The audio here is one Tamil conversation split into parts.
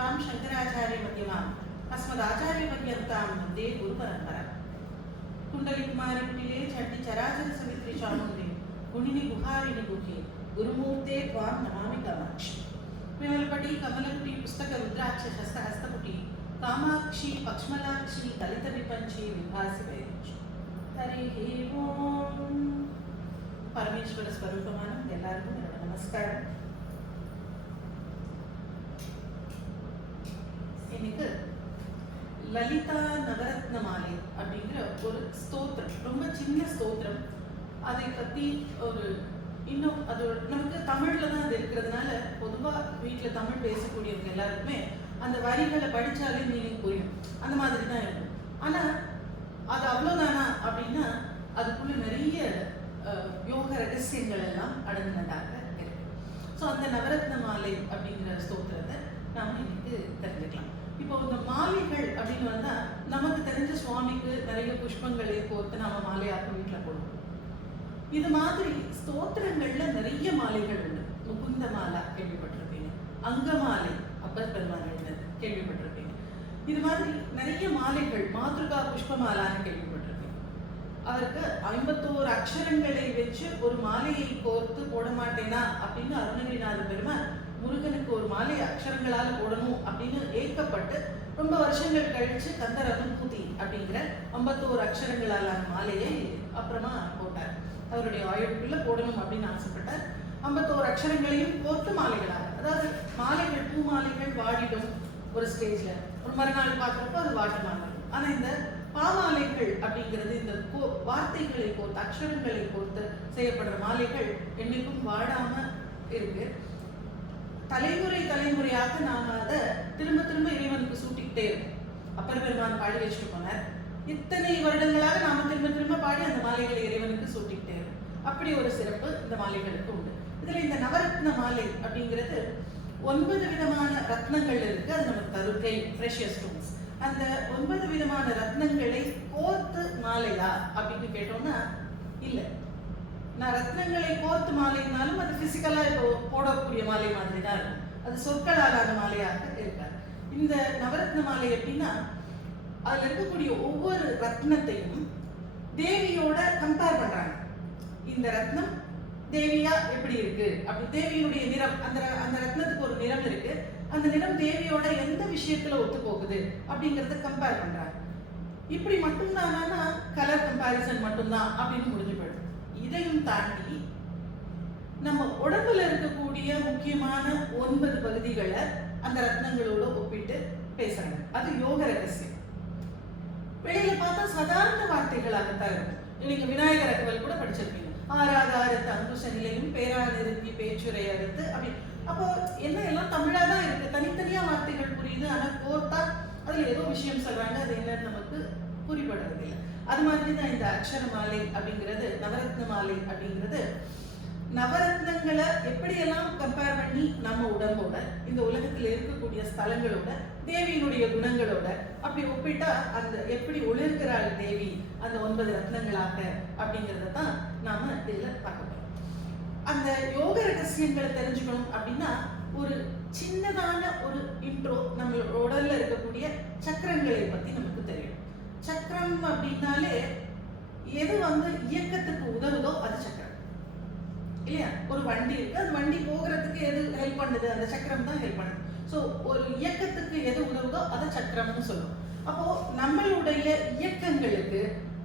सदाशिवसमारम्भां शंकराचार्यमध्यमाम् अस्मदाचार्यपर्यन्तां वन्दे गुरुपरम्परां। कुण्डलिकुमारिकुटिले चण्डि चराचर सवित्री चामुण्डे गुणिनि गुहारिणि गुहे गुरुमूर्ते त्वां नमामि कामाक्षि। विमलपटी कमलकुटी पुस्तक रुद्राक्ष शस्त्रहस्तकुटी कामाक्षी पक्ष्मलाक्षी दलित विपंची विभासी वैरुचि। हरिः ओं। परमेश्वर स्वरूपमान एल्लारिगू नमस्कार। இன்னைக்கு லலிதா நவரத்ன மாலை அப்படிங்கிற ஒரு ஸ்தோத்திரம், ரொம்ப சின்ன ஸ்தோத்திரம். அதை பற்றி ஒரு இன்னும் அது நமக்கு தமிழில் தான் அது இருக்கிறதுனால பொதுவாக வீட்டில் தமிழ் பேசக்கூடியவங்க எல்லாருக்குமே அந்த வரிகளை படித்தாலே மீனிங் புரியும், அந்த மாதிரி தான் இருக்கும். ஆனால் அது அவ்வளோதானா அப்படின்னா அதுக்குள்ளே நிறைய யோக ரகசியங்கள் எல்லாம் அடங்கினதாக இருக்கு. ஸோ அந்த நவரத்ன மாலை அப்படிங்கிற ஸ்தோத்திரத்தை நாம் இன்னைக்கு தெரிஞ்சுக்கலாம். இப்போ இந்த மாலைகள் அப்படின்னு வந்தால் நமக்கு தெரிஞ்ச சுவாமிக்கு நிறைய புஷ்பங்களை கோர்த்து நாம மாலையாக்க வீட்டில் போடுவோம். இது மாதிரி ஸ்தோத்திரங்கள்ல நிறைய மாலைகள் உண்டு. முகுந்த மாலா கேள்விப்பட்டிருப்பீங்க, அங்க மாலை அப்பர் பெருமாள் எழுந்தது கேள்விப்பட்டிருப்பீங்க. இது மாதிரி நிறைய மாலைகள், மாத்ருகா புஷ்ப மாலான்னு கேள்விப்பட்டிருப்பீங்க. அவருக்கு 51 அக்ஷரங்களை வச்சு ஒரு மாலையை கோர்த்து போட மாட்டேனா அப்படின்னு அருணகிரிநாத பெருமாள் முருகனுக்கு ஒரு மாலை அக்ஷரங்களால் போடணும் அப்படின்னு ஏற்கப்பட்டு ரொம்ப வருஷங்கள் கழிச்சு கந்தர் அனுபூதி அப்படிங்கிற 51 அக்ஷரங்களாலான மாலையை அப்புறமா போட்டார். அவருடைய ஆயுளுக்குள்ள போடணும் அப்படின்னு ஆசைப்பட்டார். 51 அக்ஷரங்களையும் கோர்த்து மாலைகளாக, அதாவது மாலைகள் பூ மாலைகள் வாடிடும் ஒரு ஸ்டேஜ்ல, ஒரு மறுநாள் பார்க்குறப்போ அது வாட்டமாக இருக்கும். ஆனால் இந்த பாமாலைகள் அப்படிங்கிறது இந்த வார்த்தைகளை கோர்த்து அக்ஷரங்களை கோர்த்து செய்யப்படுற மாலைகள் என்னைக்கும் வாடாம இருக்கு. தலைமுறை தலைமுறையாக நாம அதை திரும்ப திரும்ப இறைவனுக்கு சூட்டிக்கிட்டே இருக்கோம். அப்பர் பெருமான் பாடி வச்சுட்டு போனார். இத்தனை வருடங்களாக நாம திரும்ப திரும்ப பாடி அந்த மாலைகளை இறைவனுக்கு சூட்டிக்கிட்டே இருக்கோம். அப்படி ஒரு சிறப்பு இந்த மாலைகளுக்கு உண்டு. இதுல இந்த நவரத்ன மாலை அப்படிங்கிறது 9 விதமான ரத்னங்கள் இருக்கு. அது நமக்கு தருகை பிரஷியஸ் ஸ்டோன்ஸ். அந்த 9 விதமான ரத்னங்களை கோர்த்து மாலையா அப்படின்னு கேட்டோம்னா இல்லை. நான் ரத்னங்களை கோர்த்து மாலைனாலும் அது பிசிக்கலா இப்போ போடக்கூடிய மாலை மாதிரி தான் இருக்கும். அது சொற்களாலான மாலையாக இருக்காது. இந்த நவரத்ன மாலை எப்படின்னா அதுல இருக்கக்கூடிய ஒவ்வொரு ரத்னத்தையும் தேவியோட கம்பேர் பண்றாங்க. இந்த ரத்னம் தேவியா எப்படி இருக்கு, அப்படி தேவியினுடைய நிறம், அந்த ரத்னத்துக்கு ஒரு நிறம் இருக்கு, அந்த நிறம் தேவியோட எந்த விஷயத்துல ஒத்து போகுது அப்படிங்கறத கம்பேர் பண்றாங்க. இப்படி மட்டும்தானா கலர் கம்பேரிசன் மட்டும்தான் அப்படின்னு முடிஞ்சு போயிடும். இதையும் தாண்டி நம்ம உடம்புல இருக்கக்கூடிய முக்கியமான 9 பகுதிகளை அந்த ரத்னங்களோட ஒப்பிட்டு பேசுறாங்க. அது யோக ரகசியம். வெளியில பார்த்தா சாதாரண வார்த்தைகளாகத்தான் இருக்கும். நீங்க விநாயகர் அகவல் கூட படிச்சிருப்பீங்க. ஆராதாரத்து அங்குஷ நிலையும் பேரா நிறுத்தி பேச்சுரை அறுத்து அப்படி. அப்போ என்ன எல்லாம் தமிழா தான் இருக்கு, தனித்தனியா வார்த்தைகள் புரியுது. ஆனா கோர்த்தா அதுல ஏதோ விஷயம் சொல்றாங்க, அது என்னன்னு நமக்கு புரிபடுறது இல்லை. அது மாதிரி தான் இந்த அக்ஷர மாலை அப்படிங்கிறது, நவரத்ன மாலை அப்படிங்கிறது நவரத்னங்களை எப்படியெல்லாம் கம்பேர் பண்ணி நம்ம உடம்போட இந்த உலகத்தில் இருக்கக்கூடிய ஸ்தலங்களோட தேவியினுடைய குணங்களோட அப்படி ஒப்பிட்டா அந்த எப்படி ஒளிர்கிறாள் தேவி அந்த 9 ரத்னங்களாக அப்படிங்கிறத தான் நாம இதில் பார்க்க போறோம். அந்த யோக ரகசியங்களை தெரிஞ்சுக்கணும் அப்படின்னா ஒரு சின்னதான ஒரு இன்ட்ரோ, நம்ம உடல்ல இருக்கக்கூடிய சக்கரங்களை பத்தி நமக்கு தெரியும். சக்கரம் அப்படின்னாலே எது இயக்கத்துக்கு உதவுதோ அது சக்கரம் இல்லையா? ஒரு வண்டி இருக்கு, அது வண்டி போகிறதுக்கு எது ஹெல்ப் பண்ணுது, அந்த சக்கரம் தான் ஹெல்ப் பண்ணுது. ஸோ ஒரு இயக்கத்துக்கு எது உதவுதோ அதை சக்கரம்னு சொல்லுவோம். அப்போ நம்மளுடைய இயக்கங்களுக்கு,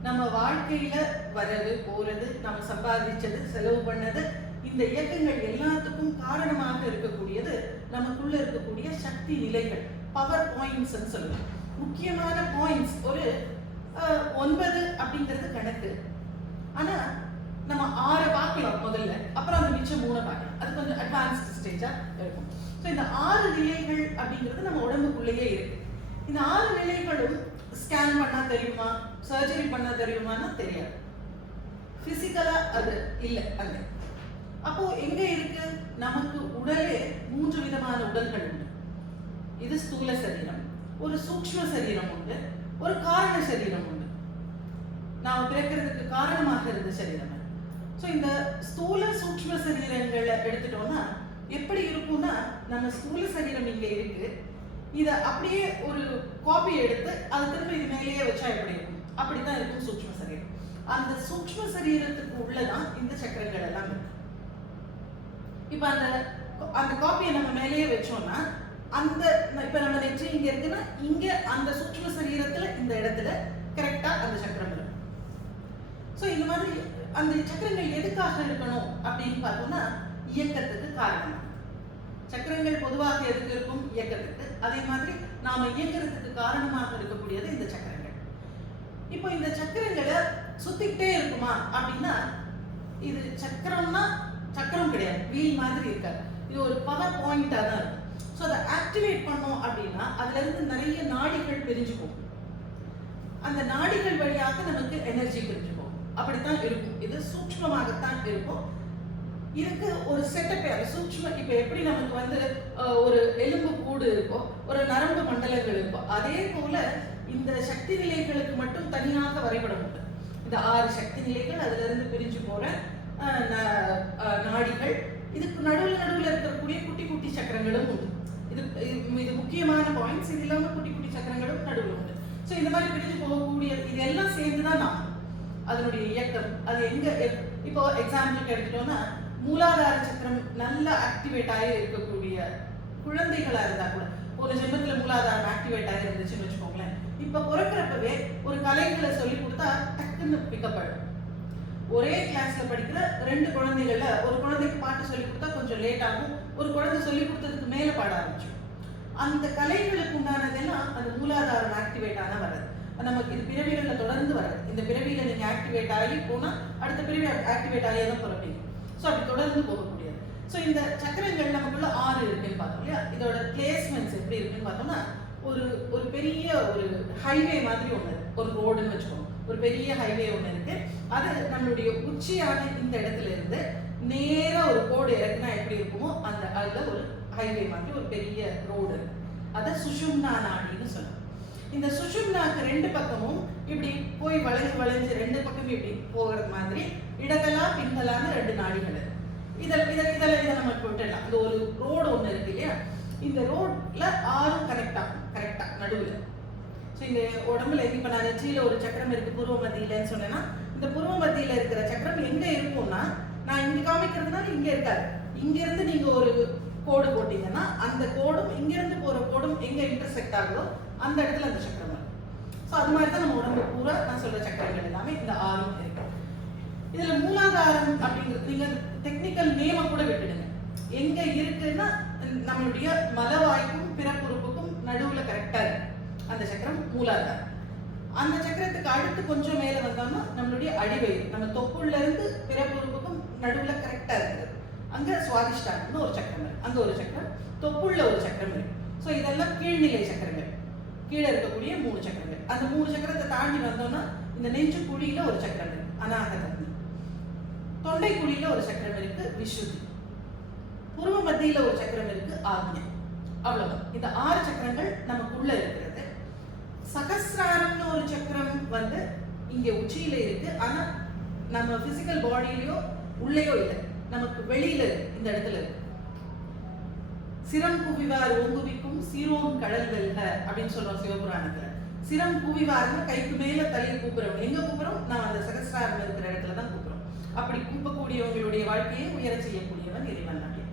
நம்ம வாழ்க்கையில வர்றது போறது, நம்ம சம்பாதிச்சது செலவு பண்ணது, இந்த இயக்கங்கள் எல்லாத்துக்கும் காரணமாக இருக்கக்கூடியது நமக்குள்ள இருக்கக்கூடிய சக்தி நிலைகள், பவர் பாயிண்ட்ஸ் சொல்லுவோம். முக்கியமான பாயிண்ட்ஸ் ஒரு 9 அப்படிங்கிறது கணக்கு. ஆனா நம்ம 6 பார்க்கலாம் முதல்ல, அப்புறம் அந்த மிச்சம் 3 பார்க்கலாம். அது கொஞ்சம் அட்வான்ஸ்ட் ஸ்டேஜா இருக்கும். ஸோ இந்த 6 நிலைகள் அப்படிங்கிறது நம்ம உடம்புக்குள்ளேயே இருக்கு. இந்த 6 நிலைகளும் ஸ்கேன் பண்ணா தெரியுமா, சர்ஜரி பண்ணா தெரியுமான்னா தெரியாது. பிசிக்கலா அது இல்லை அங்க. அப்போ எங்க இருக்கு? நமக்கு உடலே 3 விதமான உடல்கள் உண்டு. இது ஸ்தூல சரீரம், ஒரு சூக்ஷ்ம சரீரம் உண்டு, ஒரு காரண சரீரம் உண்டு. நாம் பிறக்கிறதுக்கு காரணமாக இருந்த சரீரம். ஸோ இந்த ஸ்தூல சூக்ஷ்ம சரீரங்களை எடுத்துட்டோம்னா எப்படி இருக்கும்னா, நம்ம ஸ்தூல சரீரம் இங்க இருக்கு, இதை அப்படியே ஒரு காப்பி எடுத்து அதை திரும்ப இது மேலேயே வச்சா எப்படி இருக்கும்? அப்படித்தான் இருக்கும் சூக்ஷ்ம சரீரம். அந்த சூக்ஷ்ம சரீரத்துக்கு உள்ளதான் இந்த சக்கரங்கள் எல்லாம் இருக்கு. இப்ப அந்த காப்பியை நம்ம மேலேயே வச்சோம்னா அந்த இப்ப நம்ம நெற்றி இங்க இருக்குன்னா இங்க அந்த சூக்ஷ்ம சரீரத்துல இந்த இடத்துல கரெக்டா அந்த சக்கரம் இருக்கும். ஸோ இந்த மாதிரி அந்த சக்கரங்கள் எதுக்காக இருக்கணும் அப்படின்னு பார்த்தோம்னா இயக்கத்துக்கு காரணம். சக்கரங்கள் பொதுவாக எதுக்கு இருக்கும்? இயக்கத்துக்கு. அதே மாதிரி நாம இயக்கிறதுக்கு காரணமாக இருக்கக்கூடியது இந்த சக்கரங்கள். இப்போ இந்த சக்கரங்களை சுத்திக்கிட்டே இருக்குமா அப்படின்னா இது சக்கரம்னா சக்கரம் கிடையாது, வீல் மாதிரி இருக்காது. இது ஒரு பவர் பாயிண்டா தான் இருக்கும். ஸோ அதை ஆக்டிவேட் பண்ணோம் அப்படின்னா அதுல இருந்து நிறைய நாடிகள் பிரிஞ்சு போகும். அந்த நாடிகள் வழியாக நமக்கு எனர்ஜி பிரிஞ்சு போகும். அப்படித்தான் இருக்கும். இது சூக்ஷ்மமாகத்தான் இருக்கும். இதுக்கு ஒரு செட்டப் சூக்ஷ்ம. இப்ப எப்படி நமக்கு ஒரு எலும்பு கூடு இருக்கோ, ஒரு நரம்பு மண்டலங்கள் இருக்கும், அதே போல இந்த சக்தி நிலைகளுக்கு மட்டும் தனியாக வரைபடம் உண்டு. இந்த 6 சக்தி நிலைகள், அதுல இருந்து பிரிஞ்சு போற நாடிகள், இதுக்கு நடுவில் இருக்கக்கூடிய குட்டி குட்டி சக்கரங்களும் உண்டு. இது முக்கியமான பாயிண்ட்ஸ். இது இல்லாம குட்டி குட்டி சக்கரங்களும் நடுவில் உண்டு. ஸோ இந்த மாதிரி பிரிஞ்சு போகக்கூடிய இது எல்லாம் சேர்ந்துதான் நாம் அதனுடைய இயக்கம். அது எங்க இப்போ எக்ஸாம்பிளுக்கு எடுத்துட்டோம்னா மூலாதார சக்கரம் நல்லா ஆக்டிவேட் ஆகி இருக்கக்கூடிய குழந்தைகளா இருந்தா கூட, ஒரு ஜென்மத்துல மூலாதாரம் ஆக்டிவேட் ஆகி இருந்துச்சுன்னு வச்சுக்கோங்களேன், இப்ப பிறக்கிறப்பவே ஒரு கலைகளை சொல்லி கொடுத்தா டக்குன்னு பிக்கப் ஆயிடும். ஒரே கிளாஸ்ல படிக்கிற 2 குழந்தைகள்ல ஒரு குழந்தைக்கு பாட்டு சொல்லி கொடுத்தா கொஞ்சம் லேட் ஆகும், ஒரு குழந்தை சொல்லி கொடுத்ததுக்கு மேல பாட ஆரம்பிச்சு. அந்த கலைகளுக்கு உண்டானதெல்லாம் அந்த மூலாதாரம் ஆக்டிவேட் ஆனா வர்றது. நமக்கு இது பிறவிகள்ல தொடர்ந்து வர்றது. இந்த பிறவியில நீங்க ஆக்டிவேட் ஆகி போனா அடுத்த பிறவி ஆக்டிவேட் ஆகியே தான் பிறப்பீங்க. ஸோ அப்படி தொடர்ந்து போகக்கூடியது. ஸோ இந்த சக்கரங்கள் நமக்குள்ள 6 இருக்குன்னு பார்த்தோம் இல்லையா? இதோட பிளேஸ்மெண்ட்ஸ் எப்படி இருக்குன்னு பார்த்தோம்னா ஒரு பெரிய ஒரு ஹைவே மாதிரி ஒன்று, ஒரு ரோடுன்னு வச்சுக்கோங்க, ஒரு பெரிய ஹைவே ஒன்று இருக்கு. அது நம்மளுடைய உச்சியான இந்த இடத்துல இருந்து நேரா ஒரு கோடு இறக்குனா எப்படி இருக்குமோ அந்த அதுல ஒரு ஹைவே மாதிரி ஒரு பெரிய ரோடு இருக்கு. அதை சுஷும்னா நாடின்னு சொல்லுவோம். இந்த சுஷும்னாக்கு 2 பக்கமும் இப்படி போய் வளைஞ்சு 2 பக்கமும் இப்படி போகிறது மாதிரி இடகலா பின்கலான்னு 2 நாடிகள். இதை நம்ம விட்டுடலாம். இந்த ஒரு ரோடு ஒன்று இருக்கு இல்லையா? இந்த ரோட்ல 6 கனெக்ட் ஆகும் கரெக்டா நடுவில். ஸோ இந்த உடம்புல இப்ப நான் நெற்றியில ஒரு சக்கரம் இருக்கு பூர்வ மத்தியிலன்னு சொன்னேன்னா, இந்த பூர்வ மத்தியில இருக்கிற சக்கரம் எங்க இருக்கும்னா, நான் இங்க காமிக்கிறதுனால இங்க இருக்காது. இங்க இருந்து நீங்க ஒரு கோடு போட்டீங்கன்னா அந்த கோடும் இங்க இருந்து போற கோடும் எங்க இன்டர்செக்ட் ஆகுதோ அந்த இடத்துல அந்த சக்கரம் இருக்கு. ஸோ அது மாதிரி தான் நம்ம உடம்பு பூரா நான் சொல்ற சக்கரங்கள் எல்லாமே இந்த 6 இருக்கு. இதுல மூலாதாரம் அப்படிங்கிறது நீங்க டெக்னிக்கல் நேம கூட விட்டுடுங்க. எங்க இருக்குன்னா நம்மளுடைய மலவாய்க்கும் பிறப்புறுப்புக்கும் நடுவுல கரெக்டா இருக்கு அந்த சக்கரம் மூலாதாரம். அந்த சக்கரத்துக்கு அடுத்து கொஞ்சம் மேல வந்தோம்னா நம்மளுடைய அடிவயிறு, நம்ம தொப்புள்ள இருந்து பிறப்புறுப்புக்கும் நடுவுல கரெக்டா இருக்குது. அங்க சுவாதிஷ்டானம்னு ஒரு சக்கரம் இருக்கு, அங்க ஒரு சக்கரம், தொப்புள்ள ஒரு சக்கரம் இருக்கு. ஸோ இதெல்லாம் கீழ்நிலை சக்கரங்கள், கீழே இருக்கக்கூடிய 3 சக்கரங்கள். அந்த 3 சக்கரத்தை தாண்டி வந்தோம்னா இந்த நெஞ்சு குழியில ஒரு சக்கரம் இருக்கு, அநாகதக்னி. தொண்டை குழியில ஒரு சக்கரம் இருக்கு, விசுத்தி. பூர்வ மத்தியில ஒரு சக்கரம் இருக்கு, ஆக்ஞை. அவ்வளவுதான். இந்த 6 சக்கரங்கள் நமக்குள்ள இருக்கிறது. சகஸ்ராரம்னு ஒரு சக்கரம் இங்க உச்சியில இருக்கு. ஆனா நம்ம பிசிக்கல் பாடியிலயோ உள்ளேயோ இல்லை, நமக்கு வெளியில இருக்கு, இந்த இடத்துல இருக்கு. சிரம் குவிவார் ஓங்குவிக்கும் சீரோன் கடல் வெல்க அப்படின்னு சொல்றோம் சிவபுராணத்துல. சிரம் குவிவார்னு கைக்கு மேல தலையை கூப்பிடுறோம். எங்க கூப்பிடுறோம்? நான் அந்த சகஸ்ராரம் இருக்கிற இடத்துல தான் கூப்பிடுறோம். அப்படி கூப்பக்கூடியவங்களுடைய வாழ்க்கையை உயர செய்யக்கூடியவன் இறைவன் அப்படி.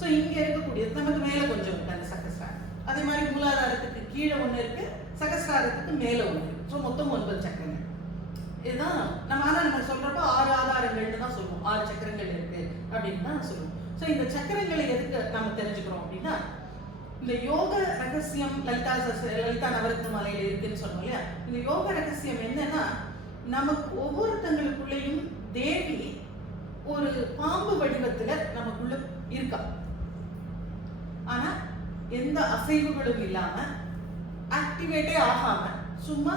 ஸோ இங்க இருக்கக்கூடியது நமக்கு மேல கொஞ்சம் இருக்கு அந்த சகஸ்ராரம். அதே மாதிரி மூலாதாரத்துக்கு கீழே ஒண்ணு இருக்கு, சகஸ்ராரத்துக்கு மேல ஒண்ணு இருக்கு. ஸோ மொத்தம் 9 சக்கரங்கள். இதுதான் நம்ம சொல்றப்போ 6 ஆதாரங்கள்னு தான் சொல்லுவோம். 6 சக்கரங்கள் இருக்கு அப்படின்னு தான் சொல்லுவோம். ஸோ இந்த சக்கரங்களை எதுக்கு நம்ம தெரிஞ்சுக்கிறோம் அப்படின்னா, இந்த யோக ரகசியம் லலிதா நவரத்ன மாலையில இருக்குன்னு சொன்னோம் இல்லையா? இந்த யோக ரகசியம் என்னன்னா, நமக்கு ஒவ்வொருத்தங்களுக்குள்ளேயும் தேவி ஒரு பாம்பு வடிவத்துல நமக்குள்ள இருக்கா. ஆனா எந்த அசைவுகளும் இல்லாம, ஆக்டிவேட்டே ஆகாம, சும்மா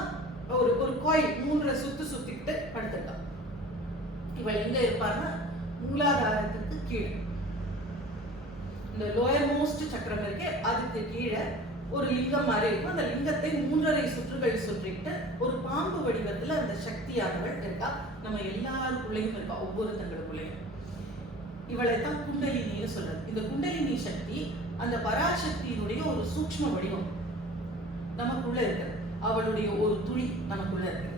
ஒரு கோயில் 3 சுத்திக்கிட்டு படுத்திருக்கா. இவள் எங்க இருப்பான்னா மூலாதாரத்துக்கு கீழே, இந்த லோயர் மோஸ்ட் சக்கரம் இருக்கு, அதுக்கு கீழே ஒரு லிங்கம் மாதிரி இருக்கும். அந்த லிங்கத்தை 3.5 சுற்றுகள் சுற்றிட்டு ஒரு பாம்பு வடிவத்துல அந்த சக்தியானவள் இருக்கா. நம்ம எல்லாருக்குள்ளேயும் இருக்கா, ஒவ்வொருத்தங்களுக்குள்ளேயும். இவளை தான் குண்டலினின்னு சொல்றது. இந்த குண்டலினி சக்தி அந்த பராசக்தியினுடைய ஒரு சூக்ஷ்ம வடிவம். நமக்குள்ள இருக்கிறது, அவளுடைய ஒரு துளி நமக்குள்ள இருக்கிறது.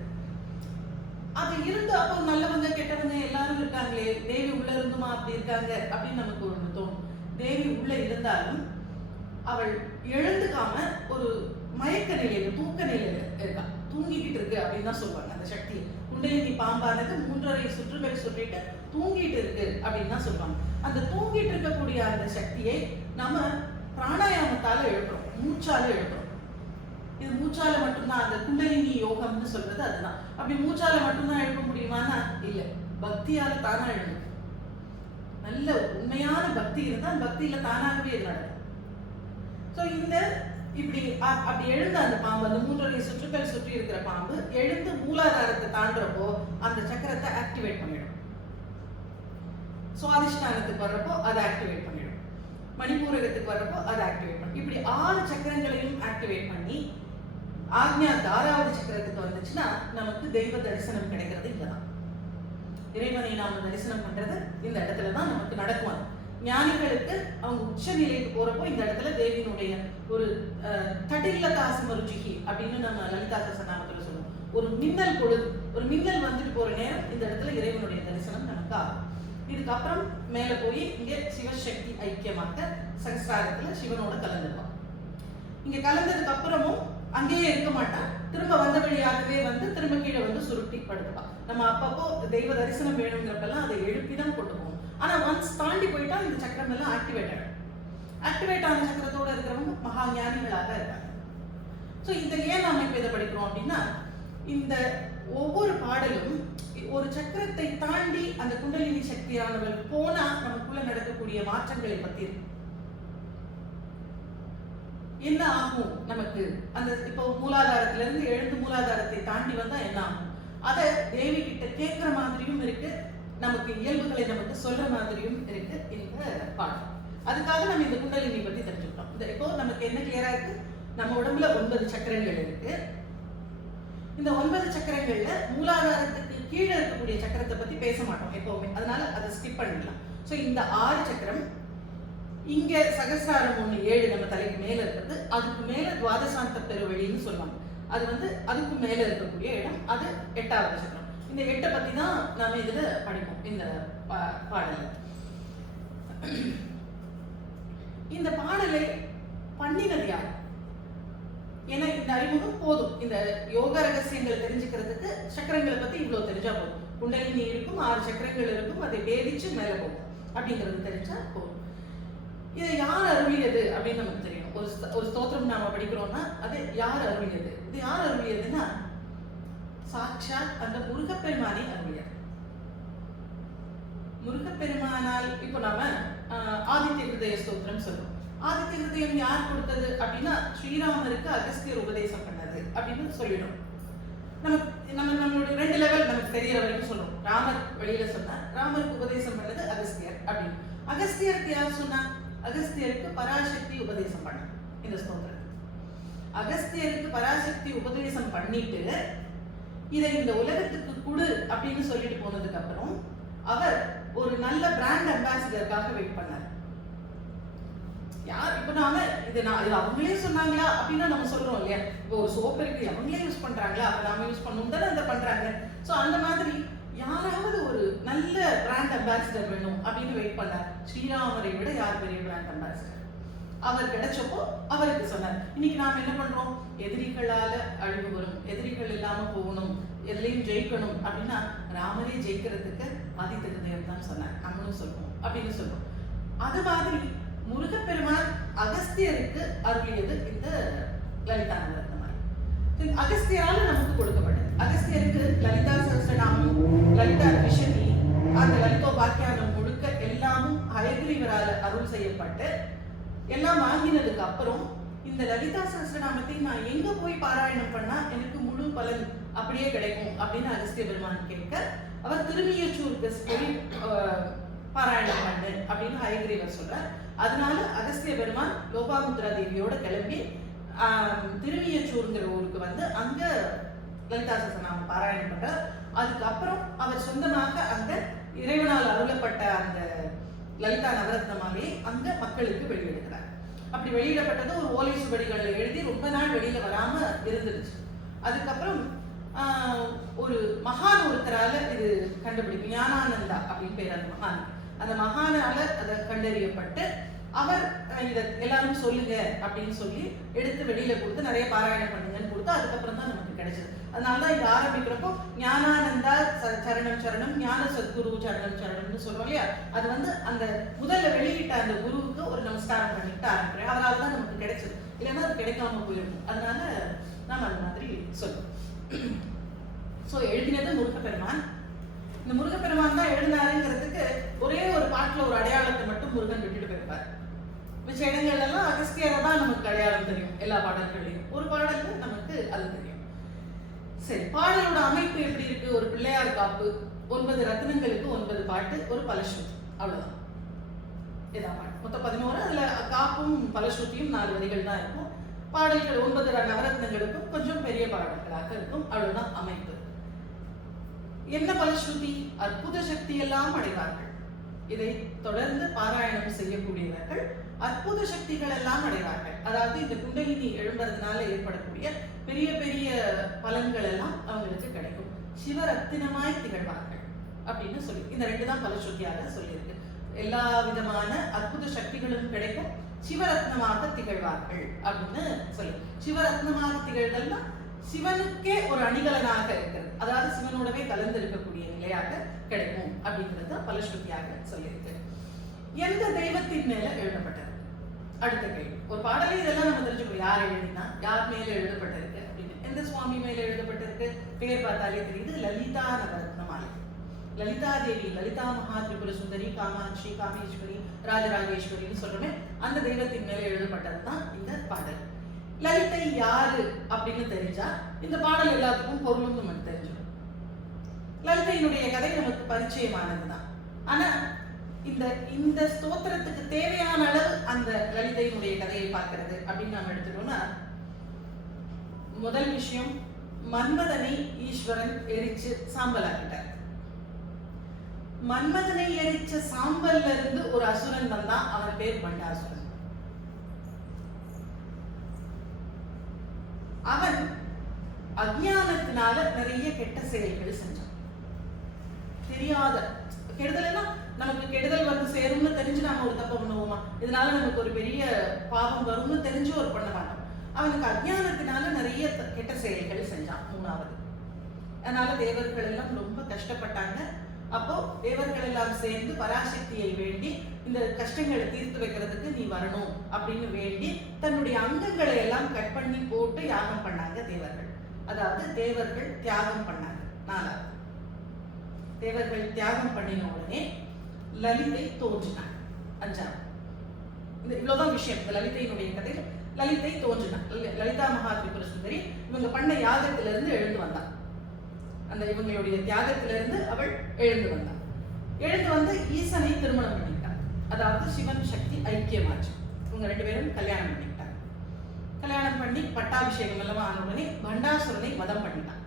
அது இருந்து அப்போ நல்லவங்க கெட்டவங்க எல்லாரும் இருக்காங்களே, தேவி உள்ள இருந்துமா அப்படி இருக்காங்க அப்படின்னு நமக்கு ஒன்று தோணும். தேவி உள்ள இருந்தாலும் அவள் எழுந்துக்காம ஒரு மயக்க நிலையில, தூக்க நிலையில இருக்கா, தூங்கிக்கிட்டு இருக்கு அப்படின்னு தான் சொல்லுவாங்க. அந்த சக்தி குண்டலினி பாம்பானது 3.5 சுற்றுகள் சொல்லிட்டு தூங்கிட்டு இருக்கு அப்படின்னு தான் சொல்லுவாங்க. அந்த தூங்கிட்டு இருக்கக்கூடிய அந்த சக்தியை நம்ம பிராணாயாமத்தால எழுப்புறோம், மூச்சால எழுப்புறோம். இது மூச்சால மட்டும்தான், அந்த குண்டலினி யோகம்னு சொல்றது அதுதான். அப்படி மூச்சால மட்டும்தான் எழுப்ப முடியுமானா இல்ல, பக்தியால தானா எழுதும். நல்ல உண்மையான பக்தி இருந்தா பக்தியில தானாகவே இது நடக்கும். ஸோ இந்த இப்படி அப்படி எழுந்த அந்த பாம்பு, அந்த 3.5 சுற்றுக்கள் சுற்றி இருக்கிற பாம்பு எழுந்து மூலாதாரத்தை தாண்டறப்போ அந்த சக்கரத்தை ஆக்டிவேட் பண்ணிடும். சுவாதிஷ்டானத்துக்கு வர்றப்போ அதை ஆக்டிவேட் பண்ணிடும், மணிப்பூரகத்துக்கு வர்றப்போ அதை ஆக்டிவேட் பண்ணி, இப்படி 6 சக்கரங்களையும் ஆக்டிவேட் பண்ணி ஆக்ஞா தாராவதி சக்கரத்துக்கு வந்துச்சுன்னா நமக்கு தெய்வ தரிசனம் கிடைக்கிறது இங்கதான். இறைவனை நாம தரிசனம் பண்றது இந்த இடத்துல தான் நமக்கு நடக்கும். ஞானிகளுக்கு அவங்க உச்ச நிலைக்கு போறப்போ இந்த இடத்துல தேவியினுடைய ஒரு தடில்லதாசம ருச்சிகி அப்படின்னு நம்ம லலிதா சஹஸ்ரநாமத்துல சொல்லுவோம். ஒரு மின்னல் பொழுது, ஒரு மின்னல் வந்துட்டு போற நேரம் இந்த இடத்துல இறைவனுடைய தரிசனம் நமக்கு ஆகும். இதுக்கப்புறம் மேல போய் இங்க சிவசக்தி ஐக்கியமாக சகஸ்ராரத்துல சிவனோட கலந்துருவான். இங்க கலந்ததுக்கு அப்புறமும் அங்கேயே இருக்க மாட்டான், திரும்ப வந்த வழியாகவே வந்து திரும்ப கீழே வந்து சுருட்டி படுத்துப்பான். நம்ம அப்பப்போ தெய்வ தரிசனம் வேணுங்கிறப்பெல்லாம் அதை எழுப்பிதான் கொண்டு போவோம். ஆனா ஒன்ஸ் தாண்டி போயிட்டா இந்த சக்கரம் எல்லாம் ஆக்டிவேட் ஆகிடும். ஆக்டிவேட் ஆன சக்கரத்தோட இருக்கிறவங்க மகா ஞானிகளாக இருக்காங்க. ஸோ இதை ஏன் நாம இப்ப இதை படிக்கிறோம் அப்படின்னா, இந்த ஒவ்வொரு பாடலும் ஒரு சக்கரத்தை தாண்டி அந்த குண்டலினி சக்தியானவள் போனா நமக்குள்ள நடக்கக்கூடிய மாற்றங்களை பத்தி இருக்கு. என்ன ஆகும் நமக்கு, அந்த இப்போ மூலாதாரத்துல இருந்து எழுந்து மூலாதாரத்தை தாண்டி வந்தா என்ன ஆகும், அதை தேவி கிட்ட கேட்கிற மாதிரியும் இருக்கு, நமக்கு இயல்புகளை நமக்கு சொல்ற மாதிரியும் இருக்கு இந்த பாடம். அதுக்காக நம்ம இந்த குண்டலினி பத்தி தெரிஞ்சுக்கிட்டோம். இந்த இப்போ நமக்கு என்ன கிளியரா இருக்கு, நம்ம உடம்புல 9 சக்கரங்கள் இருக்கு. இந்த 9 சக்கரங்கள்ல மூலாதாரத்துக்கு கீழே இருக்கக்கூடிய சக்கரத்தை பத்தி பேச மாட்டோம் எப்பவுமே, அதனால அதை ஸ்கிப் பண்ணிடலாம். ஸோ இந்த 6 சக்கரம், இங்க சகஸ்ராரம் 1 7 நம்ம தலைக்கு மேல இருக்கிறது, அதுக்கு மேல துவாதசாந்த பெருவெளின்னு சொல்லுவாங்க, அது வந்து அதுக்கு மேல இருக்கக்கூடிய இடம், அது 8வது சக்கரம். இந்த 8 பத்தி தான் நாம இதுல படிப்போம் இந்த பாடல. இந்த பாடலை பண்ணினது யார்? ஏன்னா இந்த அறிமுகம் போதும், இந்த யோக ரகசியங்களை தெரிஞ்சுக்கிறதுக்கு சக்கரங்களை பத்தி இவ்வளவு தெரிஞ்சா போதும். குண்டலினி இருக்கும், 6 சக்கரங்கள் இருக்கும், அதை வேதிச்சு மேல போகும் அப்படிங்கிறது தெரிஞ்சா போதும். இதை யார் அருளியது அப்படின்னு நமக்கு தெரியும். ஒரு ஸ்தோத்திரம் நாம படிக்கிறோம்னா அது யார் அருளியது, இது யார் அருளியதுன்னா சாட்சாத் அந்த முருகப்பெருமானை அருளியது. முருகப்பெருமானால் இப்போ நாம ஆதித்ய ஹிருதய ஸ்தோத்திரம் சொல்றோம். ஆதித்ய ஹிருதயம் யார் கொடுத்தது அப்படின்னா ஸ்ரீராமருக்கு அகஸ்தியர் உபதேசம் பண்ணது அப்படின்னு சொல்லிடும். நம்மளோட 2 லெவல் நமக்கு தெரியற வரைக்கும் சொல்றோம். ராமர் வெளியில சொன்னார், ராமருக்கு உபதேசம் பண்ணது அகஸ்தியர் அப்படின்னு. அகஸ்தியருக்கு யார் சொன்னா, அகஸ்தியருக்கு பராசக்தி உபதேசம் பண்ண இந்த ஸ்தோத்திரம். அகஸ்தியருக்கு பராசக்தி உபதேசம் பண்ணிட்டு இதை இந்த உலகத்துக்கு கொடு அப்படின்னு சொல்லிட்டு போனதுக்கு அப்புறம் அவர் ஒரு நல்ல பிராண்ட் அம்பாசிடருக்காக வெயிட் பண்ணார். யார் இப்ப நாம இது அவங்களே சொன்னாங்களா அப்படின்னா நம்ம சொல்றோம் இல்லையா, இப்போ ஒரு சோப் இருக்கு அவங்களே யூஸ் பண்றாங்களா, அப்ப நாம யூஸ் பண்ணணும் தானே அதை பண்றாங்க. ஸோ அந்த மாதிரி யாராவது ஒரு நல்ல பிராண்ட் அம்பாசிடர் வேணும் அப்படின்னு வெயிட் பண்ணார். ஸ்ரீராமரை விட யார் பெரிய பிராண்ட் அம்பாசிடர்? அவர் கிடைச்சப்போ அவருக்கு சொன்னார், இன்னைக்கு நாம என்ன பண்றோம், எதிரிகளால அழிவு வரும், எதிரிகள் இல்லாம போகணும், எதுலையும் ஜெயிக்கணும் அப்படின்னா ராமரே ஜெயிக்கிறதுக்கு ஆதித்ய ஹிருதயம் தான் சொன்னார், நம்மளும் சொல்லுவோம் அப்படின்னு சொல்லுவோம். அது மாதிரி முருகப்பெருமான் அகஸ்தியருக்கு அருளியது இந்த லலிதா நவரத்னமாலை. அகஸ்தியரால நமக்கு கொடுக்கப்பட்டது. அகஸ்தியருக்கு லலிதா சஹஸ்ரநாமம், லலிதா விஷதி, அந்த லலிதோபாக்கியானம் முழுக்க எல்லாமும் ஹயக்ரீவரால அருள் செய்யப்பட்டு எல்லாம் வாங்கினதுக்கு அப்புறம் இந்த லலிதா சஹஸ்ரநாமத்தை நான் எங்க போய் பாராயணம் பண்ணா எனக்கு முழு பலன் அப்படியே கிடைக்கும் அப்படின்னு அகஸ்திய பெருமான் கேட்க, அவர் திருமியச்சூருக்கு போய் பாராயணம் பண்ணு அப்படின்னு ஹயக்ரீவர் சொல்றார். அதனால அகஸ்திய பெருமான் லோபாமுத்ரா தேவியோட கிளம்பி திருமியச்சூருங்கிற ஊருக்கு வந்து அங்க லலிதா சஹஸ்ரநாமம் பாராயணம் பண்றார். அதுக்கப்புறம் அவர் சொந்தமாக அங்க இறைவனால் அருளப்பட்ட அந்த லலிதா நவரத்னமாலையை அங்க மக்களுக்கு வெளியிடுகிறார். அப்படி வெளியிடப்பட்டது ஒரு ஓலை சுவடிகளில் எழுதி ரொம்ப ரொம்ப நாள் வெளியில வராம இருந்துருச்சு. அதுக்கப்புறம் ஒரு மகான் ஒருத்தரால இது கண்டுபிடிக்கும், ஞானானந்தா அப்படின்னு பேர் அந்த மகான். அந்த மகானால அதை கண்டறியப்பட்டு அவர் இதை எல்லாரும் சொல்லுங்க அப்படின்னு சொல்லி எடுத்து வெளியில கொடுத்து நிறைய பாராயணம் பண்ணுங்கன்னு கொடுத்து அதுக்கப்புறம் தான் நமக்கு கிடைச்சது. அதனாலதான் இது ஆரம்பிக்கிறப்போ ஞானானந்தா சரணம் சரணம், ஞான சத்குரு சரணம் சரணம்னு சொல்றோம் இல்லையா. அது அந்த முதல்ல வெளியிட்ட அந்த குருவுக்கு ஒரு நமஸ்காரம் பண்ணிட்டு ஆரம்பிக்கிறேன். அதனால தான் நமக்கு கிடைச்சது, இல்லைன்னா அது கிடைக்காம போயிருக்கும். அதனால நாம் அந்த மாதிரி சொல்லுவோம். ஸோ எழுதினது முருகப்பெருமான். இந்த முருகப்பெருமான் தான் எழுதினாருங்கிறதுக்கு ஒரே ஒரு பாட்டுல ஒரு அடையாளத்தை மட்டும் முருகன் விட்டுட்டு போயிருப்பார். மிச்ச இடங்கள் எல்லாம் அகஸ்தியரை தான் நமக்கு அடையாளம் தெரியும். எல்லா பாடல்களையும் ஒரு பாடல்கள் நமக்கு அது தெரியும். சரி, பாடலோட அமைப்பு எப்படி இருக்கு? ஒரு பிள்ளையார் காப்பு, 9 ரத்னங்களுக்கு 9 பாட்டு, ஒரு பலஸ்ருதி, அவ்வளவுதான். இதான் பாட்டு. மொத்தம் 11. அதுல காப்பும் பலஸ்ருதியும் 4 வரிகள் தான் இருக்கும். பாடல்கள் 9 நவரத்னங்களுக்கும் கொஞ்சம் பெரிய பாடல்களாக இருக்கும். அவ்வளவுதான் அமைப்பு. என்ன பலஸ்ருதி? அற்புத சக்தி எல்லாம் அடைவார்கள். இதை தொடர்ந்து பாராயணம் செய்யக்கூடியவர்கள் அற்புத சக்திகள் எல்லாம் அடைவார்கள். அதாவது இந்த குண்டலினி எழும்புறதுனால ஏற்படக்கூடிய பெரிய பெரிய பலன்கள் எல்லாம் அவங்களுக்கு கிடைக்கும். சிவரத்தினமாய் திகழ்வார்கள் அப்படின்னு சொல்லி இந்த 2 தான் பலஸ்ருதியாக சொல்லியிருக்கு. எல்லா விதமான அற்புத சக்திகளும் கிடைக்கும், சிவரத்னமாக திகழ்வார்கள் அப்படின்னு சொல்லி. சிவரத்னமாக திகழ்தல்னா சிவனுக்கே ஒரு அணிகலனாக இருக்கிறது, அதாவது சிவனோடவே கலந்து இருக்கக்கூடிய நிலையாக கிடைக்கும் அப்படிங்கிறது பலஸ்ருதியாக சொல்லியிருக்கு. எந்த தெய்வத்தின் மேல எழுதப்பட்டது? அடுத்த கேள்வி. ஒரு பாடலே இதெல்லாம் நம்ம தெரிஞ்சுக்கணும். யார் எழுதினா, யார் மேல எழுதப்பட்டிருக்கு அப்படின்னு. எந்த சுவாமி மேல எழுதப்பட்டிருக்கு? பேர் பார்த்தாலே தெரியுது, லலிதா நவரத்னமாலை. லலிதா தேவி, லலிதா மகா திரிபுர சுந்தரி, காமாட்சி, காமேஸ்வரி, ராஜராஜேஸ்வரின்னு சொல்றோமே, அந்த தெய்வத்தின் மேல எழுதப்பட்டது தான் இந்த பாடல். லலிதை யாரு அப்படின்னு தெரிஞ்சா இந்த பாடல் எல்லாத்துக்கும் பொருளும் நமக்கு தெரிஞ்சிடும். லலிதையினுடைய கதை நமக்கு பரிச்சயமானதுதான். ஆனா இந்த ஸ்தோத்திரத்துக்கு தேவையான அளவு அந்த லலிதையினுடைய கதையை பார்க்கிறது அப்படின்னு நாம எடுத்துட்டோம்னா, முதல் விஷயம், மன்மதனை ஈஸ்வரன் எரிச்சு சாம்பலாக்கிட்டார். மன்மதனை எரிச்ச சாம்பல்ல இருந்து ஒரு அசுரன் வந்தான், அவன் பேர் பண்டாசுரன். அவன் அஜ்ஞானத்தினால நிறைய கெட்ட செயல்கள் செஞ்சான். தெரியாத கெடுதல் எல்லாம், நமக்கு கெடுதல் வந்து சேரும்னு தெரிஞ்சு நாம ஒரு தப்பு பண்ணுவோமா? இதனால நமக்கு ஒரு பெரிய பாவம் வரும்னு தெரிஞ்சு ஒரு பண்ண மாட்டோம். அவனுக்கு அஜ்ஞானத்தினால நிறைய கெட்ட செயல்கள் செஞ்சான். 3வது. அதனால தேவர்கள் எல்லாம் ரொம்ப கஷ்டப்பட்டாங்க. அப்போ தேவர்கள் எல்லாம் சேர்ந்து பராசக்தியை வேண்டி இந்த கஷ்டங்களை தீர்த்து வைக்கிறதுக்கு நீ வரணும் அப்படின்னு வேண்டி தன்னுடைய அங்கங்களை எல்லாம் கட் பண்ணி போட்டு யாகம் பண்ணாங்க தேவர்கள். அதாவது தேவர்கள் தியாகம் பண்ணாங்க. 4வது, தேவர்கள் தியாகம் பண்ணின உடனே லலிதை தோன்றினார். 5வது. இவ்வளவுதான் விஷயம். இந்த லலிதையினுடைய கதையில் லலிதை தோன்றினார். லலிதா மகா திரிபுர சுந்தரி இவங்க பண்ண யாகத்திலிருந்து எழுந்து வந்தார். அந்த இவங்களுடைய தியாகத்திலிருந்து அவள் எழுந்து வந்தாள். எழுந்து வந்து ஈசனை திருமணம் பண்ணிட்டார். அதாவது சிவன் சக்தி ஐக்கியமாச்சு. இவங்க 2 பேரும் கல்யாணம் பண்ணிட்டாங்க. கல்யாணம் பண்ணி பட்டாபிஷேகம் எல்லாம் ஆன உடனே பண்டாசுரனை வதம் பண்ணிட்டான்.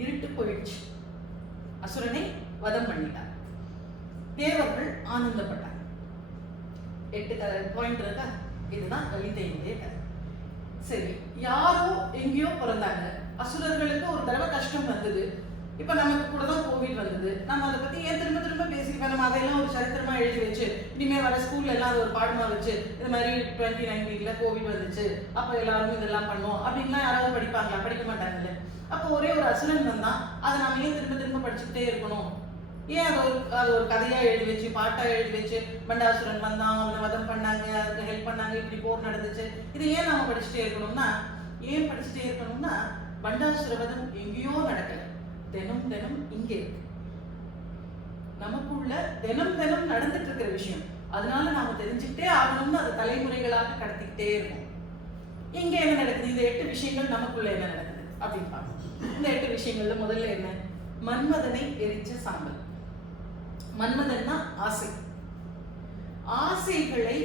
இருட்டு போயிடுச்சு. அசுரனை வதம் பண்ணிட்டார். தேவர்கள் ஆனந்தப்பட்டாங்க. 8 பாயிண்ட் இருக்கா? இதுதான் லலிதையினுடைய கதை. சரி, யாரோ எங்கேயோ பிறந்தாங்க. அசுரர்களுக்கு ஒரு தடவை கஷ்டம் வந்தது. இப்ப நமக்கு கூட தான் கோவிட் வந்தது. நம்ம அதை பத்தி ஏன் திரும்ப திரும்ப பேசிக்கலாம்? நம்ம அதையெல்லாம் ஒரு சரித்திரமா எழுதி வச்சு இனிமே வர ஸ்கூல்ல எல்லாம் ஒரு பாடமா வச்சு இந்த மாதிரி 2019 கோவிட் வந்துச்சு, அப்ப எல்லாரும் இதெல்லாம் பண்ணோம் அப்படின்லாம் யாராவது படிப்பாங்களா? படிக்க மாட்டாங்கல்ல. அப்போ ஒரே ஒரு அசுரன் வந்தான், அதை நாம ஏன் திரும்ப திரும்ப படிச்சுக்கிட்டே இருக்கணும்? ஏன் அது ஒரு கதையா எழுதி வச்சு, பாட்டா எழுதி வச்சு, பண்டாசுரன் வந்தான், அவனை வதம் பண்ணாங்க, அதுக்கு ஹெல்ப் பண்ணாங்க, இப்படி போர் நடந்துச்சு, இது ஏன் நாம படிச்சுட்டே இருக்கணும்னா, ஏன் படிச்சுட்டே இருக்கணும்னா, பண்டாசுர வதம் எங்கேயோ நடக்கல, தினம் தினம் இங்கே இருக்கு. நமக்குள்ள தினம் தினம் நடந்துட்டு இருக்கிற விஷயம். அதனால நாம தெரிஞ்சுக்கிட்டே ஆகணும்னு அது தலைமுறைகளாக கடத்திக்கிட்டே இருக்கும். இங்க என்ன நடக்குது? இந்த 8 விஷயங்கள் நமக்குள்ள என்ன நடக்குது அப்படின்னு பார்க்கணும். இந்த 8 விஷயங்கள்ல முதல்ல என்ன? மன்மதனை எரிச்ச சாம்பல். மன்மதன்னா ஆசை. ஆசைகளை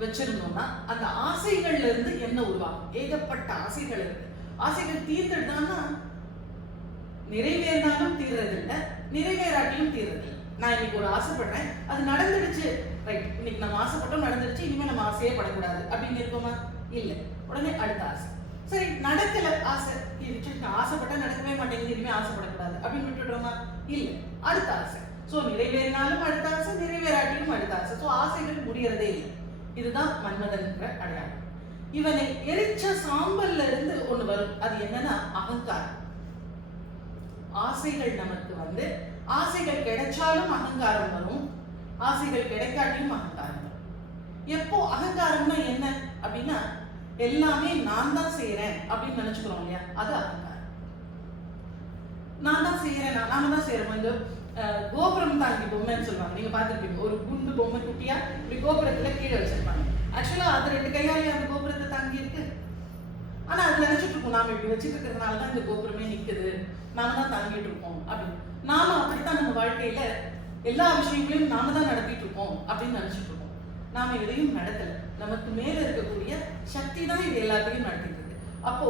வச்சிருந்தோம்னா அந்த ஆசைகள்ல இருந்து என்ன உருவாகும்? ஏகப்பட்ட ஆசைகள் இருக்கு. ஆசைகள் தீர்ந்துட்டான்னா நிறைவேறினாலும் தீர்றதில்லை, நிறைவேறாட்டியும் தீர்றதில்லை. நான் இன்னைக்கு ஒரு ஆசைப்படுறேன், அது நடந்துடுச்சு, ரைட், இன்னைக்கு நம்ம ஆசைப்பட்டோம், நடந்துடுச்சு, இனிமேல் நம்ம ஆசையே படக்கூடாது அப்படின்னு இருக்கோமா? இல்லை. உடனே அடுத்த ஆசை. சரி நடக்கல ஆசை, ஆசைப்பட்டா நடக்கவே மாட்டேங்குது, இனிமே ஆசைப்படக்கூடாது அப்படின்னு விட்டுடுறோமா? இல்லை, அடுத்த ஆசை. ஸோ நிறைவேறினாலும் அடுத்த ஆசை, நிறைவேறாட்டியும் அடுத்த ஆசை. ஸோ ஆசைகள் முடியறதே இல்லை. இதுதான் மன்மதன்ற அடையாளம். இவனை எரிச்ச சாம்பல்ல இருந்து ஒண்ணு வரும். அது என்னன்னா அகங்காரம். ஆசைகள் நமக்கு ஆசைகள் கிடைச்சாலும் அகங்காரம் வரும், ஆசைகள் கிடைக்காட்டியும் அகங்காரம் வரும். எப்போ அகங்காரம்னா என்ன அப்படின்னா, எல்லாமே நான் தான் செய்யறேன் அப்படின்னு நினைச்சுக்கிறோம் இல்லையா, அது அகங்காரம். நான் தான் செய்யறேன், நாம தான் செய்யறோம். இந்த கோபுரம் தாங்கி பொம்மைன்னு சொல்லுவாங்க, நீங்க பார்த்துருப்பீங்க. ஒரு குண்டு பொம்மை குட்டியா இப்படி கோபுரத்துல கீழே வச்சிருப்பாங்க. ஆக்சுவலா அது 2 கையாலே அந்த கோபுரத்தை தாங்கி இருக்கு. ஆனா அது நினைச்சிட்டு இருக்கோம், நாம இப்படி வச்சுட்டு இருக்கிறதுனாலதான் இந்த கோபுரமே நிக்குது, நாம தான் தாங்கிட்டு இருக்கோம் அப்படின்னு. நாம அப்படித்தான் நம்ம வாழ்க்கையில எல்லா விஷயங்களையும் நாம தான் நடத்திட்டு இருக்கோம் அப்படின்னு நினைச்சிட்டு இருக்கோம். நாம எதையும் நடத்தல, நமக்கு மேல இருக்கக்கூடிய சக்தி தான் இது எல்லாத்தையும் நடத்திட்டு இருக்கு. அப்போ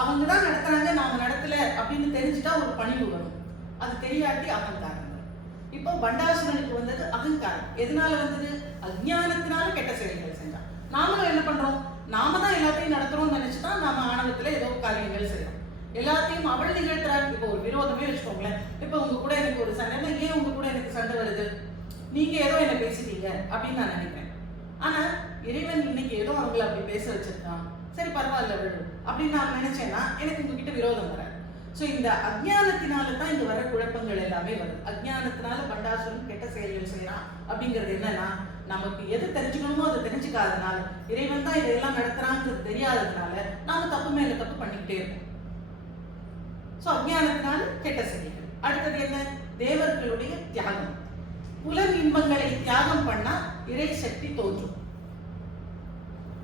அவங்க தான் நடத்துறாங்க, நாம நடத்தல அப்படின்னு தெரிஞ்சுட்டா ஒரு பணிவு வரும். அது தெரியாட்டி அகங்காரம் வரும். இப்போ பண்டாசுரனுக்கு வந்தது அகங்காரம். எதனால வந்தது? அஜ்ஞானத்தினால கெட்ட செயல்கள் செஞ்சான். நாமளும் என்ன பண்றோம்? நாம தான் எல்லாத்தையும் நடத்துறோம்னு நினைச்சுதான் நாம ஆணவத்துல ஏதோ காரியங்கள் செய்யறோம். எல்லாத்தையும் அவள் நிகழ்த்துறாரு. இப்போ ஒரு விரோதமே வச்சுக்கோங்களேன். இப்போ உங்க கூட எனக்கு ஒரு சண்டை, ஏன் உங்க கூட எனக்கு சண்டை வருது? நீங்க ஏதோ என்ன பேசிட்டீங்க அப்படின்னு நான் நினைக்கிறேன். ஆனா இறைவன் இன்னைக்கு ஏதோ அவங்களை அப்படி பேச வச்சிருக்கான், சரி பரவாயில்ல விடு அப்படின்னு நான் நினைச்சேன்னா எனக்கு உங்ககிட்ட விரோதம் வராது. ஸோ இந்த அஜ்ஞானத்தினால தான் இங்க வர குழப்பங்கள் எல்லாமே வருது. அஜ்ஞானத்தினால பண்டாசுரன் கெட்ட செயல்கள் செய்யறான் அப்படிங்கிறது என்னன்னா, நமக்கு எது தெரிஞ்சுக்கணுமோ அதை தெரிஞ்சுக்காதனால, இறைவன் தான் இதெல்லாம் நடத்துறாங்கிறது தெரியாததுனால நாம தப்பு மேல தப்பு பண்ணிக்கிட்டே இருக்கோம். ஸோ அஜ்ஞானத்தினால கெட்ட செயல்கள். அடுத்தது என்ன? தேவர்களுடைய தியாகம். புலன் இன்பங்களை தியாகம் பண்ணா இறை சக்தி தோன்றும்.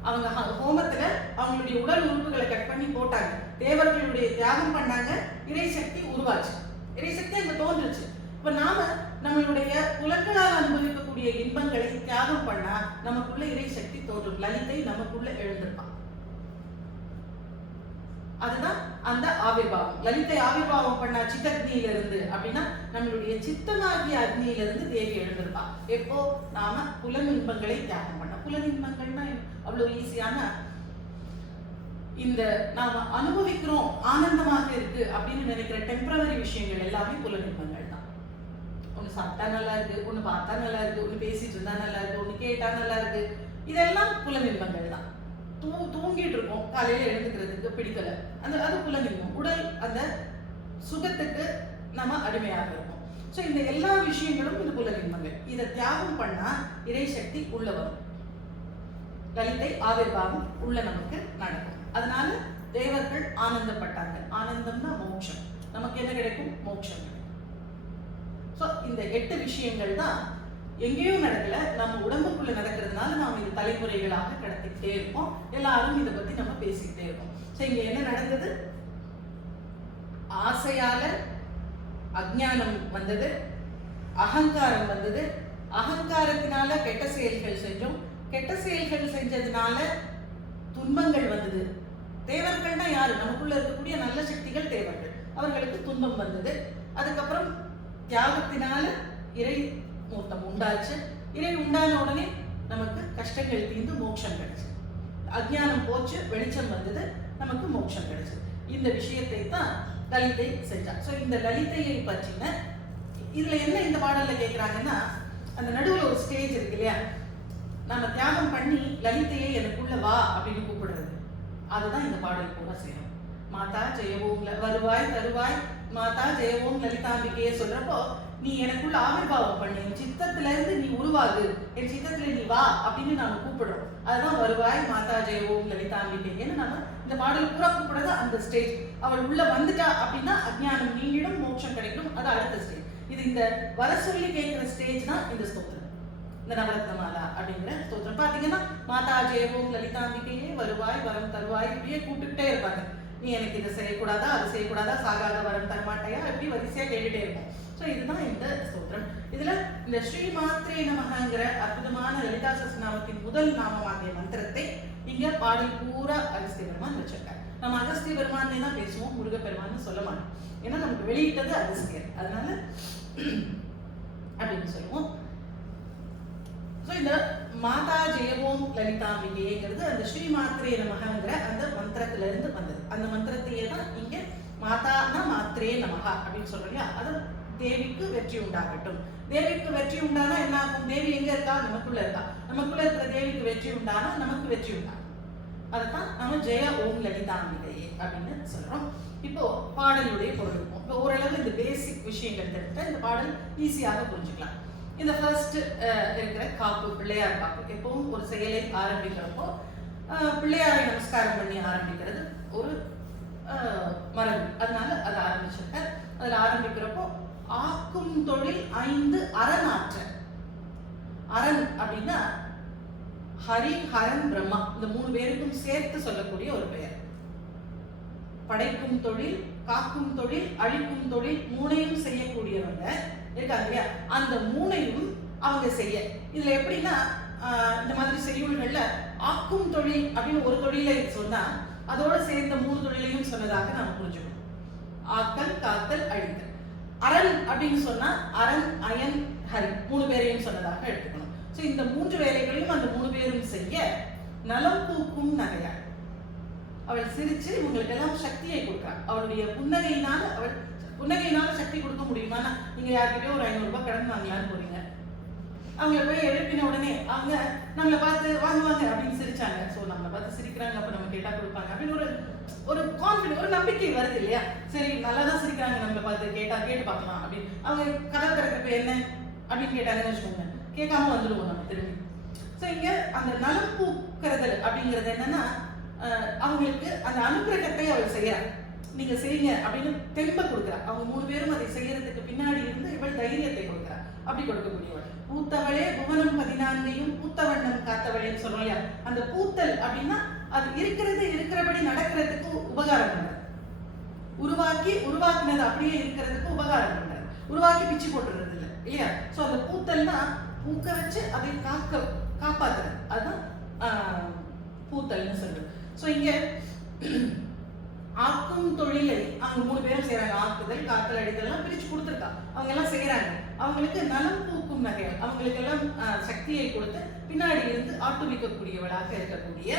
அவங்க ஹோமத்துல அவங்களுடைய உடல் உறுப்புகளை கட் பண்ணி போட்டாங்க, தேவர்களுடைய தியாகம் பண்ணாங்க, இறை சக்தி உருவாச்சு, இறை சக்தி அங்க தோன்றுச்சு. இப்ப நாம நம்மளுடைய புலன்களால் அனுபவிக்கக்கூடிய இன்பங்களை தியாகம் பண்ணா நமக்குள்ள இறை சக்தி தோன்றும். லலிதை நமக்குள்ள எழுந்திருப்பான். அதுதான் அந்த ஆவிர்வாவம். லலிதை ஆவிர்வாவம் பண்ணா சித்தக்னியில இருந்து அப்படின்னா நம்மளுடைய சித்தமாகிய அக்னியில இருந்து தேவி எழுந்திருப்பா. எப்போ? நாம புலன் இன்பங்களை தியாகம் பண்ண. புலன் இன்பங்கள்னா அவ்வளவு ஈஸியான, இந்த நாம அனுபவிக்கிறோம் ஆனந்தமாக இருக்கு அப்படின்னு நினைக்கிற டெம்பரவரி விஷயங்கள் எல்லாமே புலன் இன்பங்கள் தான். ஒண்ணு சாப்பிட்டா நல்லா இருக்கு, ஒண்ணு பார்த்தா நல்லா இருக்கு, ஒண்ணு பேசிட்டு இருந்தா நல்லா இருக்கு, ஒண்ணு கேட்டா நல்லா இருக்கு, இதெல்லாம் புலன் இன்பங்கள் தான். தூங்கிட்டு இருக்கோம், காலையில எழுந்துக்கிறதுக்கு பிடிக்கல, அது புலனின்பம். உடல் அந்த சுகத்துக்கு நம்ம அடிமையாக இருக்கும். ஸோ இந்த எல்லா விஷயங்களும் இந்த புலனின்பங்கள். இதை தியாகம் பண்ணா இறை சக்தி உள்ள வரும், லலிதை ஆவிர்வாவம் உள்ள நமக்கு நடக்கும். அதனால தேவர்கள் ஆனந்தப்பட்டாங்க. ஆனந்தம்னா மோட்சம். நமக்கு என்ன கிடைக்கும்? மோட்சம் கிடைக்கும். ஸோ இந்த 8 விஷயங்கள் தான் எங்கேயும் நடக்கல, நம்ம உடம்புக்குள்ள நடக்கிறதுனால நாம இது தலைமுறைகளாக கடத்திக்கிட்டே இருக்கோம். எல்லாரும் இதை பத்தி நம்ம பேசிக்கிட்டே இருக்கோம். சோ இங்க என்ன நடந்தது? ஆசையால அஜ்ஞானம் வந்தது, அகங்காரம் வந்தது, அகங்காரத்தினால கெட்ட செயல்கள் செஞ்சோம், கெட்ட செயல்கள் செஞ்சதுனால துன்பங்கள் வந்தது. தேவர்கள்னா யாரு? நமக்குள்ள இருக்கக்கூடிய நல்ல சக்திகள் தேவர்கள், அவர்களுக்கு துன்பம் வந்தது. அதுக்கப்புறம் தியாகத்தினால இறை மூர்த்தம் உண்டாச்சு. இறை உண்டான உடனே நமக்கு கஷ்டங்கள் தீர்ந்து மோட்சம் கிடைச்சு, அஜ்ஞானம் போச்சு, வெளிச்சம் வந்தது, நமக்கு மோட்சம் கிடைச்சு. இந்த விஷயத்தை தான் லலிதை செஞ்சா. ஸோ இந்த லலிதையை பற்றின இதுல என்ன இந்த பாடல்ல கேட்கிறாங்கன்னா, அந்த நடுவுல ஒரு ஸ்டேஜ் இருக்கு இல்லையா, நம்ம தியாகம் பண்ணி லலிதையை எனக்குள்ள வா அப்படின்னு கூப்பிடுறது, அதுதான் இந்த பாடல் பூரா செய்யணும். மாதா ஜெயவோம் வருவாய் தருவாய் மாதா ஜெயவோம் லலிதாம்பிகையை சொல்றப்போ, நீ எனக்குள்ள ஆவிர்வாவம் பண்ணு, என் சித்தத்துல இருந்து நீ உருவாகு, என் சித்தத்துல நீ வா அப்படின்னு நாம கூப்பிடுறோம். அதுதான் வருவாய் மாதா ஜெயவோம் லலிதாம்பிகை. ஏன்னா நம்ம இந்த பாடல் பூரா கூப்பிடுறது அந்த ஸ்டேஜ். அவள் உள்ள வந்துட்டா அப்படின்னா அஜ்ஞானம் நீங்கிடும், மோட்சம் கிடைக்கும், அது அடுத்த ஸ்டேஜ். இது இந்த வர சொல்லி கேட்கிற ஸ்டேஜ் தான் இந்த ஸ்தோத்திரம், இந்த நவரத்னமாலா அப்படிங்கிற ஸ்தோத்திரம். பாத்தீங்கன்னா மாதா ஜெயவோம் லலிதாம்பிகையே வருவாய் வரம் தருவாய் இப்படியே கூப்பிட்டுட்டே இருப்பாங்க. நீ எனக்கு இதை செய்யக்கூடாதா, அது செய்யக்கூடாதா, சாகாத வரம் தரமாட்டையா, இப்படி வரிசையா கேட்டுட்டே இருக்கும். ஸோ இதுதான் இந்த ஸ்தோத்திரம். இதுல இந்த ஸ்ரீ மாத்ரே நமகங்கிற அற்புதமான லலிதா சஹஸ்ரநாமத்தின் முதல் நாமமாகிய மந்திரத்தை இங்க பாடல் பூரா அகஸ்திய பெருமான் வச்சிருக்காரு. நம்ம அகஸ்திய பெருமானே தான் பேசுவோம், முருகப்பெருமான்னு சொல்ல மாட்டோம். ஏன்னா நமக்கு வெளியிட்டது அகஸ்தியர், அதனால அப்படின்னு சொல்லுவோம். ஸோ இந்த மாதா ஜெயவோம் லலிதாம்பிகைங்கிறது அந்த ஸ்ரீமாத்ரே நமகங்கிற அந்த மந்திரத்துல இருந்து வந்தது. அந்த மந்திரத்தையே தான் இங்க மாதானா மாத்ரே நமகா அப்படின்னு சொல்றீங்க. அது தேவிக்கு வெற்றி உண்டாகட்டும். தேவிக்கு வெற்றி உண்டானா என்ன ஆகும்? தேவி எங்க இருக்கா? நமக்குள்ள இருக்கா. நமக்குள்ள இருக்கிற தேவிக்கு வெற்றி உண்டானா நமக்கு வெற்றி உண்டாகும். அதுதான் நம்ம ஜெய ஓம் லலிதாம்பிகையே அப்படின்னு சொல்றோம். இப்போ பாடலுடைய பொருள் இருக்கும். இப்போ ஓரளவு இந்த பேசிக் விஷயங்கள் தெரிஞ்சா இந்த பாடல் ஈஸியாக புரிஞ்சுக்கலாம். இந்த ஃபர்ஸ்ட் இருக்கிற காப்பு, பிள்ளையார் காப்பு. எப்பவும் ஒரு செயலை ஆரம்பிக்கிறப்போ பிள்ளையாரை நமஸ்காரம் பண்ணி ஆரம்பிக்கிறது ஒரு மரபு. அதனால அதை ஆரம்பிச்சிருக்க. அதில் ஆரம்பிக்கிறப்போ ஆக்கும் தொழில் 5 அரணாற்ற. அரண் அப்படின்னா ஹரி, ஹரன், பிரம்மா இந்த 3 பேருக்கும் சேர்த்து சொல்லக்கூடிய ஒரு பெயர். படைக்கும் தொழில், காக்கும் தொழில், அழிக்கும் தொழில் 3ஐயும் செய்யக்கூடியவங்க இருக்காங்க இல்லையா? அந்த 3ஐயும் அவங்க செய்ய. இதுல எப்படின்னா இந்த மாதிரி செய்யுள்கள்ல ஆக்கும் தொழில் அப்படின்னு ஒரு தொழிலை சொன்னா அதோட சேர்ந்த 3 தொழிலையும் சொன்னதாக நாம புரிஞ்சுக்கணும். ஆக்கல், காத்தல், அழித்தல். அரண் அப்படின்னு சொன்னா அரண், அயன், ஹரி 3 பேரையும் சொன்னதாக எடுத்துக்கணும். ஸோ இந்த 3 வேலைகளையும் அந்த 3 பேரும் செய்ய நலம் பூக்கும் நகையாள். அவள் சிரிச்சு இவங்களுக்கு எல்லாம் சக்தியை கொடுக்குறாள். அவளுடைய புன்னகையினால சக்தி கொடுக்க முடியுமானா, நீங்க யார்கிட்டயோ ஒரு 500 ரூபாய் கடன் வாங்கலான்னு போறீங்க. அவங்கள போய் எழுப்பின உடனே அவங்க நம்மளை பார்த்து வாங்குவாங்க அப்படின்னு சிரிச்சாங்க. ஸோ நம்மளை பார்த்து சிரிக்கிறாங்க, அப்ப நம்ம கேட்டா கொடுப்பாங்க அப்படின்னு ஒரு கான்ஃபிடன்ஸ், ஒரு நம்பிக்கை வருது இல்லையா? சரி, நல்லா தான் சிரிக்கிறாங்க, நம்மளை பார்த்து கேட்டு பார்க்கலாம் அப்படின்னு. அவங்க கதை திறக்கப்ப என்ன அப்படின்னு கேட்டாங்கன்னு வச்சுக்கோங்க, கேட்காம வந்துடுவோம் நம்ம திரும்பி. ஸோ இங்க அந்த நலம் பூக்கிறது அப்படிங்கிறது என்னன்னா, அவங்களுக்கு அந்த அனுகிரகத்தை அவள் செய்யறா. நீங்க செய்யுங்க அப்படின்னு தெம்ப கொடுக்குறா. அவங்க 3 பேரும் அதை செய்யறதுக்கு பின்னாடி இருந்து இவள் தைரியத்தை கொடுக்குறா. அப்படி கொடுக்கக்கூடியவள். பூத்தவளே புவனம் 14ஐயும் பூத்தவண்ணம் காத்தவளேன்னு சொல்றோம் இல்லையா? அந்த பூத்தல் அப்படின்னா அது இருக்கிறபடி நடக்கிறதுக்கு உபகாரம் பண்றது. உருவாக்குனது அப்படியே இருக்கிறதுக்கு உபகாரம் பண்றது. உருவாக்கி பிச்சு போட்டுறது இல்லை இல்லையா? ஸோ அந்த பூத்தல்னா பூக்க வச்சு அதை காப்பாத்துறது. அதுதான் பூத்தல்னு சொல்றது. ஸோ இங்க ஆக்கும் தொழிலை அவங்க 3 பேரும் செய்யறாங்க. ஆக்குதல், காத்தல், அடித்தல்லாம் பிரிச்சு கொடுத்துருக்கா. அவங்க எல்லாம் செய்யறாங்க. அவங்களுக்கு நலம் பூக்கும் நகைகள், அவங்களுக்கு எல்லாம் சக்தியை கொடுத்து பின்னாடி இருந்து ஆட்டுவிக்கக்கூடியவளாக இருக்கக்கூடிய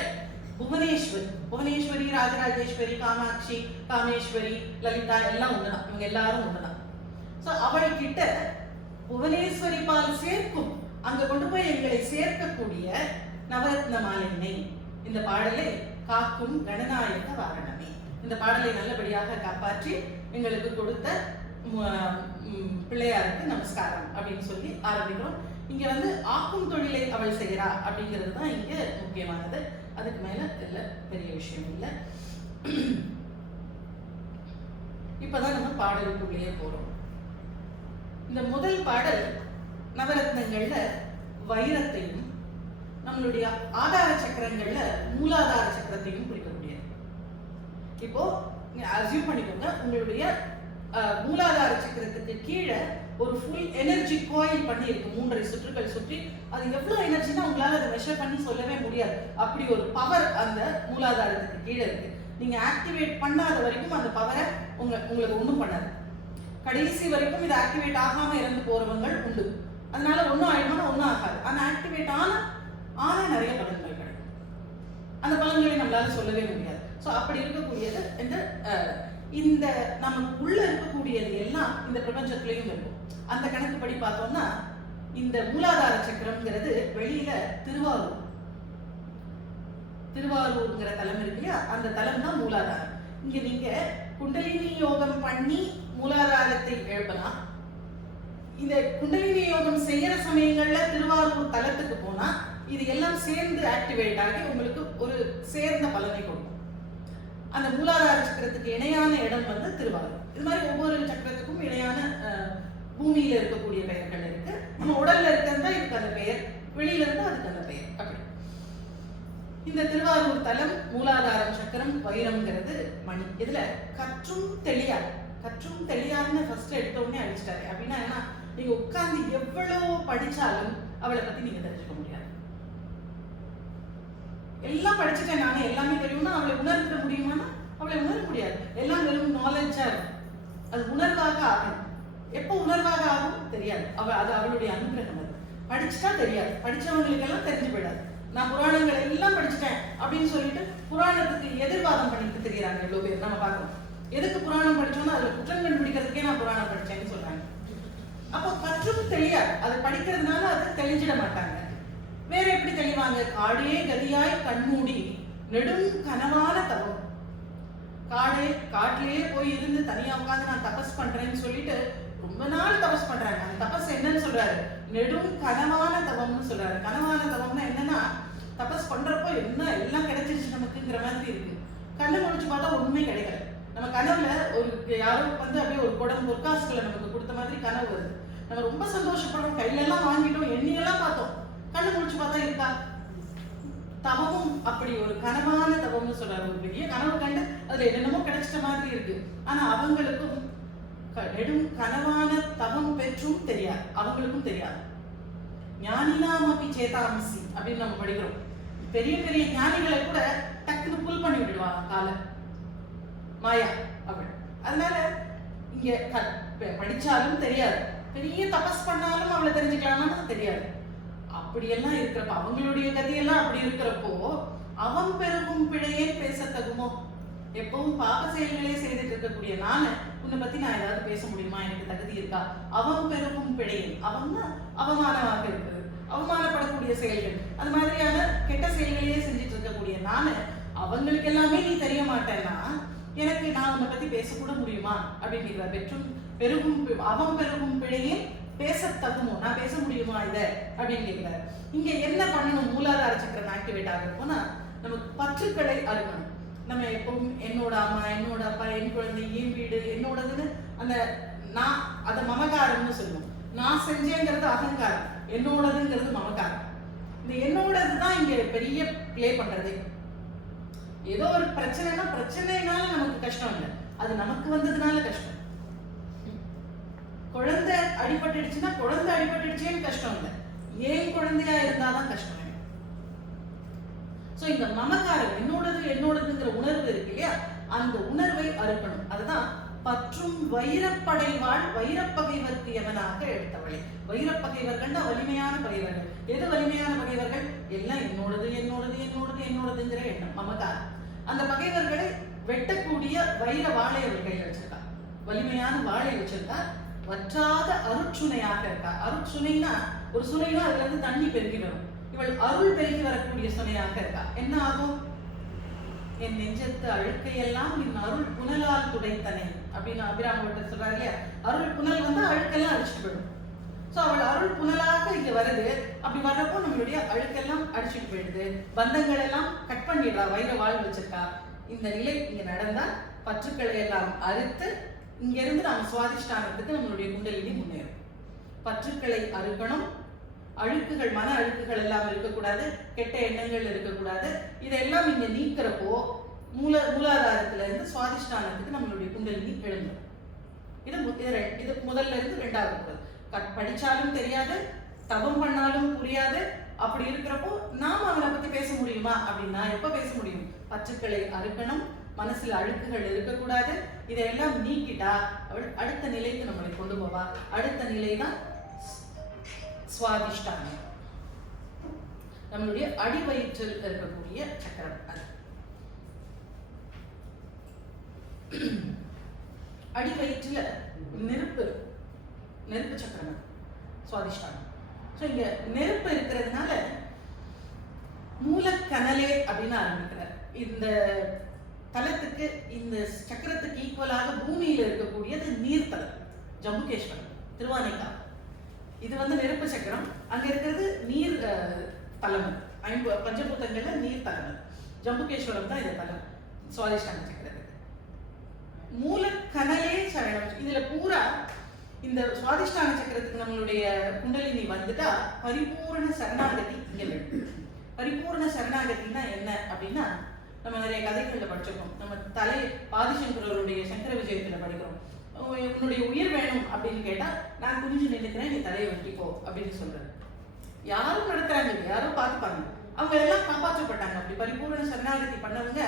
புவனேஸ்வரி, ராஜராஜேஸ்வரி, காமாட்சி, காமேஸ்வரி, லலிதா எல்லாம் ஒண்ணுதான். இவங்க எல்லாரும் ஒண்ணுதான். ஸோ அவள்கிட்ட புவனேஸ்வரி பால் சேர்க்கும், அங்க கொண்டு போய் எங்களை சேர்க்கக்கூடிய நவரத்ன மாலினை. இந்த பாடலை காக்கும் கணநாயக வாரணமே. இந்த பாடலை நல்லபடியாக காப்பாற்றி எங்களுக்கு கொடுத்த பிள்ளையாருக்கு நமஸ்காரம் அப்படின்னு சொல்லி ஆரம்பிக்கிறோம். இங்க ஆக்கும் தொழிலை அவள் செய்யறா அப்படிங்கிறது தான் இங்க முக்கியமானது. அதுக்கு மேல இல்ல பெரிய விஷயம் இல்லை. இப்பதான் நம்ம பாடலுக்குள்ளேயே போறோம். இந்த முதல் பாடல் நவரத்னங்கள்ல வைரத்தையும் நம்மளுடைய ஆதார சக்கரங்கள்ல மூலாதார சக்கரத்தையும் குறிக்கக்கூடியது. இப்போ அசியூம் பண்ணிக்கோங்க, உங்களுடைய மூலாதார சக்கரத்துக்கு கீழே ஒரு ஃபுல் எனர்ஜி கோயில் பண்ணி இருக்கு. 3.5 சுற்றுகள் சுற்றி. அது எவ்வளவு எனர்ஜினா உங்களால அதை மெஷர் பண்ணி சொல்லவே முடியாது. அப்படி ஒரு பவர் அந்த மூலாதாரத்துக்கு கீழே இருக்கு. நீங்க ஆக்டிவேட் பண்ணாத வரைக்கும் அந்த பவரை உங்களுக்கு ஒன்றும் பண்ணாது. கடைசி வரைக்கும் இது ஆக்டிவேட் ஆகாம இறந்து போறவங்க உண்டு. அதனால ஒன்றும் ஆயிடுமா, ஒன்றும் ஆகாது. ஆனா ஆக்டிவேட் ஆனா நிறைய பலன்கள் கிடைக்கும். அந்த பலன்களை நம்மளால சொல்லவே முடியாது. ஸோ அப்படி இருக்கக்கூடியது இந்த நமக்கு உள்ள இருக்கக்கூடியது எல்லாம் இந்த பிரபஞ்சத்திலையும் இருக்கும். அந்த கணக்குப்படி பார்த்தோம்னா இந்த மூலாதார சக்கரம்ங்கிறது வெளியில திருவாரூர்ங்கிற தலம் இருக்கு இல்லையா? அந்த தலம் தான் மூலாதாரம். இங்க நீங்க குண்டலினி யோகம் பண்ணி மூலாதாரத்தை எழுப்பலாம். இந்த குண்டலினி யோகம் செய்யற சமயங்கள்ல திருவாரூர் தலத்துக்கு போனா இது எல்லாம் சேர்ந்து ஆக்டிவேட் ஆகி உங்களுக்கு ஒரு சேர்ந்த பலனை கொடுக்கும். அந்த மூலாதார சக்கரத்துக்கு இணையான இடம் திருவாரூர். இது மாதிரி ஒவ்வொரு சக்கரத்துக்கும் இணையான பூமியில இருக்கக்கூடிய பெயர்கள் இருக்கு. நம்ம உடல்ல இருக்கிறதா இதுக்கு அந்த பெயர், வெளியில இருந்தா அதுக்கு அந்த பெயர். அப்படி இந்த திருவாரூர் தலம் மூலாதாரம் சக்கரம் வைரம்ங்கிறது மணி. இதுல கற்றும் தெளியாருன்னு ஃபர்ஸ்ட் எடுத்த உடனே அடிச்சிட்டாரு. அப்படின்னா என்ன, நீங்க உட்கார்ந்து எவ்வளவு படிச்சாலும் அவளை பத்தி நீங்க தெரிஞ்சுக்க முடியாது. எல்லாம் படிச்சுட்டேன் நானே, எல்லாமே தெரியும்னா அவளை உணர்ந்துட முடியுமானா அவளை உணர முடியாது. எல்லாம் வெறும் நாலேஜா இருக்கும். அது உணர்வாக ஆகும். எப்போ உணர்வாக ஆகும் தெரியாது. அது அவளுடைய அனுகிரகம். அது படிச்சுட்டா தெரியாது, படிச்சவங்களுக்கு எல்லாம் தெரிஞ்சு போயிடாது. நான் புராணங்கள் எல்லாம் படிச்சுட்டேன் அப்படின்னு சொல்லிட்டு புராணத்துக்கு எதிர்வாதம் பண்ணிட்டு தெரியுறாங்க எவ்வளவு பேர் நம்ம பார்க்கணும். எதுக்கு புராணம் படிச்சோம்னா அதுல குற்றம் கண்டுபிடிக்கிறதுக்கே நான் புராணம் படிச்சேன்னு சொல்றாங்க. அப்போ கற்றும் தெரியாது, அதை படிக்கிறதுனால அதை தெளிஞ்சிட மாட்டாங்க. வேற எப்படி தெளிவாங்க? காடே கதியாய் கண்மூடி நெடும் கனவான தவம். காட்டிலேயே போய் இருந்து தனியா உட்காந்து நான் தபஸ் பண்றேன்னு சொல்லிட்டு ரொம்ப நாள் தபஸ் பண்றாங்க. அந்த தபஸ் என்னன்னு சொல்றாரு? நெடும் கனவான தவம்னு சொல்றாரு. கனவான தவம்னா என்னன்னா, தபஸ் பண்றப்போ என்ன எல்லாம் கிடைச்சிருச்சு நமக்குங்கிற மாதிரி இருக்கு. கண்ணு முடிச்சு பார்த்தா ஒண்ணுமே கிடைக்கல. நம்ம கனவுல யாரோ வந்து அப்படியே ஒரு குடம் பொற்காசுகளை நமக்கு கொடுத்த மாதிரி கனவு வருது. நம்ம ரொம்ப சந்தோஷப்படுறோம், கையில எல்லாம் வாங்கிட்டோம், எண்ணியெல்லாம் பார்த்தோம், கண்ணு முடிச்சு பார்த்தா இருக்கா? தவமும் அப்படி ஒரு கனவான தவம்னு சொல்றாரு. ஒரு பெரிய கனவு கண்டு அதுல என்னென்னமோ கிடைச்சிட்ட மாதிரி இருக்கு. ஆனா அவங்களுக்கும் நெடும் கனவான தவம் பெற்றும் தெரியாது, அவங்களுக்கும் தெரியாது. ஞானினாமபி சேதாம்சி அப்படின்னு நம்ம படிக்கிறோம். பெரிய பெரிய ஞானிகளை கூட டக்குன்னு புல் பண்ணி விடுவாங்க காலை, மாயா அப்படி. அதனால இங்க படிச்சாலும் தெரியாது, பெரிய தபஸ் பண்ணாலும் அவளை தெரிஞ்சுக்கலாமான்னு தெரியாது. அப்படியெல்லாம் இருக்கிறப்ப அவங்களுடைய கதையெல்லாம் அப்படி இருக்கிறப்போ அவன் பெருகும் பிழையே பேசத்தகுமோ? எப்பவும் பாவ செயல்களே செய்துட்டு இருக்கக்கூடிய நானு உன்னை பத்தி நான் ஏதாவது பேச முடியுமா? எனக்கு தகுதி இருக்கா? அவன் பெருகும் பிழையே, அவன் தான் அவமானமாக இருக்குது, அவமானப்படக்கூடிய செயல்கள், அது மாதிரியான கெட்ட செயல்களையே செஞ்சுட்டு இருக்கக்கூடிய நானு அவங்களுக்கு எல்லாமே நீ தெரிய மாட்டேன்னா எனக்கு நான் உன்னை பத்தி பேசக்கூட முடியுமா அப்படின்னு பெருகும் அவன் பெருகும் பிழையே பேசத்தகுமோ, நான் பேச முடியுமா இதை அப்படின்னு கேட்கிறாரு. இங்க என்ன பண்ணணும்? மூலாதார சக்கரம் ஆக்டிவேட் ஆகிறப்போனா நமக்கு பற்றுக்களை அறுக்கணும். நம்ம எப்பவும் என்னோட அம்மா, என்னோட அப்பா, என் குழந்தை, என் வீடு, என்னோடதுன்னு அந்த நான் அதை மமகாரம்னு சொல்லுவோம். நான் செஞ்சேங்கிறது அகங்காரம், என்னோடதுங்கிறது மமகாரம். இந்த என்னோடதுதான் இங்க பெரிய பிளே பண்றது. ஏதோ ஒரு பிரச்சனைனா பிரச்சனைனால நமக்கு கஷ்டம் இல்லை, அது நமக்கு வந்ததுனால கஷ்டம். குழந்தை அடிபட்டுடுச்சுன்னா குழந்தை அடிபட்டுடுச்சேன்னு கஷ்டம் இல்லை, ஏன் குழந்தையா இருந்தாதான் கஷ்டம். சோ இந்த மமகாரம், என்னோடதுங்கிற உணர்வு இருக்கு இல்லையா, அந்த உணர்வை அறுக்கணும். அதுதான் பற்றும் வைரப்படைவாள் வைரப்பகைவர்க்கு எவனாக எடுத்தவளே. வைரப்பகைவர்கள்னா வலிமையான பகைவர்கள். எது வலிமையான பகைவர்கள்? எல்லாம் என்னோடதுங்கிற எண்ணம், மமகாரம். அந்த பகைவர்களை வெட்டக்கூடிய வைர வாழை அவர் கையில் வச்சிருக்கா, வலிமையான வாழை வச்சிருக்கா, வற்றாத அருட்சுனையாக இருக்கா. அருட்சுனைனா ஒரு சுனைனா அதுல இருந்து தண்ணி பெருகி வரும். இவள் அருள் பெருகி வரக்கூடிய சுனையாக இருக்கா. என்ன ஆகும்? என் நெஞ்சத்து அழுக்கையெல்லாம் என் அருள் புனலால் துடைத்தனே அப்படின்னு அபிராமபட்டர் சொல்றாரு இல்லையா. அருள் புனல் வந்து அழுக்கெல்லாம் அடிச்சுட்டு போயிடும். சோ அவள் அருள் புனலாக இங்க வருது. அப்படி வர்றப்போ நம்மளுடைய அழுக்கெல்லாம் அடிச்சுட்டு போயிடுது, பந்தங்கள் எல்லாம் கட் பண்ணிடுறா, வைர வாழ் வச்சிருக்கா. இந்த நிலை இங்க நடந்தா பற்றுக்களை எல்லாம் அறுத்து இங்க இருந்து நாம சுவாதிஷ்டானத்துக்கு நம்மளுடைய குண்டலினி முன்னேறும். பற்றுக்களை அறுக்கணும், அழுக்குகள், மன அழுக்குகள் எல்லாம் இருக்கக்கூடாது, கெட்ட எண்ணங்கள் இருக்கக்கூடாது. இதெல்லாம் இங்க நீக்கிறப்போ மூலாதாரத்துல இருந்து சுவாதிஷ்டானத்துக்கு நம்மளுடைய குண்டலினி எழுந்துடும். இது முதல்ல இருந்து ரெண்டாவது. படிச்சாலும் தெரியாது, தவம் பண்ணாலும் புரியாது. அப்படி இருக்கிறப்போ நாம அவனை பத்தி பேச முடியுமா அப்படின்னா எப்ப பேச முடியும்? பற்றுக்களை அறுக்கணும், மனசுல அழுக்குகள் இருக்கக்கூடாது. இதையெல்லாம் நீக்கிட்டா அவள் அடுத்த நிலைக்கு நம்மளை கொண்டு போவா. அடுத்த நிலை தான் சுவாதிஷ்டானம், நம்மளுடைய அடிவயிற்றில் இருக்கக்கூடிய சக்கரம். அது அடிவயிற்றுல நெருப்பு சக்கரம், சுவாதிஷ்டானம். ஸோ இங்க நெருப்பு இருக்கிறதுனால மூலக்கனலே அப்படின்னு ஆரம்பிக்கிறார். இந்த தலத்துக்கு, இந்த சக்கரத்துக்கு ஈக்குவலாக பூமியில இருக்கக்கூடியது நீர்த்தலம், ஜம்புகேஸ்வரம், திருவானைக்கால். இது வந்து நெருப்பு சக்கரம், அங்க இருக்கிறது நீர் தலம். பஞ்சபூதங்கள்ல நீர் தலம். ஜம்புகேஸ்வரம் தான் இந்த தலம், சுவாதிஷ்டான சக்கரத்துக்கு. மூலக்கனலே சரணம். இதுல பூரா இந்த சுவாதிஷ்டான சக்கரத்துக்கு நம்மளுடைய குண்டலினி வந்துட்டா பரிபூர்ண சரணாகதி இங்க வேணும். பரிபூர்ண சரணாகதினா என்ன அப்படின்னா, நம்ம நிறைய கதைகள்ல படிச்சிருக்கோம். நம்ம ஆதிசங்கரருடைய சங்கர விஜயத்துல படிக்கிறோம். உன்னுடைய உயிர் வேணும் அப்படின்னு கேட்டா, நான் குனிஞ்சு நினைக்கிறேன், நீ தலையை வெட்டிப்போ அப்படின்னு சொல்றேன். யாரும் நடத்துறாங்க, யாரும் பார்த்துப்பாங்க, அவங்க எல்லாம் காப்பாற்றப்பட்டாங்க. அப்படி பரிபூர்ண சரணாகதி பண்ணவங்க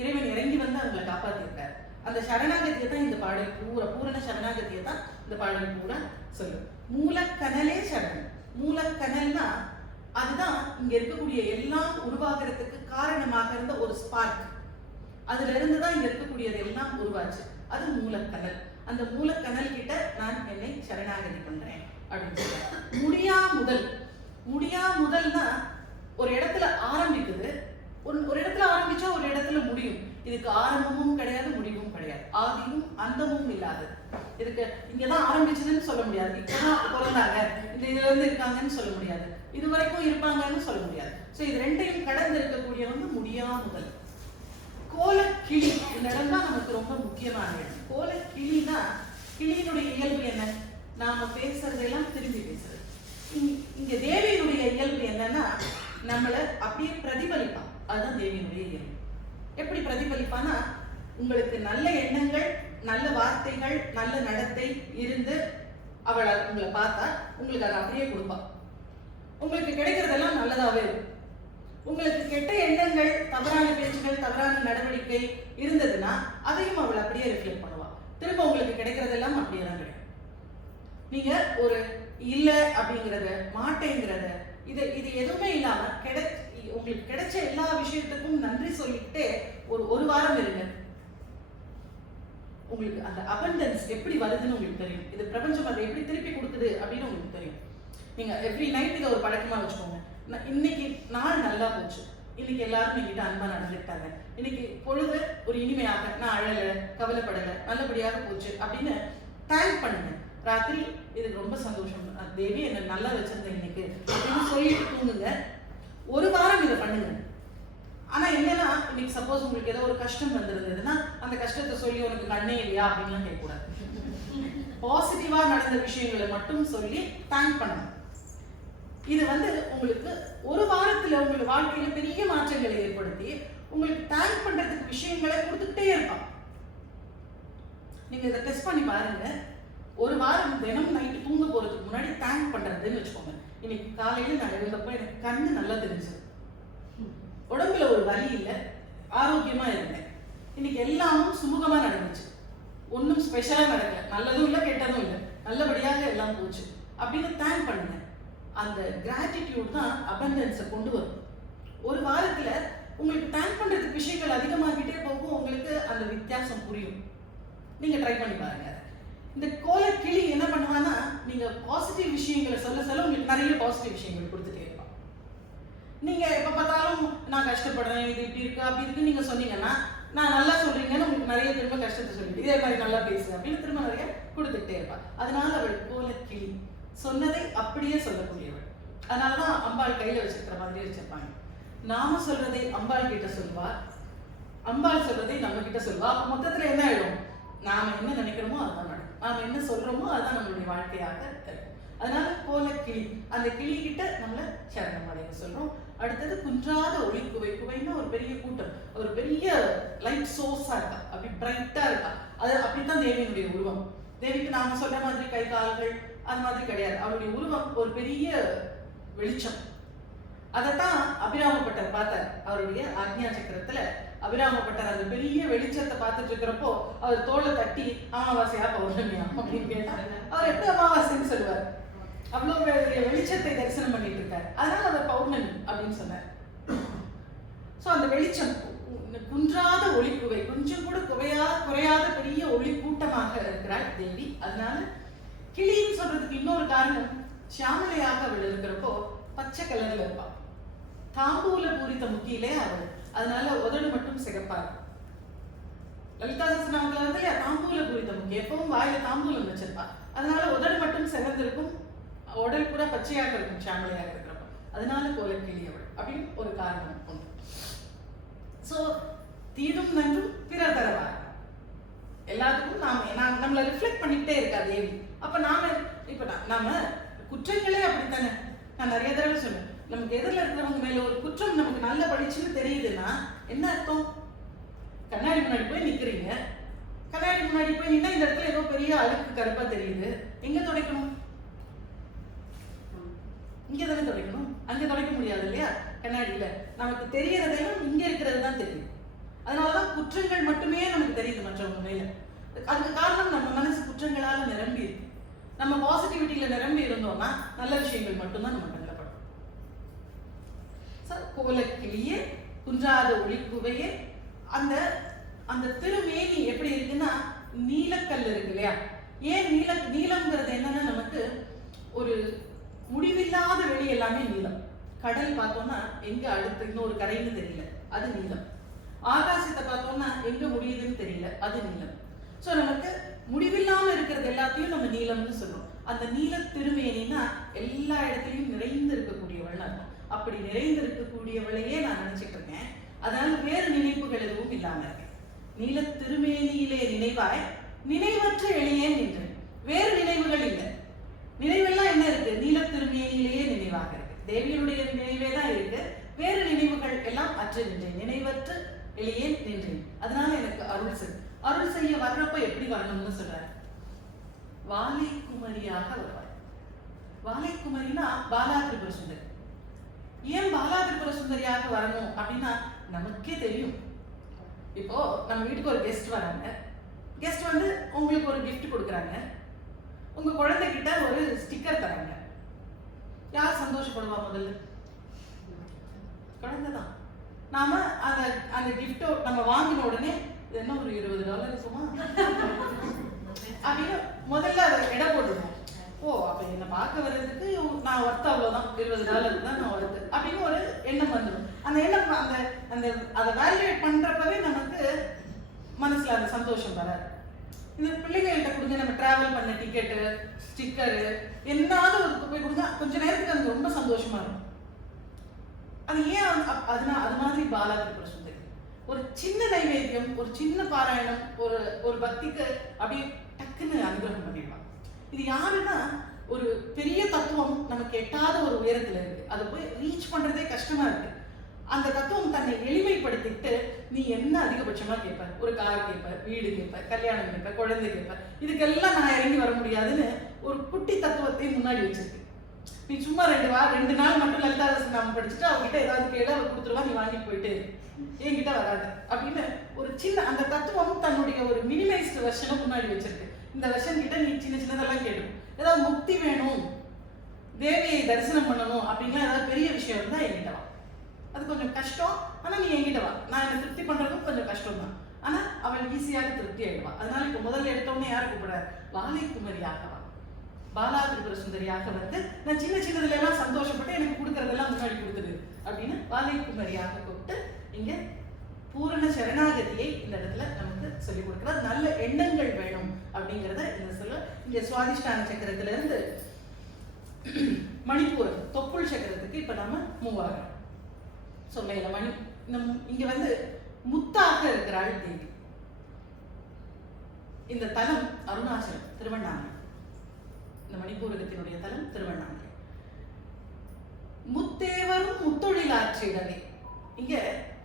இறைவன் இறங்கி வந்து அவங்களை காப்பாத்திருக்காரு. அந்த சரணாகதியை தான் இந்த பாடல் பூரா, பூரண சரணாகதியை தான் இந்த பாடல் பூரா சொல்லும். மூலக்கனலே சரணம். மூலக்கனல்னா அதுதான் இங்க இருக்கக்கூடிய எல்லாம் உருவாகிறதுக்கு காரணமாக இருந்த ஒரு ஸ்பார்க். அதுல இருந்து தான் இங்க இருக்கக்கூடியது எல்லாம் உருவாச்சு. அது மூலக்கனல். அந்த மூலக்கனல் கிட்ட நான் என்னை சரணாகதி பண்றேன் அப்படின்னு சொல்றேன். முடியா முதல்னா ஒரு இடத்துல ஆரம்பிக்குது, ஒரு இடத்துல ஆரம்பிச்சா ஒரு இடத்துல முடியும். இதுக்கு ஆரம்பமும் கிடையாது, முடிவும் கிடையாது, ஆதியும் அந்தமும் இல்லாது. இதுக்கு இங்கதான் ஆரம்பிச்சதுன்னு சொல்ல முடியாது, இப்பதான் பிறந்தாங்க இந்த இதுல இருந்து இருக்காங்கன்னு சொல்ல முடியாது, இது வரைக்கும் இருப்பாங்கன்னு சொல்ல முடியாது. சோ இது ரெண்டையும் கடந்து இருக்கக்கூடிய முடியா முதல். கோலக்கிளி இந்த இடம் தான் நமக்கு ரொம்ப முக்கியமான இடம். கோலக்கிளினா கிளியினுடைய இயல்பு என்ன? நாம பேசுறதெல்லாம் திரும்பி பேசுறது. இங்க தேவியினுடைய இயல்பு என்னன்னா நம்மளை அப்படியே பிரதிபலிப்பான். அதுதான் தேவியினுடைய இயல்பு. எப்படி பிரதிபலிப்பானா, உங்களுக்கு நல்ல எண்ணங்கள், நல்ல வார்த்தைகள், நல்ல நடத்தை இருந்து அவளை உங்களை பார்த்தா உங்களுக்கு அதை அப்படியே கொடுப்பா. உங்களுக்கு கிடைக்கிறதெல்லாம் நல்லதாவே இருக்கும். உங்களுக்கு கெட்ட எண்ணங்கள், தவறான பேச்சுகள், தவறான நடவடிக்கை இருந்ததுன்னா அதையும் அவள் அப்படியே ரிஃப்ளெக்ட் பண்ணுவா. திரும்ப உங்களுக்கு கிடைக்கிறதெல்லாம் அப்படியே தான் கிடைக்கும். நீங்க ஒரு இல்ல அப்படிங்கறத, மாட்டேங்கிறத, இது எதுவுமே இல்லாம உங்களுக்கு கிடைச்ச எல்லா விஷயத்துக்கும் நன்றி சொல்லிட்டு ஒரு வாரம் இருங்க. உங்களுக்கு அந்த அபண்டன்ஸ் எப்படி வருதுன்னு உங்களுக்கு தெரியும். இது பிரபஞ்சம் அதை எப்படி திருப்பி கொடுக்குது அப்படின்னு உங்களுக்கு தெரியும். நீங்க எவ்ரி நைட் இதை ஒரு பழக்கமா வச்சுக்கோங்க. இன்னைக்கு நாள் நல்லா போச்சு, இன்னைக்கு எல்லாரும் என்கிட்ட அன்பா நடந்துட்டாங்க, இன்னைக்கு பொழுது ஒரு இனிமையாக, நான் அழல, கவலைப்படல, நல்லபடியாக போச்சு அப்படின்னு தேங்க் பண்ணுங்க. ராத்திரி இதுக்கு ரொம்ப சந்தோஷம், தேவி என்ன நல்லா வச்சிருந்தேன் இன்னைக்கு அப்படின்னு சொல்லிட்டு தூங்குங்க. ஒரு வாரம் இதை பண்ணுங்க. ஆனா என்னன்னா, இன்னைக்கு சப்போஸ் உங்களுக்கு ஏதோ ஒரு கஷ்டம் வந்திருந்ததுன்னா அந்த கஷ்டத்தை சொல்லி உனக்கு கண்ணே இல்லையா அப்படின்லாம் கேட்கக்கூடாது. பாசிட்டிவா நடந்த விஷயங்களை மட்டும் சொல்லி தேங்க் பண்ணணும். இது உங்களுக்கு ஒரு வாரத்துல உங்க வாழ்க்கையில பெரிய மாற்றங்களை ஏற்படுத்தி உங்களுக்கு தேங்க் பண்றதுக்கு விஷயங்களை கொடுத்துக்கிட்டே இருப்பான். நீங்க இதை டெஸ்ட் பண்ணி பாருங்க. ஒரு வாரம் தினம் நைட்டு தூங்க போறதுக்கு முன்னாடி தேங்க் பண்றதுன்னு வச்சுக்கோங்க. இன்னைக்கு காலையில நான் எழுந்தப்போ எனக்கு கண்ணு நல்லா தெரிஞ்சது, உடம்புல ஒரு வலி இல்லை, ஆரோக்கியமா இருந்தேன், இன்னைக்கு எல்லாமும் சுமூகமா நடந்துச்சு, ஒன்றும் ஸ்பெஷலா நடக்கல, நல்லதும் இல்லை கெட்டதும் இல்லை, நல்லபடியாக எல்லாம் போச்சு அப்படின்னு தேங்க் பண்ணுங்க. அந்த கிராட்டிடியூட் தான் அபண்டன்ஸை கொண்டு வரும். ஒரு வாரத்துல உங்களுக்கு தேங்க் பண்றதுக்கு விஷயங்கள் அதிகமாகிட்டே போகும். உங்களுக்கு அந்த வித்தியாசம் புரியும். நீங்க ட்ரை பண்ணி பாருங்க. இந்த கோலக்கிளி என்ன பண்ணுவான்னா, நீங்க பாசிட்டிவ் விஷயங்களை சொல்ல சொல்ல உங்களுக்கு நிறைய பாசிட்டிவ் விஷயங்கள் கொடுத்துட்டே இருப்பான். நீங்க எப்ப பார்த்தாலும் நான் கஷ்டப்படுறேன், இது இப்படி இருக்கு அப்படி இருக்கு நீங்க சொன்னீங்கன்னா, நான் நல்லா சொல்றீங்கன்னு உங்களுக்கு நிறைய திரும்ப கஷ்டத்தை சொல்லிட்டு இதே மாதிரி நல்லா பேசு அப்படின்னு திரும்ப நிறைய கொடுத்துக்கிட்டே இருப்பா. அதனால அவள் கோலக்கிளி, சொன்னதை அப்படியே சொல்லக்கூடியவள். அதனாலதான் அம்பாள் கையில வச்சிருக்கிற மாதிரி வச்சிருப்பாங்க. நாம சொல்றதை அம்பாள் கிட்ட சொல்வா, அம்பாள் சொல்றதை நம்ம கிட்ட சொல்வா. அப்ப மொத்தத்துல என்ன ஆயிடும், நாம என்ன நினைக்கிறோமோ அதுதான் நடக்கும், நாம என்ன சொல்றோமோ அதுதான் நம்மளுடைய வாழ்க்கையாக இருக்கும். அதனால கோலக்கிளி, அந்த கிளி கிட்ட நம்மள சரணம் அடைய சொல்றோம். அடுத்தது குன்றாத ஒளி குவை. குவைன்னா ஒரு பெரிய கூட்டம், ஒரு பெரிய லைட் சோர்ஸா இருக்கா, அப்படி பிரைட்டா இருக்கா. அது அப்படித்தான் தேவியினுடைய உருவம். தேவிக்கு நாம சொல்ற மாதிரி கை கால்கள் அந்த மாதிரி கிடையாது. அவருடைய உருவம் ஒரு பெரிய வெளிச்சம். அதைத்தான் அபிராமப்பட்டர் பார்த்தார். அவருடைய ஆக்ஞா சக்கரத்துல அபிராமப்பட்டர் அந்த பெரிய வெளிச்சத்தை பார்த்துட்டு இருக்கிறப்போ அவர் தோலை தட்டி அமாவாசையா பௌர்ணமியா அப்படின்னு கேட்டார். அவர் எப்படி அமாவாசைன்னு சொல்லுவார், அவ்வளவு வெளிச்சத்தை தரிசனம் பண்ணிட்டு இருக்காரு, அதனால அவர் பௌர்ணமி அப்படின்னு சொன்னார். சோ அந்த வெளிச்சம் குன்றாத ஒளி குவை, கொஞ்சம் கூட குறையாத பெரிய ஒளி கூட்டமாக இருக்கிறாள் தேவி. அதனால கிளின்னு சொல்றதுக்கு இன்னொரு காரணம், சியாமலையாக அவள் இருக்கிறப்போ பச்சை கலர்ல இருப்பாள், தாம்பூல பூரித்த முக்கியிலே அவள், அதனால உதடு மட்டும் சிகப்பா இருக்கும். லலிதா சஹஸ்ரநாமத்துல இல்லையா, தாம்பூல பூரித்த முக்கி, எப்பவும் வாயில தாம்பூலம் வச்சிருப்பா, அதனால உதடு மட்டும் சிகந்திருக்கும், உடல் கூட பச்சையாக இருக்கும் சியாமலையாக இருக்கிறப்போ. அதனால கோலக்கிளி அவள் அப்படின்னு ஒரு காரணம் உண்டு. சோ தீதும் நன்றும் பிறர் தரவா, எல்லாத்துக்கும் நம்மளை ரிஃப்ளெக்ட் பண்ணிக்கிட்டே இருக்கா தேவி. அப்ப நாம குற்றங்களே அப்படித்தானே. நான் நிறைய தடவை சொன்னேன், நமக்கு எதிரில் இருக்கிறவங்க மேல ஒரு குற்றம் நமக்கு நல்ல படிச்சுன்னு தெரியுதுன்னா என்ன அர்த்தம்? கண்ணாடி முன்னாடி போய் நிக்கிறீங்க, கண்ணாடி முன்னாடி போய் நின்னா இந்த இடத்துல ஏதோ பெரிய அழுக்கு கருப்பா தெரியுது, எங்க துடைக்கணும்? இங்க தானே துடைக்கணும், அங்க துடைக்க முடியாது இல்லையா கண்ணாடியில. நமக்கு தெரியறதெல்லாம் இங்க இருக்கிறது தான் தெரியும். அதனாலதான் குற்றங்கள் மட்டுமே நமக்கு தெரியுது மற்றவங்க மேல. அதுக்கு காரணம் நம்ம மனசு குற்றங்களால நிரம்பி இருக்கு. நம்ம பாசிட்டிவிட்டியில நிரம்பி இருந்தோம்னா நல்ல விஷயங்கள் மட்டும்தான் நம்ம கண்ணில் படும். கோலக்கிளியே குன்றாத ஒளிக்குவையே அந்த அந்த திருமேனி எப்படி இருக்குன்னா நீலக்கல் இருக்கு இல்லையா. ஏன் நீலம்ங்கிறது என்னன்னா நமக்கு ஒரு முடிவில்லாத வெளி எல்லாமே நீலம். கடல் பார்த்தோம்னா எங்க அடுத்து இன்னொரு கரைன்னு தெரியல, அது நீலம். ஆகாசத்தை பார்த்தோம்னா எங்க முடியுதுன்னு தெரியல, அது நீலம். ஸோ நமக்கு முடிவில்லாம இருக்கிறது எல்லாத்தையும் நம்ம நீலம்னு சொல்றோம். அந்த நீல திருமேனின்னா எல்லா இடத்துலையும் நிறைந்து இருக்கக்கூடியவள் அர்த்தம். அப்படி நிறைந்து இருக்கக்கூடியவளையே நான் நினைச்சிட்டு இருக்கேன். அதனால வேறு நினைப்புகள் எதுவும் இல்லாம இருக்கேன். நீல திருமேனியிலே நினைவாய் நினைவற்ற எளியே நின்றேன். வேறு நினைவுகள் இல்லை. நினைவெல்லாம் என்ன இருக்கு? நீல திருமேனியிலேயே நினைவாக இருக்கு. தேவியனுடைய நினைவே தான் இருக்கு. வேறு நினைவுகள் எல்லாம் அற்று நின்றேன். நினைவற்று எளியே நின்றேன். அதனால எனக்கு அருள் செய்ய வர்றப்ப எப்படி வரணும்னு சொல்றாரு. வாலை குமரியாக வருவாய். வாலை குமரினா பாலா திரிபுர சுந்தரி. ஏன் பாலா திரிபுர சுந்தரியாக வரணும் அப்படின்னா நமக்கே தெரியும். இப்போ நம்ம வீட்டுக்கு ஒரு கெஸ்ட் வராங்க. கெஸ்ட் வந்து உங்களுக்கு ஒரு கிஃப்ட் கொடுக்குறாங்க. உங்க குழந்தைகிட்ட ஒரு ஸ்டிக்கர் தராங்க. யார் சந்தோஷப்படுவா? முதல்ல குழந்தை தான். நாம அந்த கிஃப்டோ நம்ம வாங்கின உடனே இது என்ன ஒரு $20 சும்மா அப்படின்னு முதல்ல அதை எடை போட்டுருவோம். ஓ அப்ப என்னை பார்க்க வர்றதுக்கு நான் ஒர்த்து அவ்வளவுதான், $20 தான் நான் ஒர்த்து அப்படின்னு ஒரு எண்ணம் வந்துடும். அந்த எண்ணம் அந்த அதை வேல்யூவேட் பண்றப்பவே நமக்கு மனசுல அந்த சந்தோஷம் வராது. இந்த பிள்ளைகள்கிட்ட கொடுங்க, நம்ம டிராவல் பண்ண டிக்கெட்டு, ஸ்டிக்கரு, என்னாவது ஒரு போய் கொடுங்க, கொஞ்ச நேரத்துக்கு அது ரொம்ப சந்தோஷமா இருக்கும். அது ஏன் அது மாதிரி பாலா திரிபுர சுந்தரி ஒரு சின்ன நைவேத்தியம், ஒரு சின்ன பாராயணம், ஒரு பக்திக்கு அப்படியே டக்குன்னு அனுகிரகம் பண்ணிடுவான். இது யாருன்னா ஒரு பெரிய தத்துவம் நமக்கு எட்டாத ஒரு உயரத்துல இருக்கு. அதை போய் ரீச் பண்றதே கஷ்டமா இருக்கு. அந்த தத்துவம் தன்னை எளிமைப்படுத்திட்டு நீ என்ன அதிகபட்சமா கேட்ப? ஒரு கார் கேட்ப, வீடு கேட்ப, கல்யாணம் கேட்ப, குழந்தை கேட்ப, இதுக்கெல்லாம் நான் இறங்கி வர முடியாதுன்னு ஒரு குட்டி தத்துவத்தை முன்னாடி வச்சிருக்கு. நீ சும்மா 2 நாள் மட்டும் லலிதா நாம படிச்சுட்டு அவகிட்ட ஏதாவது கேளு, அவர் கொடுத்துருவா, நீ வாங்கிட்டு போயிட்டு என்கிட்ட வராது அப்படின்னு ஒரு சின்ன அந்த தத்துவம் தன்னுடைய ஒரு மினிமைஸ்டு வெர்ஷனை முன்னாடி வச்சிருக்கு. இந்த வெர்ஷன் கிட்ட நீ சின்னதெல்லாம் கேட்கணும். ஏதாவது முக்தி வேணும், தேவியை தரிசனம் பண்ணணும் அப்படின்னா ஏதாவது பெரிய விஷயம் இருந்தா என்கிட்ட வா. அது கொஞ்சம் கஷ்டம், ஆனா நீ என்கிட்ட வா. நான் என்னை திருப்தி பண்றதும் கொஞ்சம் கஷ்டம் தான், ஆனா அவள் ஈஸியாக திருப்தி ஆயிடுவா. அதனால இப்ப முதல்ல எடுத்தோடனே யாரு கூப்பிடுற? வாலை குமரியாக வா, பாலா திரிபுர சுந்தரியாக வந்து நான் சின்னதுல எல்லாம் சந்தோஷப்பட்டு எனக்கு கொடுக்கறதெல்லாம் முன்னாடி கொடுத்துடு அப்படின்னு வாலை குமரியாக கூப்பிட்டு இங்க பூரண சரணாகதியை இந்த இடத்துல நமக்கு சொல்லிக் கொடுக்கிறார். நல்ல எண்ணங்கள் வேணும் அப்படிங்கிறத இந்த சொல்ல. இங்க சுவாதிஷ்டான சக்கரத்துல இருந்து மணிப்பூரம் தொப்புள் சக்கரத்துக்கு இப்ப நாம மூவ் ஆகிறோம். மேல மணி இங்க வந்து முத்தாக இருக்கிறாள் தேவி. இந்த தலம் அருணாச்சலம், திருவண்ணாமலை. இந்த மணிப்பூரகத்தினுடைய தலம் திருவண்ணாமலை. முத்தேவரும் முத்தொழில் ஆற்றிடவே. இங்க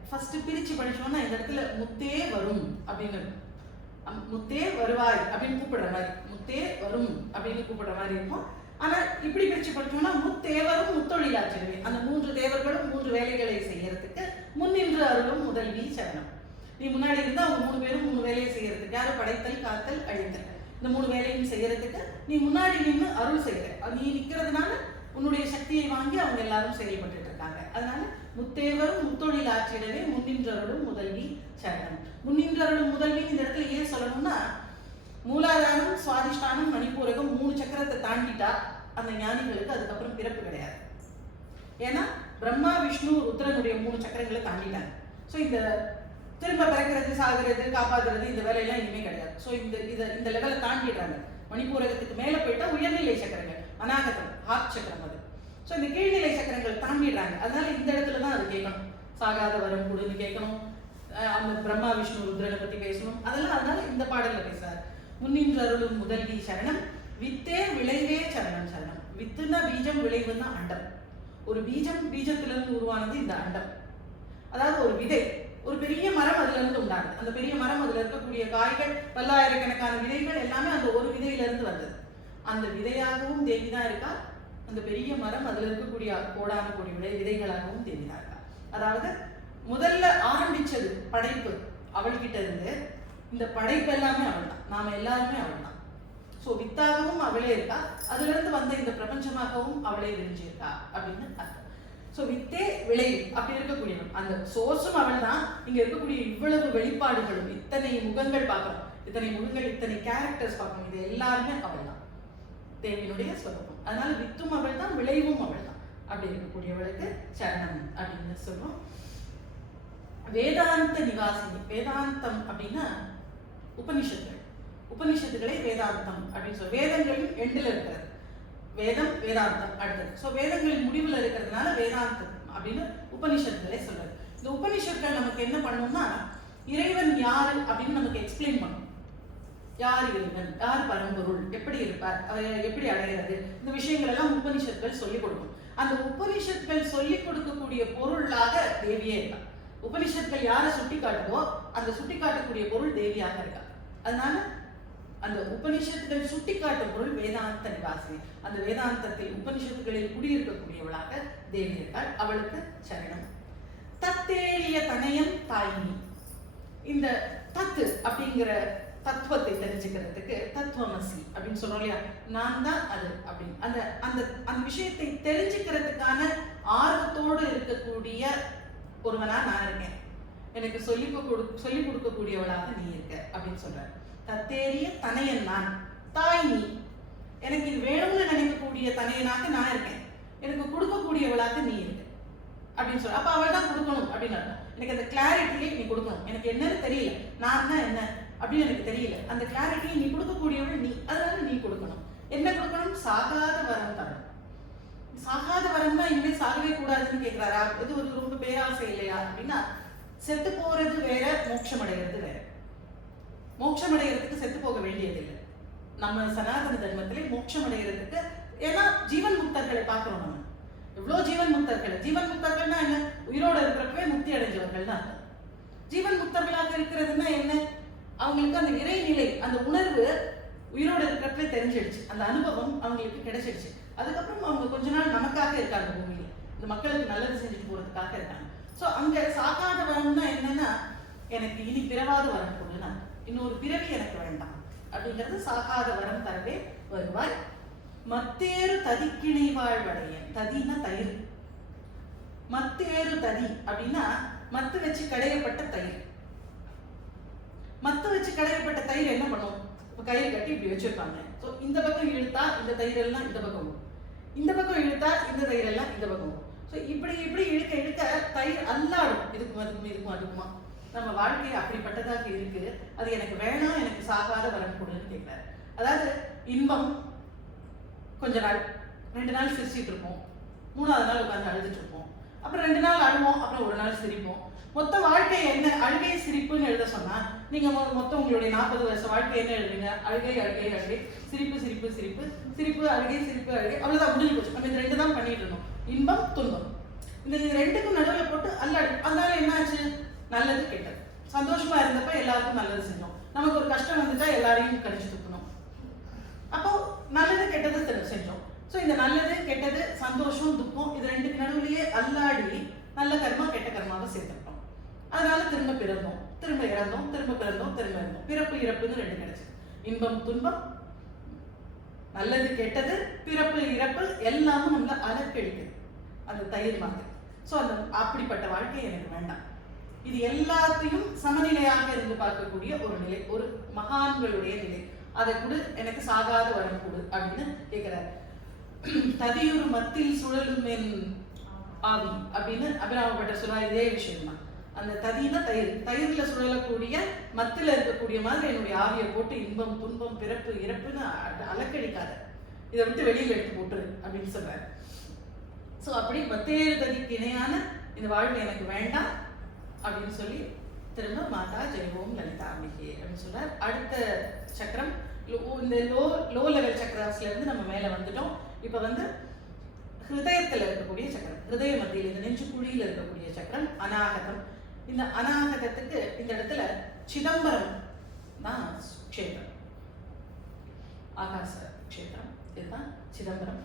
ஃபர்ஸ்ட் பிரிச்சு படிச்சோம்னா இந்த இடத்துல முத்தே வரும் அப்படின்னு, முத்தே வருவாய் அப்படின்னு கூப்பிடுற மாதிரி, முத்தே வரும் அப்படின்னு கூப்பிடுற மாதிரி இருக்கும். ஆனா இப்படி பிரிச்சு படிச்சோம்னா முத்தேவரும் முத்தொழில் ஆற்றிடவே. அந்த 3 தேவர்களும் 3 வேலைகளை செய்யறதுக்கு முன்னின்று அருளும் முதல்வி சரணம். நீ முன்னாடி இருந்தா அவங்க 3 பேரும் 3 வேலையை செய்யறதுக்கு, யாரும் படைத்தல், காத்தல், அழித்தல், இந்த 3 வேலையும் செய்யறதுக்கு நீ முன்னாடி நின்று அருள் செய்யற. நீ நிக்கிறதுனால உன்னுடைய சக்தியை வாங்கி அவங்க எல்லாரும் செயல்பட்டு இருக்காங்க. அதனால முத்தேவரும் முத்தொழில் ஆற்றிடவே முன்னின்றருளும் முதல்வி சரணம். முன்னின்றருளும் முதல்வி இந்த இடத்துல ஏன் சொல்லணும்னா, மூலாதாரம், சுவாதிஷ்டானம், மணிப்பூரகம் 3 சக்கரத்தை தாண்டிட்டா அந்த ஞானிகளுக்கு அதுக்கப்புறம் பிறப்பு கிடையாது. ஏன்னா பிரம்மா, விஷ்ணு, ருத்ரனுடைய 3 சக்கரங்களை தாண்டிட்டாங்க. ஸோ இந்த திரும்ப பிறக்கிறது, சாகிறது, காப்பாற்றுறது இந்த வேலையெல்லாம் இனிமே கிடையாது. ஸோ இந்த லெவலை தாண்டிடுறாங்க. மணிப்பூரகத்துக்கு மேலே போயிட்டா உயர்நிலை சக்கரங்கள், அநாகதம், ஹார்ட் சக்கரம் அது. ஸோ இந்த கீழ்நிலை சக்கரங்கள் தாண்டிடுறாங்க. அதனால இந்த இடத்துல தான் அது கேட்கணும். சாகாத வரம் கொடுன்னு கேட்கணும். அந்த பிரம்மா, விஷ்ணு, ருத்ரனை பத்தி பேசணும். அதெல்லாம் அதனால இந்த பாடல்ல பேசுறாரு. முன்னின்றருளும் முதல்வி சரணம், வித்தே விளைவே சரணம் சரணம். வித்துன்னா பீஜம், விளைவுன்னா அண்டம். ஒரு பீஜத்திலிருந்து உருவானது இந்த அண்டம். அதாவது ஒரு விதை, ஒரு பெரிய மரம் அதுல இருந்து உண்டாகுது. அந்த பெரிய மரம், அதுல இருக்கக்கூடிய காய்கள், பல்லாயிரக்கணக்கான விதைகள் எல்லாமே அந்த ஒரு விதையில இருந்து வந்தது. அந்த விதையாகவும் தேவிதான் இருக்கா. அந்த பெரிய மரம், அதுல இருக்கக்கூடிய கோடான கோடி விதைகளாகவும் தேவிதான் இருக்கா. அதாவது முதல்ல ஆரம்பிச்சது படைப்பு அவள்கிட்ட இருந்து, இந்த படைப்பு எல்லாமே அவள் தான். நாம எல்லாருமே அவள் தான். ஸோ வித்தாகவும் அவளே இருக்கா, அதுல இருந்து வந்த இந்த பிரபஞ்சமாகவும் அவளே விரிஞ்சிருக்கா அப்படின்னு அர்த்தம். ஸோ வித்தே விளைவு அப்படி இருக்கக்கூடியவன், அந்த சோர்ஸும் அவள் தான். இங்க இருக்கக்கூடிய இவ்வளவு வெளிப்பாடுகளும், இத்தனை முகங்கள் பார்க்கணும், இத்தனை முகங்கள், இத்தனை கேரக்டர்ஸ் பார்க்கணும், இது எல்லாருமே அவள் தான், தேவியினுடைய ஸ்வரூபம். அதனால வித்தும் அவள் தான், விளைவும் அவள் தான். அப்படி இருக்கக்கூடியவளுக்கு சரணம் அப்படின்னு சொல்றோம். வேதாந்த நிவாசினி, வேதாந்தம் அப்படின்னா உபனிஷத்துகள், உபனிஷத்துக்களை வேதாந்தம் அப்படின்னு சொல்ல, வேதங்களின் எண்டில் இருக்கிறது வேதம், வேதாந்தம் அடுத்தது. ஸோ வேதங்களின் முடிவில் இருக்கிறதுனால வேதாந்தம் அப்படின்னு உபனிஷத்துகளே சொல்றது. இந்த உபனிஷத்துகள் நமக்கு என்ன பண்ணணும்னா, இறைவன் யாரு அப்படின்னு நமக்கு எக்ஸ்பிளைன் பண்ணும். யார் இறைவன், யார் பரம்பொருள், எப்படி இருப்பார், அவர் எப்படி அடைகிறது, இந்த விஷயங்கள் எல்லாம் உபனிஷத்துகள் சொல்லிக் கொடுக்கும். அந்த உபனிஷத்துகள் சொல்லிக் கொடுக்கக்கூடிய பொருளாக தேவியே இருக்கா. உபனிஷத்துகள் யாரை சுட்டி காட்டுதோ அந்த சுட்டி காட்டக்கூடிய பொருள் தேவியாக இருக்கா. அதனால அந்த உபனிஷத்துகள் சுட்டி காட்டும் பொருள் வேதாந்த நிவாசினி. அந்த வேதாந்தத்தில் உபனிஷத்துகளில் குடியிருக்கக்கூடியவளாக தேவி இருக்காள். அவளுக்கு சரணம். தத்தேரிய தனயம் தாயினி. இந்த தத்து அப்படிங்கிற தத்துவத்தை தெரிஞ்சுக்கிறதுக்கு தத்துவமசி அப்படின்னு சொல்றோம் இல்லையா, நான் தான் அது அப்படின்னு அந்த அந்த அந்த விஷயத்தை தெரிஞ்சுக்கிறதுக்கான ஆர்வத்தோடு இருக்கக்கூடிய ஒருவனா நான் இருக்கேன், எனக்கு சொல்லிக் கொடுக்கக்கூடியவளாக நீ இருக்க அப்படின்னு சொல்ற. தத்தேரிய தனையன் நான், தாய் நீ, எனக்கு இது வேணும்னு நினைக்கக்கூடிய தனையனாக நான் இருக்கேன், எனக்கு கொடுக்கக்கூடியவளாக நீ இருக்க அப்படின்னு சொல்ற. அப்ப அவள் தான் கொடுக்கணும் அப்படின்னு அர்த்தம். எனக்கு அந்த கிளாரிட்டியை நீ கொடுக்கணும். எனக்கு என்னன்னு தெரியல, நான் தான் என்ன அப்படின்னு எனக்கு தெரியல, அந்த கிளாரிட்டியை நீ கொடுக்கக்கூடியவள் நீ, அதனால நீ கொடுக்கணும். என்ன கொடுக்கணும்? சாகாத வரம் தரணும். சாகாத வரம் தான் இனிமேல் சாகவே கூடாதுன்னு கேட்கிறாரா? இது ஒரு ரொம்ப பேராசை இல்லையா அப்படின்னா, செத்து போறது வேற, மோட்சம் அடைகிறது வேற. மோட்சம் அடைகிறதுக்கு செத்து போக வேண்டியதில்லை. நம்ம சனாதன தர்மத்திலே மோட்சம் அடைகிறதுக்கு, ஏன்னா ஜீவன் முக்தர்களை பார்க்கிறோம். நம்ம எவ்வளவு ஜீவன் முக்தர்கள், ஜீவன் முக்தர்கள்னா என்ன? உயிரோட இருக்கிறப்பவே முக்தி அடைஞ்சவர்கள் தான். ஜீவன் முக்தர்களாக இருக்கிறதுனா என்ன? அவங்களுக்கு அந்த இறைநிலை, அந்த உணர்வு உயிரோடு இருக்கிறப்பவே தெரிஞ்சிடுச்சு, அந்த அனுபவம் அவங்களுக்கு கிடைச்சிடுச்சு. அதுக்கப்புறம் அவங்க கொஞ்ச நாள் நமக்காக இருக்காங்க பூமியில, இந்த மக்களுக்கு நல்லது செஞ்சுட்டு போறதுக்காக இருக்காங்க. ஸோ அங்க சாகாத வரம்னா என்னன்னா, எனக்கு இனி பிறவாத வரம் கொடுனா, இன்னொரு பிறவி எனக்கு வேண்டாம் அப்படிங்கிறது சாகாத வரம் தரவே வருவாய். மத்தேறு ததிக்கிணை வாழ்வடையன். ததினா தயிர். மத்தேறு ததி அப்படின்னா மத்து வச்சு கடையப்பட்ட தயிர். மத்து வச்சு கடையப்பட்ட தயிர் என்ன பண்ணும்? இப்போ கயிறு கட்டி இப்படி வச்சிருப்பாங்க. ஸோ இந்த பக்கம் இழுத்தா இந்த தயிர் எல்லாம் இந்த பக்கம் வரும், இந்த பக்கம் இழுத்தா இந்த தயிர் எல்லாம் இந்த பக்கம் வரும். ஸோ இப்படி இப்படி இழுக்க இழுக்க தயிர் அல்லாடும், இதுக்கும் அதுக்கும் இதுக்கும் அதுக்குமா. நம்ம வாழ்க்கை அப்படிப்பட்டதாக இருக்கு. அது எனக்கு வேணாம், எனக்கு சாகாத வரம் கொடுன்னு கேட்கிறாரு. அதாவது இன்பம் கொஞ்ச நாள், 2 நாள் சிரிச்சிட்டு இருப்போம், 3ஆவது நாள் உட்காந்து அழுதுட்டு இருப்போம், அப்புறம் 2 நாள் அழுவோம், அப்புறம் 1 நாள் சிரிப்போம். மொத்த வாழ்க்கை என்ன? அழுகை சிரிப்புன்னு எழுத சொன்னா நீங்க மொத்தம் உங்களுடைய 40 வருஷ வாழ்க்கை என்ன எழுதுங்க? அழுகை அழுகை அழுகை, சிரிப்பு சிரிப்பு சிரிப்பு, சிரிப்பு அழுகை, சிரிப்பு அழுகை, அவ்வளவுதான், முடிஞ்சு போச்சு. நம்ம இது 2 தான் பண்ணிட்டு இருந்தோம், இன்பம் துன்பம். இந்த 2க்கும் நடுவில் போட்டு அல்லாடு. அதனால என்ன ஆச்சு? நல்லது கெட்டது. சந்தோஷமா இருந்தப்ப எல்லாருக்கும் நல்லது செஞ்சோம், நமக்கு ஒரு கஷ்டம் வந்துட்டா எல்லாரையும் கடிச்சு துக்கணும். அப்போ நல்லது கெட்டது செஞ்சோம். ஸோ இந்த நல்லது கெட்டது, சந்தோஷம் துக்கம், இது 2க்கு நடுவுலயே அல்லாடி நல்ல கர்மா கெட்ட கர்மாவை சேர்த்துட்டோம். அதனால திரும்ப பிறந்தோம், திரும்ப இறந்தோம், திரும்ப பிறந்தோம், திரும்ப இருந்தோம். பிறப்பு இறப்புன்னு 2 கிடைச்சு. இன்பம் துன்பம், நல்லது கெட்டது, பிறப்பு இறப்பு எல்லாமும் நம்மள அலக்கழிக்குது, அந்த தயிர் மாதிரி. ஸோ அந்த அப்படிப்பட்ட வாழ்க்கை எனக்கு வேண்டாம். இது எல்லாத்தையும் சமநிலையாக இருந்து பார்க்கக்கூடிய ஒரு நிலை, ஒரு மகான்களுடைய நிலை. அதை கொடு, எனக்கு சாகாத வரம் கொடு அப்படின்னு கேட்கிறார். ததியுறு மத்தில் சுழலும் என் ஆவி அப்படின்னு அபிராமப்பட்டர் சொல்றார். இதே விஷயம் தான். அந்த ததினா தயிர், தயிர்ல சுழலக்கூடிய மத்தில இருக்கக்கூடிய மாதிரி என்னுடைய ஆவியை போட்டு இன்பம் துன்பம் பிறப்பு இறப்புன்னு அலக்கடிக்காத, இதை விட்டு வெளியில் எடுத்து போட்டுரு அப்படின்னு சொல்றாரு. ஸோ அப்படி மத்தேறு ததிக்கு இணையான இந்த வாழ்வு எனக்கு வேண்டாம் அப்படின்னு சொல்லி திரும்ப மாதா ஜெய்வோம் லலிதாம்பிகே அப்படின்னு சொல்றார். அடுத்த சக்கரம், இந்த லோ லெவல் சக்கராஸ்ல இருந்து நம்ம மேல வந்துட்டோம். இப்ப வந்து ஹிருதயத்துல இருக்கக்கூடிய சக்கரம், ஹிருதய மத்தியில் இந்த நெஞ்சு குழியில இருக்கக்கூடிய சக்கரம் அநாகதம். இந்த அநாகதத்துக்கு இந்த இடத்துல சிதம்பரம் தான் க்ஷேத்திரம், ஆகாச க்ஷேத்திரம், இதுதான் சிதம்பரம்.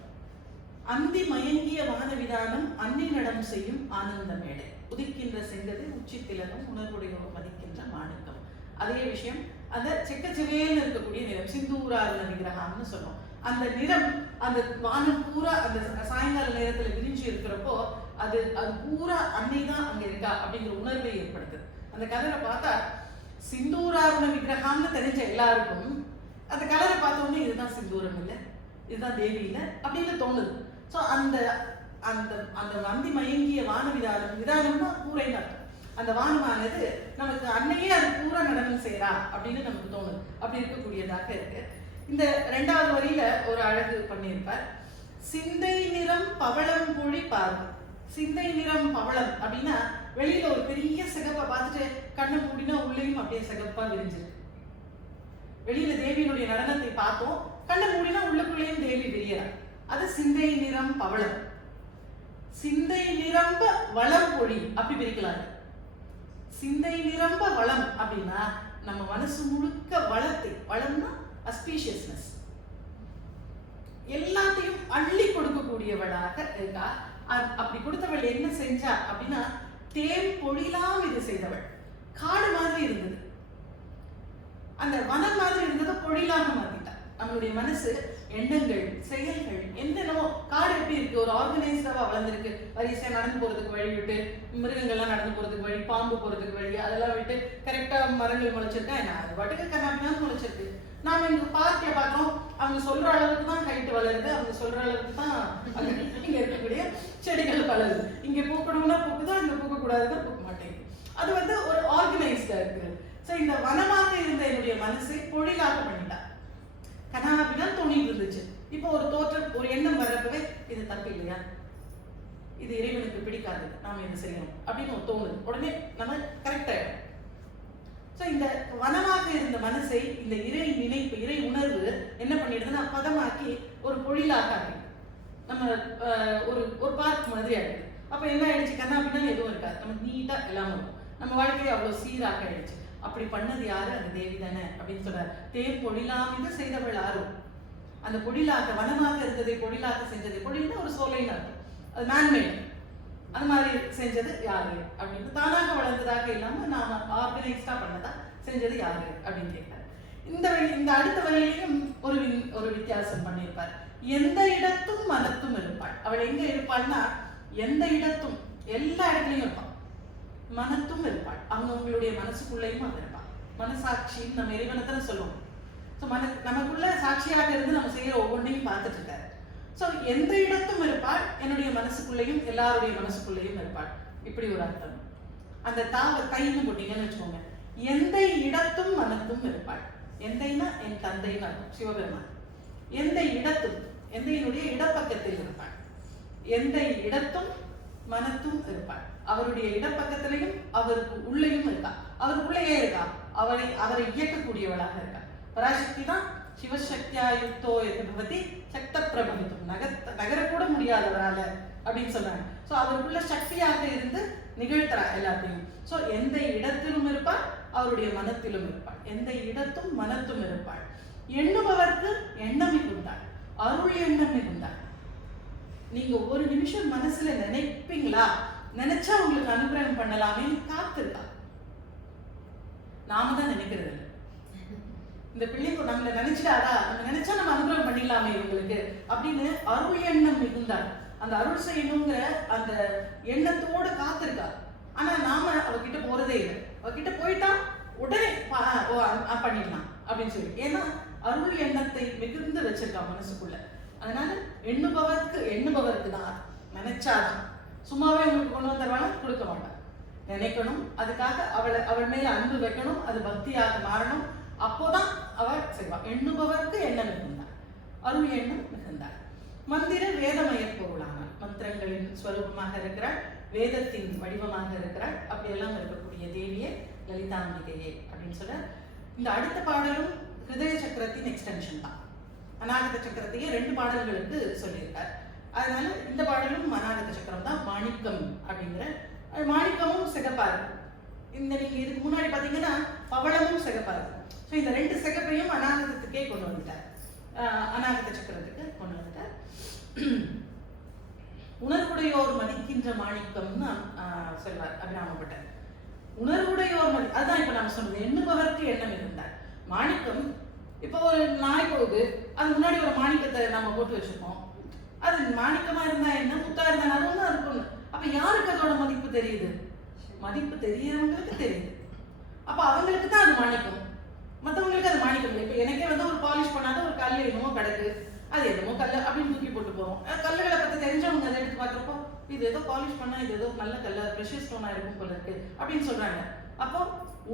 அந்தி மயங்கிய வானவிதானம் அன்னிநடம் செய்யும் ஆனந்த மேடை, உதிக்கின்ற செங்கது உச்சி திலகம் உணர்வுடையோர் மதிக்கின்ற மாணிக்கம். அதே விஷயம் அந்த செக்கச்சிவேன்னு இருக்கக்கூடிய நிறம் சிந்தூராருண விக்கிரகம்னு சொன்னோம். அந்த நிறம் அந்த வானம் பூரா அந்த சாயங்கால நேரத்துல விரிஞ்சு இருக்கிறப்போ அது அது பூரா அன்னை தான் அங்க இருக்கா அப்படிங்கிற உணர்வை ஏற்படுத்துது. அந்த கலரை பார்த்தா சிந்தூராருண விக்கிரகம்னு தெரிஞ்ச எல்லாருக்கும் அந்த கலரை பார்த்த உடனே இதுதான் சிந்தூரம் இல்லை, இதுதான் தேவி இல்லை அப்படின்னு தோணுது. ஸோ அந்த அந்த அந்த வந்தி மயங்கிய வான விதானம்னா பூரைன்னு அர்த்தம். அந்த வானமானது நமக்கு அன்னையே அது பூரா நடனம் செய்யறா அப்படின்னு நமக்கு தோணுது. அப்படி இருக்கக்கூடியதாக இருக்கு. இந்த 2வது வரியில ஒரு அழகு பண்ணியிருப்பார். சிந்தை நிறம் பவளம் பொழி பார்வை. சிந்தை நிறம் பவளம் அப்படின்னா வெளியில ஒரு பெரிய சிகப்பை பார்த்துட்டு கண்ணை மூடினா உள்ளேயும் அப்படியே சிகப்பா விரிஞ்சிருக்கு. வெளியில தேவியினுடைய நடனத்தை பார்த்தோம், கண்ணை மூடினா உள்ளுக்குள்ளேயும் தேவி விரியறா. அது சிந்தை நிறம் பவளம். சிந்தை நிரம்ப வளம் பொழி அப்படி பிரிக்கலாம். சிந்தை நிரம்ப வளம் அப்படின்னா நம்ம மனசு முழுக்க வளத்தை, வளம்னா அஸ்பீஷியஸ்னஸ், எல்லாத்தையும் அள்ளி கொடுக்கக்கூடியவளாக இருக்கா. அப்படி கொடுத்தவள் என்ன செஞ்சா அப்படின்னா தேன் பொழிலாம் இது செய்தவள். காடு மாதிரி இருந்தது, அந்த வனம் மாதிரி இருந்ததை பொழிலாக மாத்திட்டா. நம்மளுடைய மனசு, எண்ணங்கள், செயல்கள் என்னென்னவோ காடு எப்படி இருக்கு, ஒரு ஆர்கனைஸ்டாவா வளர்ந்துருக்கு. வரிசையா நடந்து போறதுக்கு வழி விட்டு, மிருகங்கள்லாம் நடந்து போறதுக்கு வழி, பாம்பு போறதுக்கு வழி, அதெல்லாம் விட்டு கரெக்டா மரங்கள் முளைச்சிருக்கா என்ன, அது பாட்டுக்கு கண்ணாபின்னா முளைச்சிருக்கு. நாம இங்க பார்க்ல பாக்குறோம், அவங்க சொல்ற அளவுக்கு தான் ஹைட் வளருது, அவங்க சொல்ற அளவுக்கு தான் இங்க இருக்கக்கூடிய செடிகள் வளருது. இங்க பூக்கணும்னா பூக்குது, அங்க பூக்க கூடாதுன்னா பூக்க மாட்டேங்குது. அது ஒரு ஆர்கனைஸ்டா இருக்கு. சோ இந்த வனமாக இருந்த என்னுடைய மனசை பொழிலாக பண்ணிட்டா. கனாபிதான் தோணிட்டு இருந்துச்சு. இப்போ ஒரு தோற்றம், ஒரு எண்ணம் வர்றப்பவே இது தப்பு இல்லையா, இது இறைவனுக்கு பிடிக்காது, நாம என்ன செய்யணும் அப்படின்னு தோணுது. உடனே நம்ம கரெக்ட் ஆயிடும். ஸோ இந்த வனமாக இருந்த மனசை இந்த இறை நினைப்பு, இறை உணர்வு என்ன பண்ணிடுதுன்னா பதமாக்கி ஒரு பொழிலாக ஆகிடுது. நம்ம ஒரு ஒரு பார்க் மாதிரி ஆகிடுது. அப்போ என்ன ஆயிடுச்சு, கண்ணா அப்படின்னா எதுவும் இருக்காது, நம்ம நீட்டா எல்லாம் இருக்கும், நம்ம வாழ்க்கையை அவ்வளோ சீராக ஆயிடுச்சு. அப்படி பண்ணது யாரு, அந்த தேவி தானே அப்படின்னு சொல்றாரு. தேன் பொழிலாம் இது செய்தவள் யாரும். அந்த பொழிலாக, வனமாக இருந்ததை பொழிலாக செஞ்சது, பொழில்னா ஒரு சோலைன்னு அர்த்தம், அது மேன்மேட், அந்த மாதிரி செஞ்சது யாரு அப்படின்னு. தானாக வளர்ந்ததாக இல்லாம நாம ஆர்கனைஸ்டா பண்ணதா செஞ்சது யாரு அப்படின்னு கேட்பாரு. இந்த அடுத்த வரையிலையும் ஒரு வித்தியாசம் பண்ணியிருப்பார். எந்த இடத்தும் மனத்தும் இருப்பாள். அவள் எங்க இருப்பாள்னா எந்த இடத்தும், எல்லா இடத்துலையும் இருப்பாள், மனத்தும் இருப்பாள். அவங்களுடைய மனசுக்குள்ளேயும் அவள் இருப்பாள். மனசாட்சின்னு நம்ம இறைவனத்தை சொல்லுவோம். ஸோ நமக்குள்ள சாட்சியாக இருந்து நம்ம செய்யற ஒவ்வொன்றையும் பார்த்துட்டு இருக்காரு. ஸோ எந்த இடத்தும் இருப்பாள், என்னுடைய மனசுக்குள்ளேயும் எல்லாருடைய மனசுக்குள்ளேயும் இருப்பாள். இப்படி ஒரு அர்த்தம். அந்த தைன்னு போட்டீங்கன்னு வச்சுக்கோங்க, எந்த இடத்தும் மனத்தும் இருப்பாள். எந்தைனா என் தந்தைன்னு அர்த்தம், சிவபெருமான். எந்த இடத்தும், எந்தையினுடைய இடப்பக்கத்தில் இருப்பாள். எந்த இடத்தும் மனத்தும் இருப்பாள். அவருடைய இடப்பக்கத்திலையும் அவருக்கு உள்ளேயும் இருக்கா, அவருக்குள்ளேயே இருக்கா, அவரை இயக்கக்கூடியவளாக இருக்கா. பராசக்தி தான் சிவசக்தியா யுக்தோ என்பதை சக்த பிரபவித்தும், நகரக்கூட முடியாதவரால அப்படின்னு சொல்றாங்க. ஸோ அவருக்குள்ள சக்தியாக இருந்து நிகழ்த்துறா எல்லாத்தையும். ஸோ எந்த இடத்திலும் இருப்பாள், அவருடைய மனத்திலும் இருப்பாள். எந்த இடத்தும் மனத்தும் இருப்பாள். எண்ணுபவர்க்கு எண்ணம் மிகுந்தாள், அருள் எண்ணம் மிகுந்தாள். நீங்க ஒரு நிமிஷம் மனசுல நினைப்பீங்களா, நினைச்சா உங்களுக்கு அனுகிரகம் பண்ணலாமே காத்திருக்கா. நாம தான் நினைக்கிறது இல்லை. இந்த பிள்ளைங்க நம்மள நினைச்சிட்டாரா, நம்ம நினைச்சா நம்ம அனுகிரகம் பண்ணிடலாமே இவங்களுக்கு அப்படின்னு அருள் எண்ணம் மிகுந்தாள். அந்த அருள் செய்யணுங்கிற அந்த எண்ணத்தோட காத்திருக்கா. ஆனா நாம அவகிட்ட போறதே இல்லை. அவகிட்ட போயிட்டா உடனே பண்ணிடலாம் அப்படின்னு சொல்லி. ஏன்னா அருள் எண்ணத்தை மிகுந்து வச்சிருக்கா மனசுக்குள்ள. அதனால எண்ணுபவருக்கு தான், நினைச்சாதான். சும்மாவே உங்களுக்கு கொண்டு வந்துருவாங்க, கொடுக்க மாட்டான். நினைக்கணும், அதுக்காக அவள் மேல அன்பு வைக்கணும், அது பக்தியாக மாறணும். அப்போதான் அவள் செய்வாள். எண்ணுபவருக்கு எண்ணம் மிகுந்தாள், அருள் எண்ணம் மிகுந்தாள். மந்திர வேதமய பொருளான மந்திரங்களின் ஸ்வரூபமாக இருக்கிறாள், வேதத்தின் வடிவமாக இருக்கிறாள். அப்படியெல்லாம் இருக்கக்கூடிய தேவியே லலிதாம்பிகையே அப்படின்னு சொல்ல. இந்த அடுத்த பாடலும் ஹிருதய சக்கரத்தின் எக்ஸ்டென்ஷன் தான். அநாகத சக்கரத்தையே 2 பாடல்களுக்கு சொல்லியிருக்கார். அதனால இந்த பாடலும் அநாகத சக்கரம் தான். மாணிக்கம் அப்படிங்கிற மாணிக்கமும் சிகப்பா இருக்கு. நீங்க இதுக்கு முன்னாடி பாத்தீங்கன்னா பவளமும் சிகப்பா இருக்கு. ஸோ இந்த 2 சிகப்பையும் அநாகதத்துக்கே கொண்டு வந்துட்டார், அநாகத சக்கரத்துக்கு கொண்டு வந்துட்டார். உணர்வுடையோர் மதிக்கின்ற மாணிக்கம்னு சொல்வார் அபிராமப்பட்டர். உணர்வுடையோர் அதுதான் இப்ப நம்ம சொன்னது. எண்ணுபவருக்கு எண்ணம் இருந்தால். மாணிக்கம் இப்போ ஒரு நாய் போகுது, அது முன்னாடி ஒரு மாணிக்கத்தை நம்ம போட்டு வச்சிருப்போம். அது மாணிக்கமா இருந்தா என்ன, முத்தா இருந்தா அது ஒண்ணு அது பொண்ணு. அப்ப யாருக்கு அதோட மதிப்பு தெரியுது? மதிப்பு தெரியறவங்களுக்கு தெரியுது. அப்ப அவங்களுக்கு தான் அது மாணிக்கம், மற்றவங்களுக்கு அது மாணிக்கம் இல்லை. இப்போ எனக்கே வந்து ஒரு பாலிஷ் பண்ணாத ஒரு கல் என்னமோ கிடக்கு, அது என்னமோ கல் அப்படின்னு தூக்கி போட்டு போவோம். கல்லுகளை பற்றி தெரிஞ்சவங்க அதை எடுத்து பார்க்குறப்போ இது ஏதோ பாலிஷ் பண்ணா இது ஏதோ நல்ல கல்ல ப்ரெஷர் ஸ்டோனா இருக்கும் போல இருக்கு அப்படின்னு சொல்றாங்க. அப்போ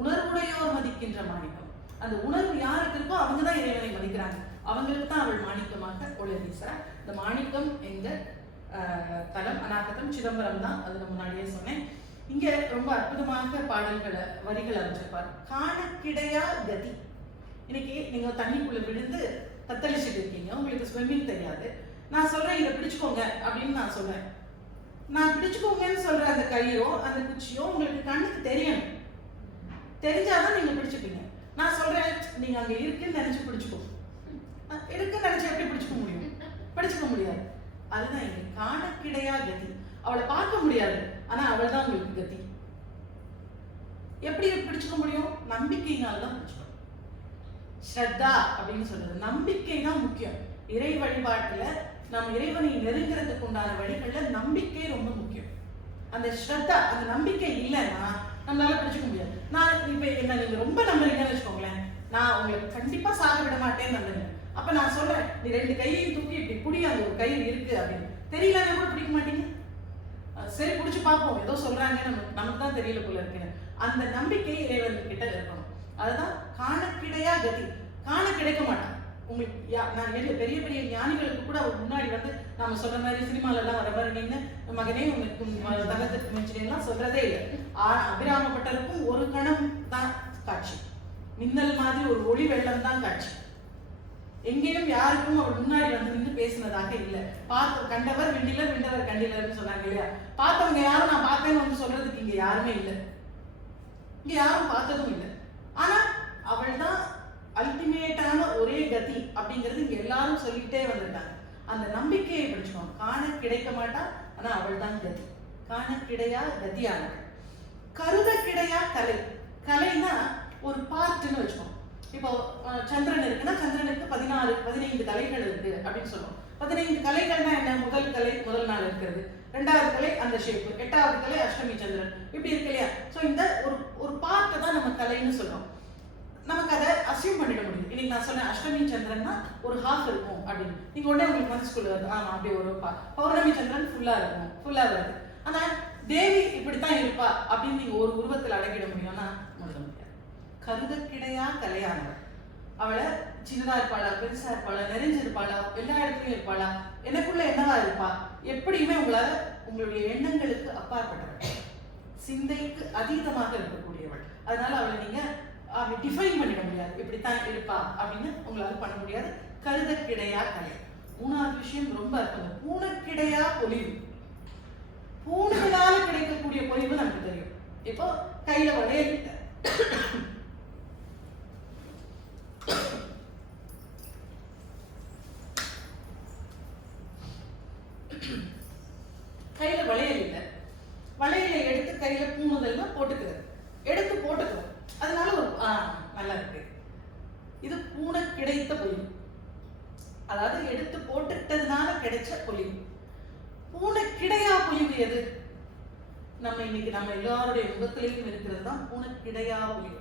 உணர்வுடையோர் மதிக்கின்ற மாணிக்கம், அந்த உணர்வு யாருக்கு இருக்கோ அவங்க தான் இறைவனை மதிக்கிறாங்க. அவங்களுக்கு தான் அவள் மாணிக்கமாக ஒளி வீசுறா. இந்த மாணிக்கம் எங்க தலம் அநாகதம் சிதம்பரம் தான், அது நான் முன்னாடியே சொன்னேன். இங்க ரொம்ப அற்புதமாக பாடல்களை வரிகள் அமைச்சிருப்பார். காண கிடையா கதி. இன்னைக்கு நீங்க தண்ணிக்குள்ள விழுந்து தத்தளிச்சுட்டு இருக்கீங்க, உங்களுக்கு ஸ்விம்மிங் தெரியாது. நான் சொல்றேன் இதை பிடிச்சுக்கோங்க அப்படின்னு நான் சொல்றேன். நான் பிடிச்சுக்கோங்கன்னு சொல்ற அந்த கையோ அந்த குச்சியோ உங்களுக்கு கண்ணுக்கு தெரியணும், தெரிஞ்சாதான் நீங்க பிடிச்சுப்பீங்க. நான் சொல்றேன் நீங்க அங்க இருக்குன்னு நினைச்சு பிடிச்சுக்கோ, இருக்குன்னு நினைச்சு எப்படி பிடிச்சுக்க முடியும்? பிடிச்சுக்க முடியாது. அதுதான் இங்க காண கிடையா கதி. அவளை பார்க்க முடியாது, ஆனா அவள் தான் உங்களுக்கு கதி. எப்படி பிடிச்சுக்க முடியும்? நம்பிக்கையினால தான் பிடிச்சுக்கணும். ஸ்ரத்தா அப்படின்னு சொல்றது நம்பிக்கை தான் முக்கியம். இறை வழிபாட்டுல நம்ம இறைவனை நெருங்கிறதுக்கு உண்டான வழிகள்ல நம்பிக்கை ரொம்ப முக்கியம். அந்த ஸ்ரத்தா, அந்த நம்பிக்கை இல்லைன்னா நம்மளால பிடிச்சுக்க முடியாது. நான் இப்ப என்ன நீங்க ரொம்ப நம்புறீங்கன்னு வச்சுக்கோங்களேன், நான் உங்களுக்கு கண்டிப்பா சாக விட மாட்டேன்னு நம்புறேன். அப்ப நான் சொல்றேன் நீ 2 கையையும் தூக்கி இப்படி புடி, அந்த ஒரு கயிறு இருக்கு அப்படின்னு. தெரியலன்னா கூட பிடிக்க மாட்டீங்க. சரி பிடிச்சு பார்ப்போம், ஏதோ சொல்றாங்க நமக்கு தான் தெரியல போல இருக்குன்னு. அந்த நம்பிக்கை இறைவன் கிட்ட இருக்கணும். அதுதான் காண கிடையா கதி. காண கிடைக்க மாட்டான் உங்களுக்கு. நான் பெரிய பெரிய ஞானிகளுக்கு கூட அவர் முன்னாடி வந்து நாம சொல்ற மாதிரி சினிமால எல்லாம் வர மாதிரி நின்று மகனே உனக்கு தகத்துக்கு மிஞ்சினேலாம் சொல்றதே இல்லை. அபிராமப்பட்டருக்கும் ஒரு கணம் தான் காட்சி, மின்னல் மாதிரி ஒரு ஒளி வெள்ளம் தான் காட்சி. எங்கேயும் யாருக்கும் அவள் முன்னாடி வந்து நின்று பேசினதாக இல்லை. பார்த்து கண்டவர் விண்டிலர் விண்டவர் கண்டிலர்னு சொன்னாங்க இல்லையா? பார்த்தவங்க யாரும் நான் பார்த்தேன்னு வந்து சொல்றதுக்கு இங்க யாருமே இல்லை, இங்க யாரும் பார்த்ததும் இல்லை. ஆனா அவள் தான் அல்டிமேட்டான ஒரே கதி அப்படிங்கிறது இங்க எல்லாரும் சொல்லிக்கிட்டே வந்திருக்காங்க. அந்த நம்பிக்கையை பிடிச்சுக்கணும். காண கிடைக்க மாட்டா, ஆனா அவள் தான் கதி. காண கிடையா கதியானவள். கருத கிடையா கலை. கலைன்னா ஒரு பார்ட்டுன்னு வச்சுக்கோம். இப்போ சந்திரன் இருக்குன்னா சந்திரனுக்கு 15 கலைகள் இருக்கு அப்படின்னு சொல்லுவோம். 15 கலைகள்னா என்ன? முதல் கலை முதல் நாள் இருக்கிறது, 2வது கலை அந்த ஷேப், 8வது கலை அஷ்டமி சந்திரன், இப்படி இருக்கு இல்லையா? ஸோ இந்த ஒரு பார்ட்டை தான் நம்ம கலைன்னு சொல்றோம். நமக்கு அதை அசியூம் பண்ணிட முடியும். இன்னைக்கு நான் சொன்னேன் அஷ்டமி சந்திரன்னா ஒரு ஹாஃப் இருக்கும் அப்படின்னு, நீங்க உடனே உங்களுக்கு மனசுக்குள்ள வருது ஆமா அப்படி ஒரு பௌர்ணமி சந்திரன் ஃபுல்லா இருக்கும், ஃபுல்லா வருது. ஆனா தேவி இப்படித்தான் இருப்பா அப்படின்னு நீங்க ஒரு உருவத்தில் அடக்கிட முடியும்னா முடிய முடியாது. கருத கிடையா கலையானவள். அவளை சின்னதா இருப்பாளா, பெருசா இருப்பாளா, நிறைஞ்சிருப்பாளா, எல்லா இடத்துலயும் இருப்பாளா, எனக்குள்ள என்னவா இருப்பா, எப்படியுமே உங்களால உங்களுடைய எண்ணங்களுக்கு அப்பாற்பட்டவள், சிந்தைக்கு அதீதமாக இருக்கக்கூடியவள். அதனால அவளை நீங்க அப்படி டிஃபைன் பண்ணிட முடியாது, இப்படித்தான் இருப்பா அப்படின்னு உங்களால பண்ண முடியாது. கருத கிடையா கலை. 3வது விஷயம் ரொம்ப அர்த்தம். பூனக்கிடையா பொலிவு. பூணுகளால கிடைக்கக்கூடிய பொலிவு நமக்கு தெரியும். இப்போ கையில வளையல் இல்லை, கையில வளையல் இல்லை, வளையலை எடுத்து கையில பூணுதல்னா போட்டுக்கிறது, எடுத்து போட்டுக்கிறோம். அதனால ஒரு நல்லா இருக்கு. இது பூனை கிடைத்த பொலிவு, அதாவது எடுத்து போட்டுட்டதுனால கிடைச்ச பொலிவு. பூனை கிடையா பொலிவு எது? நம்ம இன்னைக்கு நம்ம எல்லாருடைய முகத்திலையும் இருக்கிறது தான் பூனை கிடையா பொலிவு.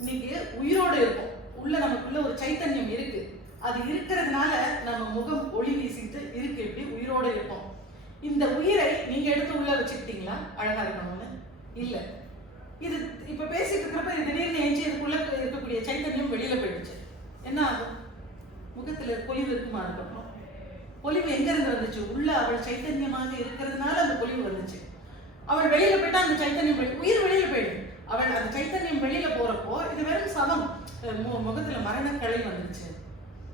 இன்னைக்கு உயிரோடு இருக்கும், உள்ள நமக்குள்ள ஒரு சைத்தன்யம் இருக்கு, அது இருக்கிறதுனால நம்ம முகம் ஒளி வீசிட்டு இருக்கு, இப்படி உயிரோடு இருக்கும். இந்த உயிரை நீங்க எடுத்து உள்ள வச்சுக்கிட்டீங்களா அழகா இருக்கணும்னு? இல்ல. இது இப்ப பேசிட்டு இருக்கிறப்ப திடீர்னு எஞ்சி இதுக்குள்ள இருக்கக்கூடிய சைத்தன்யம் வெளியில போயிடுச்சு, என்ன ஆகும்? முகத்துல பொலிவு இருக்குமா? அதுக்கப்புறம் பொலிவு எங்க இருந்து வந்துச்சு? உள்ள அவள் சைத்தன்யமாக இருக்கிறதுனால அந்த பொலிவு வந்துச்சு. அவள் வெளியில போயிட்டா அந்த சைத்தன்யம் உயிர் வெளியில போயிடும். அவள் அந்த சைத்தன்யம் வெளியில போறப்போ இது வெறும் சவம், முகத்துல மரணக்கலை வந்துருச்சு.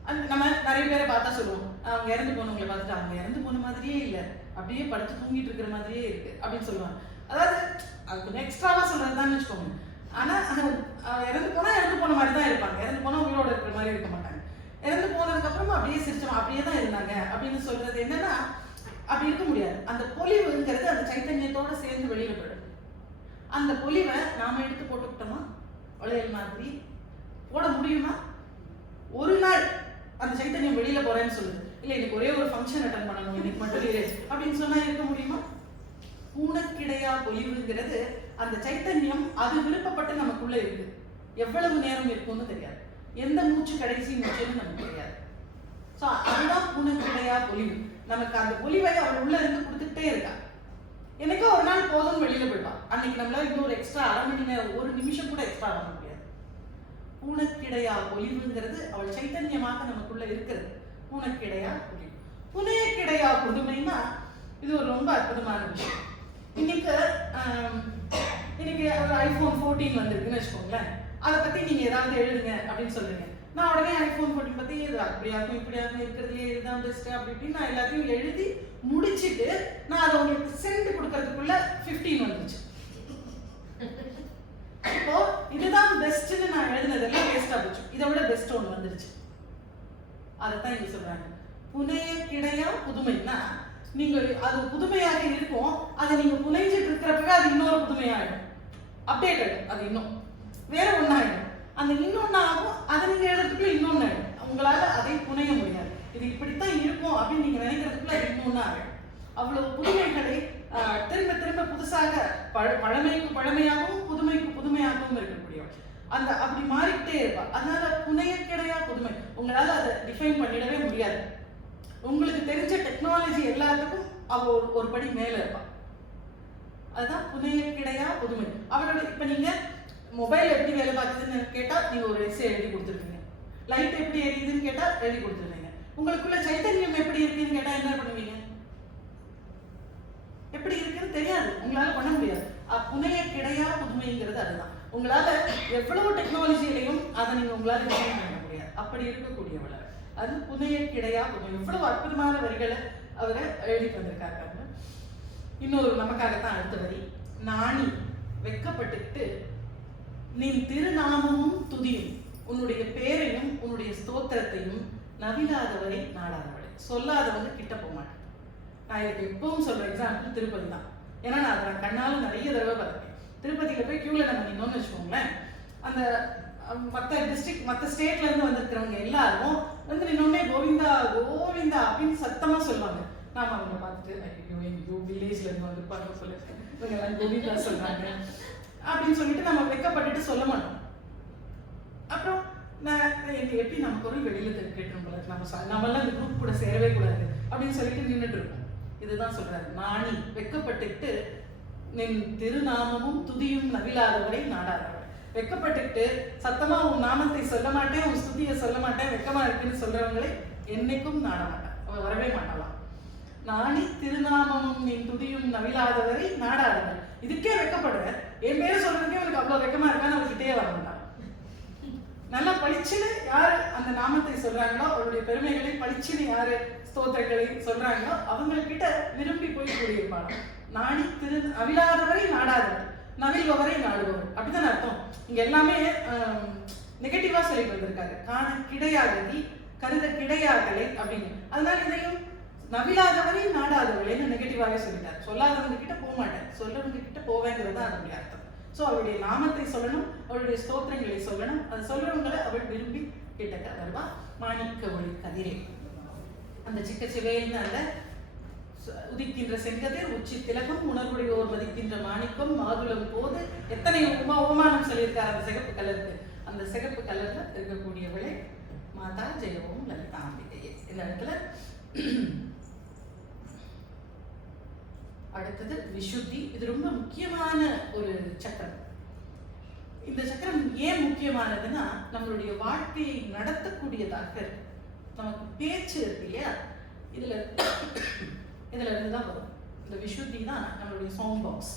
அந்த நம்ம நிறைய பேரை பார்த்தா சொல்லுவோம், அவங்க இறந்து போனவங்களை பார்த்துட்டு அவங்க இறந்து போன மாதிரியே இல்லை, அப்படியே படுத்து தூங்கிட்டு இருக்கிற மாதிரியே இருக்கு அப்படின்னு சொல்லுவாங்க. அதாவது அது கொஞ்சம் எக்ஸ்ட்ராவா சொல்றதுதான் வச்சுக்கோங்க. ஆனா இறந்து போன மாதிரி தான் இருப்பாங்க, இறந்து போனா உயிரோட இருக்கிற மாதிரி இருக்க மாட்டாங்க. இறந்து போனதுக்கு அப்புறமா அப்படியே சிரிச்சோம் அப்படியே தான் இருந்தாங்க அப்படின்னு சொல்றது என்னன்னா, அப்படி இருக்க முடியாது. அந்த பொலிவுங்கிறது அந்த சைத்தன்யத்தோட சேர்ந்து வெளியில போயிடும். அந்த பொலிவை நாம எடுத்து போட்டுக்கிட்டோமா வளையல் மாதிரி போட முடியுமா? ஒரு நாள் அந்த சைத்தன்யம் வெளியில போறேன்னு சொல்லுது, இல்ல இன்னைக்கு ஒரே ஒரு ஃபங்க்ஷன் அட்டன் பண்ணணும், இன்னைக்கு மட்டும் இரு அப்படின்னு சொன்னா இருக்க முடியுமா? பூனக்கிடையா பொலிவுங்கிறது அந்த சைத்தன்யம் அது விருப்பப்பட்டு நமக்குள்ள இருக்கு. எவ்வளவு நேரம் இருக்கும்னு தெரியாது, எந்த மூச்சு கடைசி மூச்சுன்னு நமக்கு தெரியாது. ஸோ அதுதான் பூனக்கிடையா பொலிவு. நமக்கு அந்த பொலிவை அவள் உள்ள இருந்து கொடுத்துட்டே இருக்கா. எனக்கோ ஒரு நாள் போதும் வெளியில போயிட்டான், அன்னைக்கு நம்மளால இன்னொரு எக்ஸ்ட்ரா அரை மணி நேரம் ஒரு நிமிஷம் கூட எக்ஸ்ட்ரா பண்ண முடியாது. பூனக்கிடையா பொலிவுங்கிறது அவள் சைத்தன்யமாக நமக்குள்ள இருக்கிறது. பூனக்கிடையா பொலிவு. புனையக்கிடையா புதுமைன்னா இது ஒரு ரொம்ப அற்புதமான விஷயம். இன்னைக்கு ஒரு ஐபோன் 14 வந்திருக்குன்னு வச்சுக்கோங்களேன், அதை பத்தி நீங்க ஏதாவது எழுதுங்க அப்படின்னு சொல்லுங்க. நான் உடனே ஐபோன் 14 பத்தி இது அப்படியாகும் இப்படியாகும் இருக்கிறதுலே இதுதான் பெஸ்ட் அப்படி இப்படின்னு நான் எல்லாத்தையும் எழுதி முடிச்சுட்டு நான் அதை உங்களுக்கு சென்ட் கொடுக்கறதுக்குள்ள 15 வந்துருச்சு. இப்போ இதுதான் பெஸ்ட்னு நான் எழுதினதெல்லாம் வேஸ்டா போச்சு, இதை விட பெஸ்ட் ஒன்று வந்துருச்சு. அதைத்தான் இங்க சொல்றாங்க. புனையக்கிடையா புதுமைன்னா நீங்க அது புதுமையாக இருக்கும், அதை நீங்க புனைஞ்சிட்டு இருக்கிறப்பவே அது இன்னொரு புதுமையாயிடும், அப்டேட் ஆகிடும், அது இன்னும் வேற ஒன்னாயிடும். அந்த இன்னொன்னாகும் அதை நீங்க எழுதுறதுக்குள்ள இன்னொன்னு ஆயிடும். உங்களால அதை புனைய முடியாது. இது இப்படித்தான் இருக்கும் அப்படின்னு நீங்க நினைக்கிறதுக்குள்ள இன்னொன்னு ஆகிடும். அவ்வளவு புதுமைகளை திரும்ப திரும்ப புதுசாக பழமைக்கு பழமையாகவும் புதுமைக்கு புதுமையாகவும் இருக்கக்கூடிய அந்த அப்படி மாறிக்கிட்டே இருப்பா. அதனால புனையக்கிடையா புதுமை உங்களால அதை டிஃபைன் பண்ணிடவே முடியாது. உங்களுக்கு தெரிஞ்ச டெக்னாலஜி எல்லாத்துக்கும் அவ ஒரு படி மேல இருப்பா. அதுதான் புனையக்கிடையா புதுமை. அவரோட இப்ப நீங்க மொபைல் எப்படி வேலை பார்க்குதுன்னு கேட்டா நீங்க ஒரு எஸ்ஸே எழுதி கொடுத்துருக்கீங்க, லைட் எப்படி எரியுதுன்னு கேட்டா எழுதி கொடுத்துருவீங்க. உங்களுக்குள்ள சைத்தன்யம் எப்படி இருக்குன்னு கேட்டா என்ன பண்ணுவீங்க? எப்படி இருக்குன்னு தெரியாது, உங்களால பண்ண முடியாது. புனையக்கிடையா புதுமைங்கிறது அதுதான். உங்களால எவ்வளவு டெக்னாலஜியிலையும் அதை நீங்க உங்களால டிஃபைன் பண்ண முடியாது. அப்படி இருக்கக்கூடியவள அது புனையக்கிடையா புதுமை. எவ்வளவு அற்புதமான வரிகளை அவரை எழுதி வந்திருக்காங்க. இன்னொரு நமக்காகத்தான் அடுத்த வரி. நாணி வெக்கப்பட்டுக்கிட்டு நின் திருநாமமும் துதியும், உன்னுடைய பேரையும் உன்னுடைய ஸ்தோத்திரத்தையும் நவிலாதவரை நாடாதவரை. சொல்லாதவங்க கிட்ட போக மாட்டேன். நான் இதுக்கு எப்பவும் சொல்ற எக்ஸாம்பிள் திருப்பதி தான். ஏன்னா நான் அதை கண்ணாலும் நிறைய தடவை பார்த்துருக்கேன். திருப்பதியில போய் கியூல நம்ம நின்னோம்னு வச்சுக்கோங்களேன், அந்த மற்ற டிஸ்ட்ரிக்ட் மற்ற ஸ்டேட்ல இருந்து வந்திருக்கிறவங்க எல்லாரும் வந்து நின்னோடனே கோவிந்தா கோவிந்தா அப்படின்னு சத்தமா சொல்லுவாங்க. நாம அவங்க பார்த்துட்டு ஐயோ வில்லேஜ்ல இருந்து வந்திருப்பாங்க சொல்லு, இவங்க எல்லாம் கோவிந்தா சொல்றாங்க அப்படின்னு சொல்லிட்டு நம்ம வெக்கப்பட்டுட்டு சொல்ல மாட்டோம். அப்புறம் நான் எப்படி நம்ம குரல் வெளியில கேட்டுரும் போல, நம்மளாம் இந்த குரூப் கூட சேரவே கூடாது அப்படின்னு சொல்லிட்டு நின்றுட்டு இருக்கோம். இதுதான் சொல்றாரு. நாணி வெக்கப்பட்டுட்டு நின் திருநாமமும் துதியும் நவிலாதவரை நாடாதவரை. வெக்கப்பட்டுட்டு சத்தமா உன் நாமத்தை சொல்ல மாட்டேன், உன் ஸ்துதியை சொல்ல மாட்டேன், வெக்கமா இருக்குன்னு சொல்றவங்களை என்னைக்கும் நாட மாட்டான், அவ வரவே மாட்டாளாம். நாணி திருநாமமும் நின் துதியும் நவிலாதவரை நாடாதவரை. இதுக்கே வெக்கப்படுற, என் பேரை சொல்றதுக்கே அவனுக்கு அவ்வளவு வெக்கமா இருக்கான்னு அவர்கிட்டயே வர மாட்டான். நல்லா பளிச்சுன்னு யாரு அந்த நாமத்தை சொல்றாங்களோ, அவருடைய பெருமைகளை பளிச்சுன்னு யாரு ஸ்தோத்திரங்களை சொல்றாங்களோ அவங்கக்கிட்ட விரும்பி போய் கூடியிருப்பாங்க. நாணி அவிழாதவரை நாடாதவர், நவிழ்பவரை நாடுபவர். அப்படிதான் அர்த்தம். இங்க எல்லாமே நெகட்டிவா சொல்லிட்டு வந்திருக்காரு. காண கிடையாததி கருத கிடையாதலை அப்படின்னு. அதனால இதையும் நவிழாதவரை நாடாதவரைன்னு நெகட்டிவாவே சொல்லிட்டாரு. சொல்லாதவங்க கிட்ட போக மாட்டேன், சொல்றவங்க கிட்ட போவேங்கிறது தான் அதனுடைய அர்த்தம். ஸோ அவருடைய நாமத்தை சொல்லணும், அவருடைய ஸ்தோத்திரங்களை சொல்லணும், அது சொல்றவங்களை அவள் விரும்பி கிட்டக்க வருவா. மாணிக்க ஒளி கதிரே, அந்த சிக்க சிவையில்னு அந்த உதிக்கின்ற செங்கதிர் உச்சி திலகம் உணர்வுடையோர் மதிக்கின்ற மாணிக்கம் மாதுளம் போது எத்தனை உபமானம் சொல்லியிருக்காரு அந்த சிகப்பு கலருக்கு. அந்த சிகப்பு கலர்ல இருக்கக்கூடியவளே மாதா ஜெயவும் லலிதாம்பிகையே. இந்த இடத்துல அடுத்தது விஷுத்தி. இது ரொம்ப முக்கியமான ஒரு சக்கரம். இந்த சக்கரம் ஏன் முக்கியமானதுன்னா நம்மளுடைய வாழ்க்கையை நடத்தக்கூடியதாக இருக்கு. நமக்கு பேச்சு இருக்கு இல்லையா, இதுல இருந்துதான் வரும். இந்த விஷுத்தி தான் நம்மளுடைய சவுண்ட் பாக்ஸ்.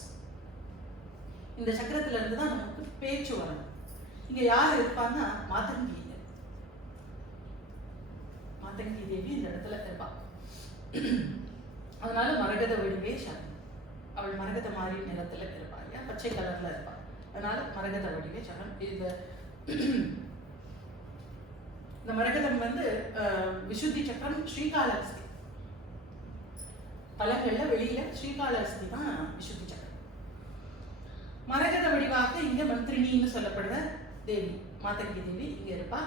இந்த சக்கரத்துல இருந்து தான் நமக்கு பேச்சு வரணும். இங்க யார் இருப்பாங்கன்னா மாதங்கி தேவி இந்த இடத்துல இருப்பா. அதனால மரகத வடிவே சக்தி. அவள் மரகத மாதிரி நிறத்துல இருப்பா இல்லையா, பச்சை கலர்ல இருப்பா. அதனால மரகத வடிவே சகன். இந்த மரகதம் வந்து விசுத்தி சக்கரம் ஸ்ரீகாளஹஸ்தி. பழங்கள்ல வெளியில ஸ்ரீகாளஹஸ்தி தான் விசுத்தி சக்கரம். மரகத வடிவாக இங்க மந்திரினின்னு சொல்லப்படுற தேவி. மாதங்கி தேவி இங்க இருப்பா.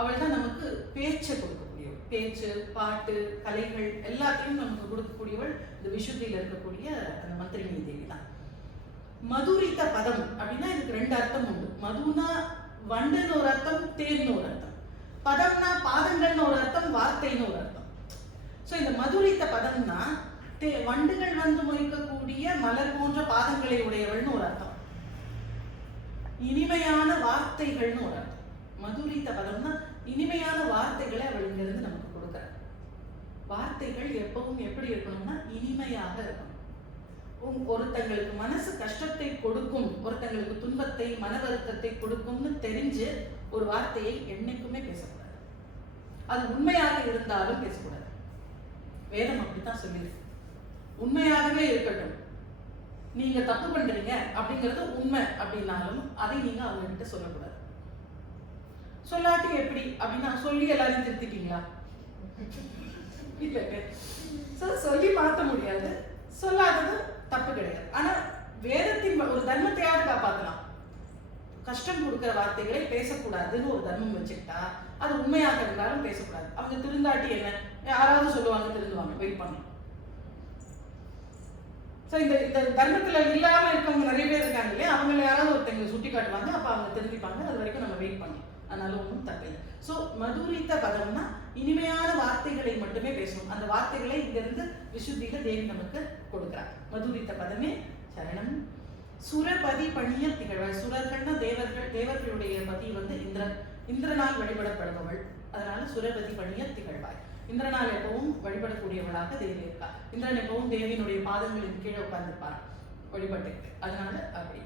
அவள் தான் நமக்கு பேச்சை கொடுக்கக்கூடியவள். பேச்சு, பாட்டு, கலைகள் எல்லாத்தையும் நமக்கு கொடுக்கக்கூடியவள் இந்த விசுத்தியில இருக்கக்கூடிய அந்த மந்திரினி தேவி தான். மதுரித்த பதம் அப்படின்னா இதுக்கு 2 அர்த்தம் உண்டு. மதுனா வண்டுன்னு ஒரு அர்த்தம், தேன்னு ஒரு அர்த்தம். பதம்னா பாதங்கள்னு ஒரு அர்த்தம், வார்த்தைன்னு ஒரு அர்த்தம். ஸோ இந்த மதுரித்த பதம்னா வண்டுகள் வந்து மொய்க்கக்கூடிய மலர் போன்ற பாதங்களை உடையவள்னு ஒரு அர்த்தம். இனிமையான வார்த்தைகள்னு ஒரு அர்த்தம். மதுரித்த பதம்னா இனிமையான வார்த்தைகளை அவள் இங்கிருந்து நமக்கு கொடுக்குற. வார்த்தைகள் எப்பவும் எப்படி இருக்கணும்னா இனிமையாக இருக்கணும். ஒருத்தங்களுக்கு மனசு கஷ்டத்தை கொடுக்கும், ஒருத்தங்களுக்கு துன்பத்தை, மன வருத்தத்தை கொடுக்கும்னு தெரிஞ்சு ஒரு வார்த்தையை என்னைக்குமே பேசக்கூடாது. அது உண்மையாக இருந்தாலும் பேசக்கூடாது. வேதம் அப்படித்தான் சொல்லியிருக்கு. உண்மையாகவே இருக்கட்டும், நீங்க தப்பு பண்றீங்க அப்படிங்கிறது உண்மை அப்படின்னாலும் அதை நீங்க அவங்க கிட்ட சொல்லக்கூடாது. சொல்லாட்டி எப்படி அப்படின்னா சொல்லி எல்லாரையும் திருத்திட்டீங்களா? இல்ல, சொல்லி மாற்ற முடியாது. சொல்லாதது தப்பு கிடையாது. ஆனா வேதத்தின் ஒரு தர்மத்தையாவது காப்பாற்றலாம். கஷ்டம் கொடுக்கிற வார்த்தைகளை பேசக்கூடாதுன்னு ஒரு தர்மம் வச்சுக்கிட்டா அது உண்மையாக இருந்தாலும் பேசக்கூடாது. அவங்க திருந்தாட்டி என்ன, யாராவது சொல்லுவாங்க திருந்துவாங்க, வெயிட் பண்ணலாம். இந்த தர்மத்துல இல்லாம இருக்கவங்க நிறைய பேர் இருக்காங்க இல்லையா, அவங்கள யாராவது ஒருத்தங்க சுட்டி காட்டுவாங்க, அப்ப அவங்க திருந்திப்பாங்க. அது வரைக்கும் நம்ம வெயிட் பண்ணலாம். அதனால ஒன்றும் தப்பில்லை. ஸோ மதுரித்த பதம்னா இனிமையான வார்த்தைகளை மட்டுமே பேசணும். அந்த வார்த்தைகளை இங்கிருந்து விசுத்தியில தேவி நமக்கு கொடுக்கிறார். மதுரித்த பதமே சரணம். சுரபதி பணிய திகழ்வாள். சுரர்கள்னா தேவர்கள், தேவர்களுடைய பதி வந்து இந்திரன். இந்திரனால் வழிபடப்படுபவள். அதனால சுரபதி பணிய திகழ்வாள். இந்திரனால் எப்பவும் வழிபடக்கூடியவளாக தேவி இருக்கா. இந்திரன் எப்பவும் தேவியினுடைய பாதங்களின் கீழே உட்கார்ந்துருப்பார் வழிபட்டு. அதனால அப்படி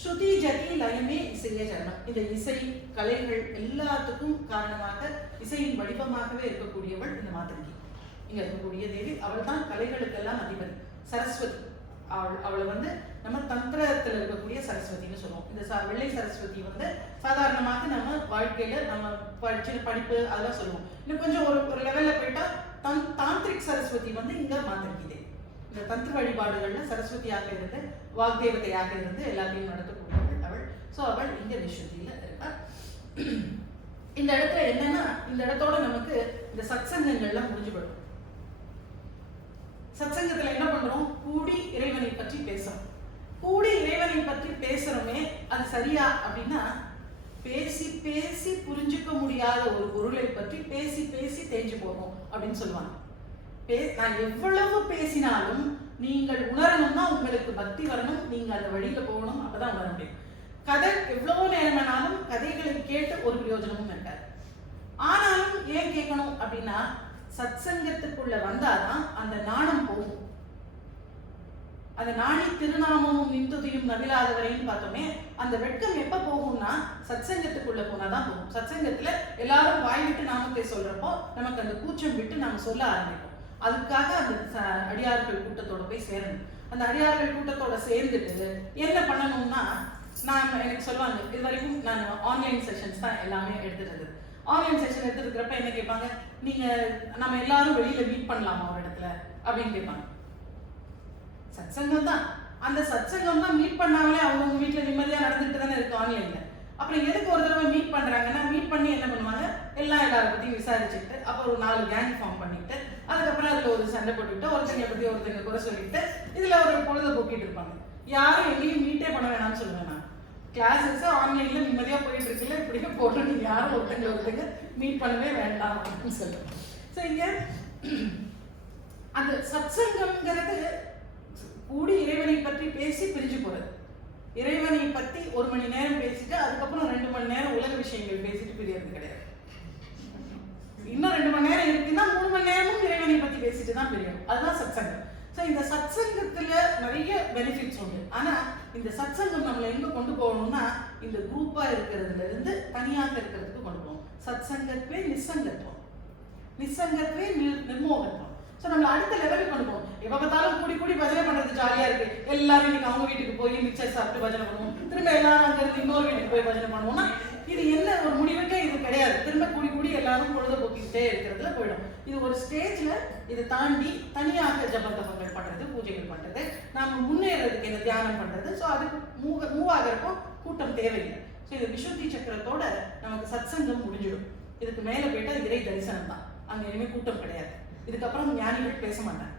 ஸ்ருதி ஜதி லயமே இசைய சரணம். இந்த இசை கலைகள் எல்லாத்துக்கும் காரணமாக இசையின் வடிவமாகவே இருக்கக்கூடியவள் இந்த மாதங்கி. இங்க இருக்கக்கூடிய தேவி அவள் தான் கலைகளுக்கெல்லாம் அதிபதி. சரஸ்வதி அவளை வந்து நம்ம தந்திரத்தில் இருக்கக்கூடிய சரஸ்வதினு சொல்லுவோம். இந்த வெள்ளை சரஸ்வதி வந்து சாதாரணமாக நம்ம வாழ்க்கையில நம்ம படிச்ச படிப்பு அதெல்லாம் சொல்லுவோம். இன்னும் கொஞ்சம் ஒரு லெவல்ல போயிட்டா தாந்திரிக் சரஸ்வதி வந்து இங்க மாதங்கி தேவி. இந்த தந்திர வழிபாடுகள்ல சரஸ்வதியாக இருந்து வாக்தேவதையாக இருந்து எல்லாத்தையும் நடத்தக்கூடியவள் அவள். ஸோ அவள் இங்க விசுத்தியில இருக்கா. இந்த இடத்துல என்னன்னா, இந்த இடத்தோட நமக்கு இந்த சத்சங்கங்கள்லாம் முடிஞ்சுபடும். சத்சங்கத்துல என்ன பண்றோம், கூடி இறைவனை பற்றி பேசுறோம். கூடி இறைவனை பற்றி பேசுறோமே, அது சரியா அப்படின்னா, பேசி பேசி புரிஞ்சுக்க முடியாத ஒரு பொருளை பற்றி பேசி பேசி தேஞ்சு போகும் அப்படின்னு சொல்லுவாங்க. நான் எவ்வளவு பேசினாலும் நீங்கள் உணரணும்னா உங்களுக்கு பக்தி வரணும், நீங்க அந்த வழியில போகணும், அப்பதான் உணர முடியும். கதை எவ்வளவு நேரம் வேணாலும் கதைகளை கேட்டு ஒரு பிரயோஜனமும் இருக்காது. ஆனாலும் ஏன் கேட்கணும் அப்படின்னா, சத்சங்கத்துக்குள்ள வந்தாதான் அந்த நாணம் போகும். அந்த நாணி திருநாமமும் நின்றுதியும் நவிலாதவரைன்னு பார்த்தோமே, அந்த வெட்கம் எப்ப போகும்னா சத்சங்கத்துக்குள்ள போனாதான் போகும். சத்சங்கத்துல எல்லாரும் வாய் விட்டு நாமத்தை சொல்றப்போ நமக்கு அந்த கூச்சம் விட்டு நாம சொல்ல ஆரம்பிப்போம். அதுக்காக அந்த அடியார்கள் கூட்டத்தோட போய் சேரணும். அந்த அடியார்கள் கூட்டத்தோட சேர்ந்துட்டு என்ன பண்ணணும்னா, எனக்கு சொல்லுவாங்க, இது வரைக்கும் நான் ஆன்லைன் செஷன்ஸ் தான் எல்லாமே எடுத்துட்டு. ஆன்லைன் செஷன் எடுத்துட்டு இருக்கிறப்ப என்ன கேட்பாங்க, நீங்க நம்ம எல்லாரும் வெளியில மீட் பண்ணலாமா ஒரு இடத்துல அப்படின்னு கேட்பாங்க. சத்சங்கம் தான், அந்த சத்சங்கம் தான் மீட் பண்ணாமலே அவங்க வீட்டுல நிம்மதியா நடந்துட்டு தானே இருக்கு ஆன்லைன்ல. அப்புறம் எதுக்கு ஒரு தடவை மீட் பண்றாங்கன்னா, மீட் பண்ணி என்ன பண்ணுவாங்க, எல்லாரை பத்தியும் விசாரிச்சுட்டு அப்புறம் ஒரு 4 கேங் ஃபார்ம் பண்ணிட்டு அதுக்கப்புறம் அதுல ஒரு சண்டை போட்டுக்கிட்டு ஒருத்தங்க பத்தி ஒருத்தங்க குறை சொல்லிட்டு இதுல ஒரு பொழுத போக்கிட்டு இருப்பாங்க. யாரும் எங்கேயும் மீட்டே பண்ண வேணாம்னு சொல்லுவேன் நான். கிளாஸஸ் ஆன்லைன்ல நிம்மதியா போயிட்டு இருக்குல்ல, இப்படியே போட்டு நீங்க யாரும் ஒருத்தங்க மீட் பண்ணவே வேண்டாம் அப்படின்னு சொல்லுவேன். ஸோ இங்க அந்த சத்சங்கம்ங்கிறது கூடி இறைவனை பற்றி பேசி பிரிஞ்சு போறது. இறைவனை பத்தி 1 மணி நேரம் பேசிட்டு அதுக்கப்புறம் 2 மணி நேரம் உலக விஷயங்கள் பேசிட்டு பிரியறது கிடையாது. இன்னும் 2 மணி நேரம் இருக்குன்னா 3 மணி நேரமும் இறைவனை பத்தி பேசிட்டு தான் பிரியணும். அதுதான் சத்சங்கம். ஸோ இந்த சத்சங்கத்துல நிறைய பெனிஃபிட்ஸ் உண்டு. ஆனா இந்த சத்சங்கம் நம்மளை எங்க கொண்டு போகணும்னா, இந்த குரூப்பா இருக்கிறதுல இருந்து தனியாக இருக்கிறதுக்கு கொண்டு போகணும். சத்சங்கத்வே நிசங்கத்துவம், நிசங்கத்வே நிர்மோகத்துவம். ஸோ நம்மளை அடுத்த லெவலுக்கு கொண்டு போகணும். எப்போ பார்த்தாலும் கூடி கூடி பஜனை பண்றது ஜாலியா இருக்கு. எல்லாரும் இன்னைக்கு அவங்க வீட்டுக்கு போய் மிக்சர் சாப்பிட்டு பஜனை பண்ணுவோம், திரும்ப எல்லாரும் அங்க இருந்து இன்னொரு வீட்டுக்கு போய் பஜனை பண்ணுவோம்னா இது என்ன ஒரு முடிவுக்கே இது கிடையாது. திரும்ப கூடி கூடி எல்லாரும் பொழுத போக்கிட்டே இருக்கிறதுல போயிடும். இது ஒரு ஸ்டேஜ்ல இதை தாண்டி தனியாக ஜபத்தபங்கள் பண்றது, பூஜைகள் பண்றது, நாம முன்னேறதுக்கு என்ன தியானம் பண்றது. ஸோ அதுக்கு மூவ் ஆகிறப்போ கூட்டம் தேவையில்லை. ஸோ இந்த விசுத்தி சக்கரத்தோட நமக்கு சத்சங்கம் முடிஞ்சிடும். இதுக்கு மேல போயிட்டா இறை தரிசனம் தான். அங்க இனிமே கூட்டம் கிடையாது. இதுக்கப்புறம் ஞானிகள் பேச மாட்டாங்க.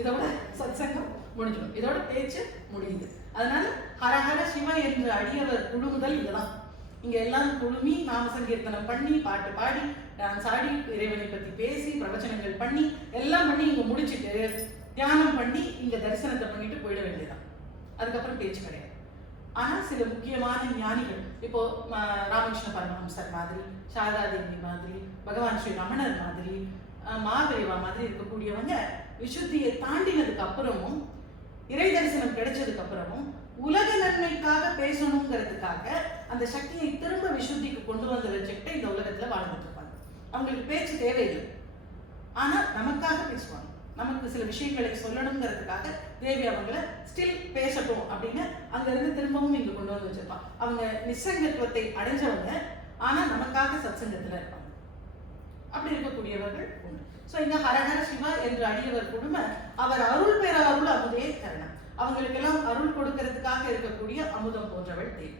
இதோட சத்சங்கம் முடிஞ்சிடும், இதோட பேச்சு முடியுது. அதனால ஹரஹர சிவ என்ற அடியவர் குழுமுதல் இதுதான். இங்க எல்லாம் குழுமி நாம சங்கீர்த்தனம் பண்ணி, பாட்டு பாடி, டான்ஸ் ஆடி, இறைவனை பத்தி பேசி, பிரவச்சனங்கள் பண்ணி, எல்லாம் பண்ணி இங்க முடிச்சுட்டு தியானம் பண்ணி இங்க தரிசனத்தை பண்ணிட்டு போயிட வேண்டியதான். அதுக்கப்புறம் பேச்சு கிடையாது. ஆனா சில முக்கியமான ஞானிகள், இப்போ ராமகிருஷ்ண பரமஹம்சர் மாதிரி, சாரதாதேவி மாதிரி, பகவான் ஸ்ரீ ரமணர் மாதிரி, மாதேவா மாதிரி இருக்கக்கூடியவங்க விசுத்தியை தாண்டினதுக்கு அப்புறமும், இறை தரிசனம் கிடைச்சதுக்கு அப்புறமும், உலக நன்மைக்காக பேசணுங்கிறதுக்காக அந்த சக்தியை திரும்ப விசுத்திக்கு கொண்டு வந்து வச்சுக்கிட்டு இந்த உலகத்துல வாழ்ந்துட்டு இருப்பாங்க. அவங்களுக்கு பேச்சு தேவையில்லை, ஆனா நமக்காக பேசுவாங்க. நமக்கு சில விஷயங்களை சொல்லணுங்கிறதுக்காக தேவி அவங்கள ஸ்டில் பேசட்டும் அப்படின்னு அங்க இருந்து திரும்பவும் இங்க கொண்டு வந்து வச்சிருப்பாங்க. அவங்க நிசங்கத்துவத்தை அடைஞ்சவங்க, ஆனா நமக்காக சத்சங்கத்துல இருப்பாங்க. அப்படி இருக்கக்கூடியவர்கள் உண்டு. ஸோ இங்க ஹரஹர சிவா என்று அடியவர் குடும்ப அவர் அருள் பெற அருள் அமுதே கரணம். அவங்களுக்கெல்லாம் அருள் கொடுக்கறதுக்காக இருக்கக்கூடிய அமுதம் போன்றவள் தேவி.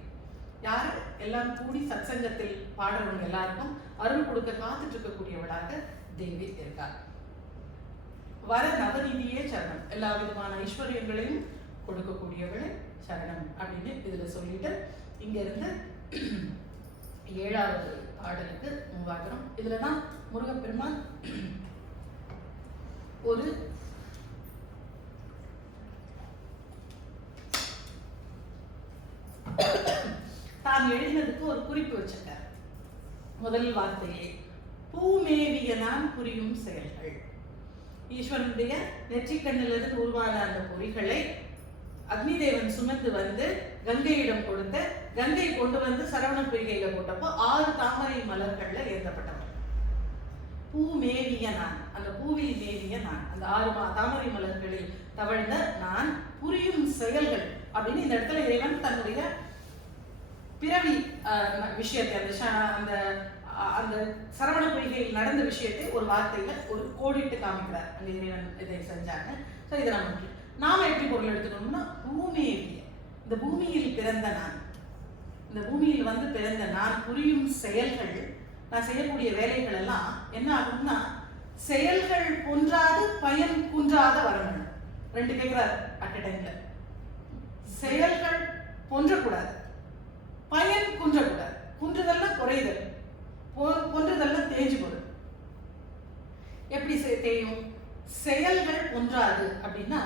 யாரு எல்லாம் கூடி சத்சங்கத்தில் பாடுறவங்க எல்லாருக்கும் அருள் கொடுக்க காத்துட்டு இருக்கக்கூடியவளாக தேவி இருக்கார். வர நவநிதியே சரணம், எல்லா விதமான ஐஸ்வர்யங்களையும் கொடுக்கக்கூடியவளை சரணம் அப்படின்னு இதுல சொல்லிட்டு இங்க இருந்து 7வது பாடலுக்கு மூவாகிறோம். இதுலதான் முருகப்பெருமான் ஒரு தான் எழுதினதுக்கு ஒரு குறிப்பு வச்சிருக்கார். முதல் வார்த்தையே பூமேவிய நான் புரியும் செயல்கள். ஈஸ்வரனுடைய நெற்றிக்கண்ணிலிருந்து உருவான அந்த பொறிகளை அக்னி தேவன் சுமந்து வந்து கங்கையிடம் கொடுத்த, கங்கை கொண்டு வந்து சரவண பொய்கையில போட்டப்போ 6 தாமரை மலர்கள்ல ஏற்றப்பட்டவர். பூ மேவிய நான், அந்த பூவில் மேவிய நான், அந்த 6 தாமரை மலர்களில் தவழ்ந்த நான் புரியும் செயல்கள் அப்படின்னு இந்த இடத்துல இறைவன் தன்னுடைய பிறவி விஷயத்தை, அந்த அந்த சரவண பொய்கையில் நடந்த விஷயத்தை ஒரு வார்த்தையில ஒரு கோடிட்டு காமிக்கிறார். அந்த இறைவன் இதை செஞ்சாங்க. ஸோ இதை நாம எப்படி பொருள் எடுத்துக்கணும்னா, பூமியில இந்த பூமியில் பிறந்த நான், இந்த பூமியில் வந்து பிறந்த நான் புரியும் செயல்கள், நான் செய்யக்கூடிய வேலைகள் எல்லாம் என்ன ஆகும்னா, செயல்கள் குன்றாது பயன் குன்றாத வரணும். 2 கேட்கிறார் அட் டைம்ல. செயல்கள் பொன்றக்கூடாது, பயன் குன்றக்கூடாது. குன்றுதல்ல குறைதல், பொன்றுதல்ல தேஞ்சு போடுது. எப்படி தேயும்? செயல்கள் ஒன்றாது அப்படின்னா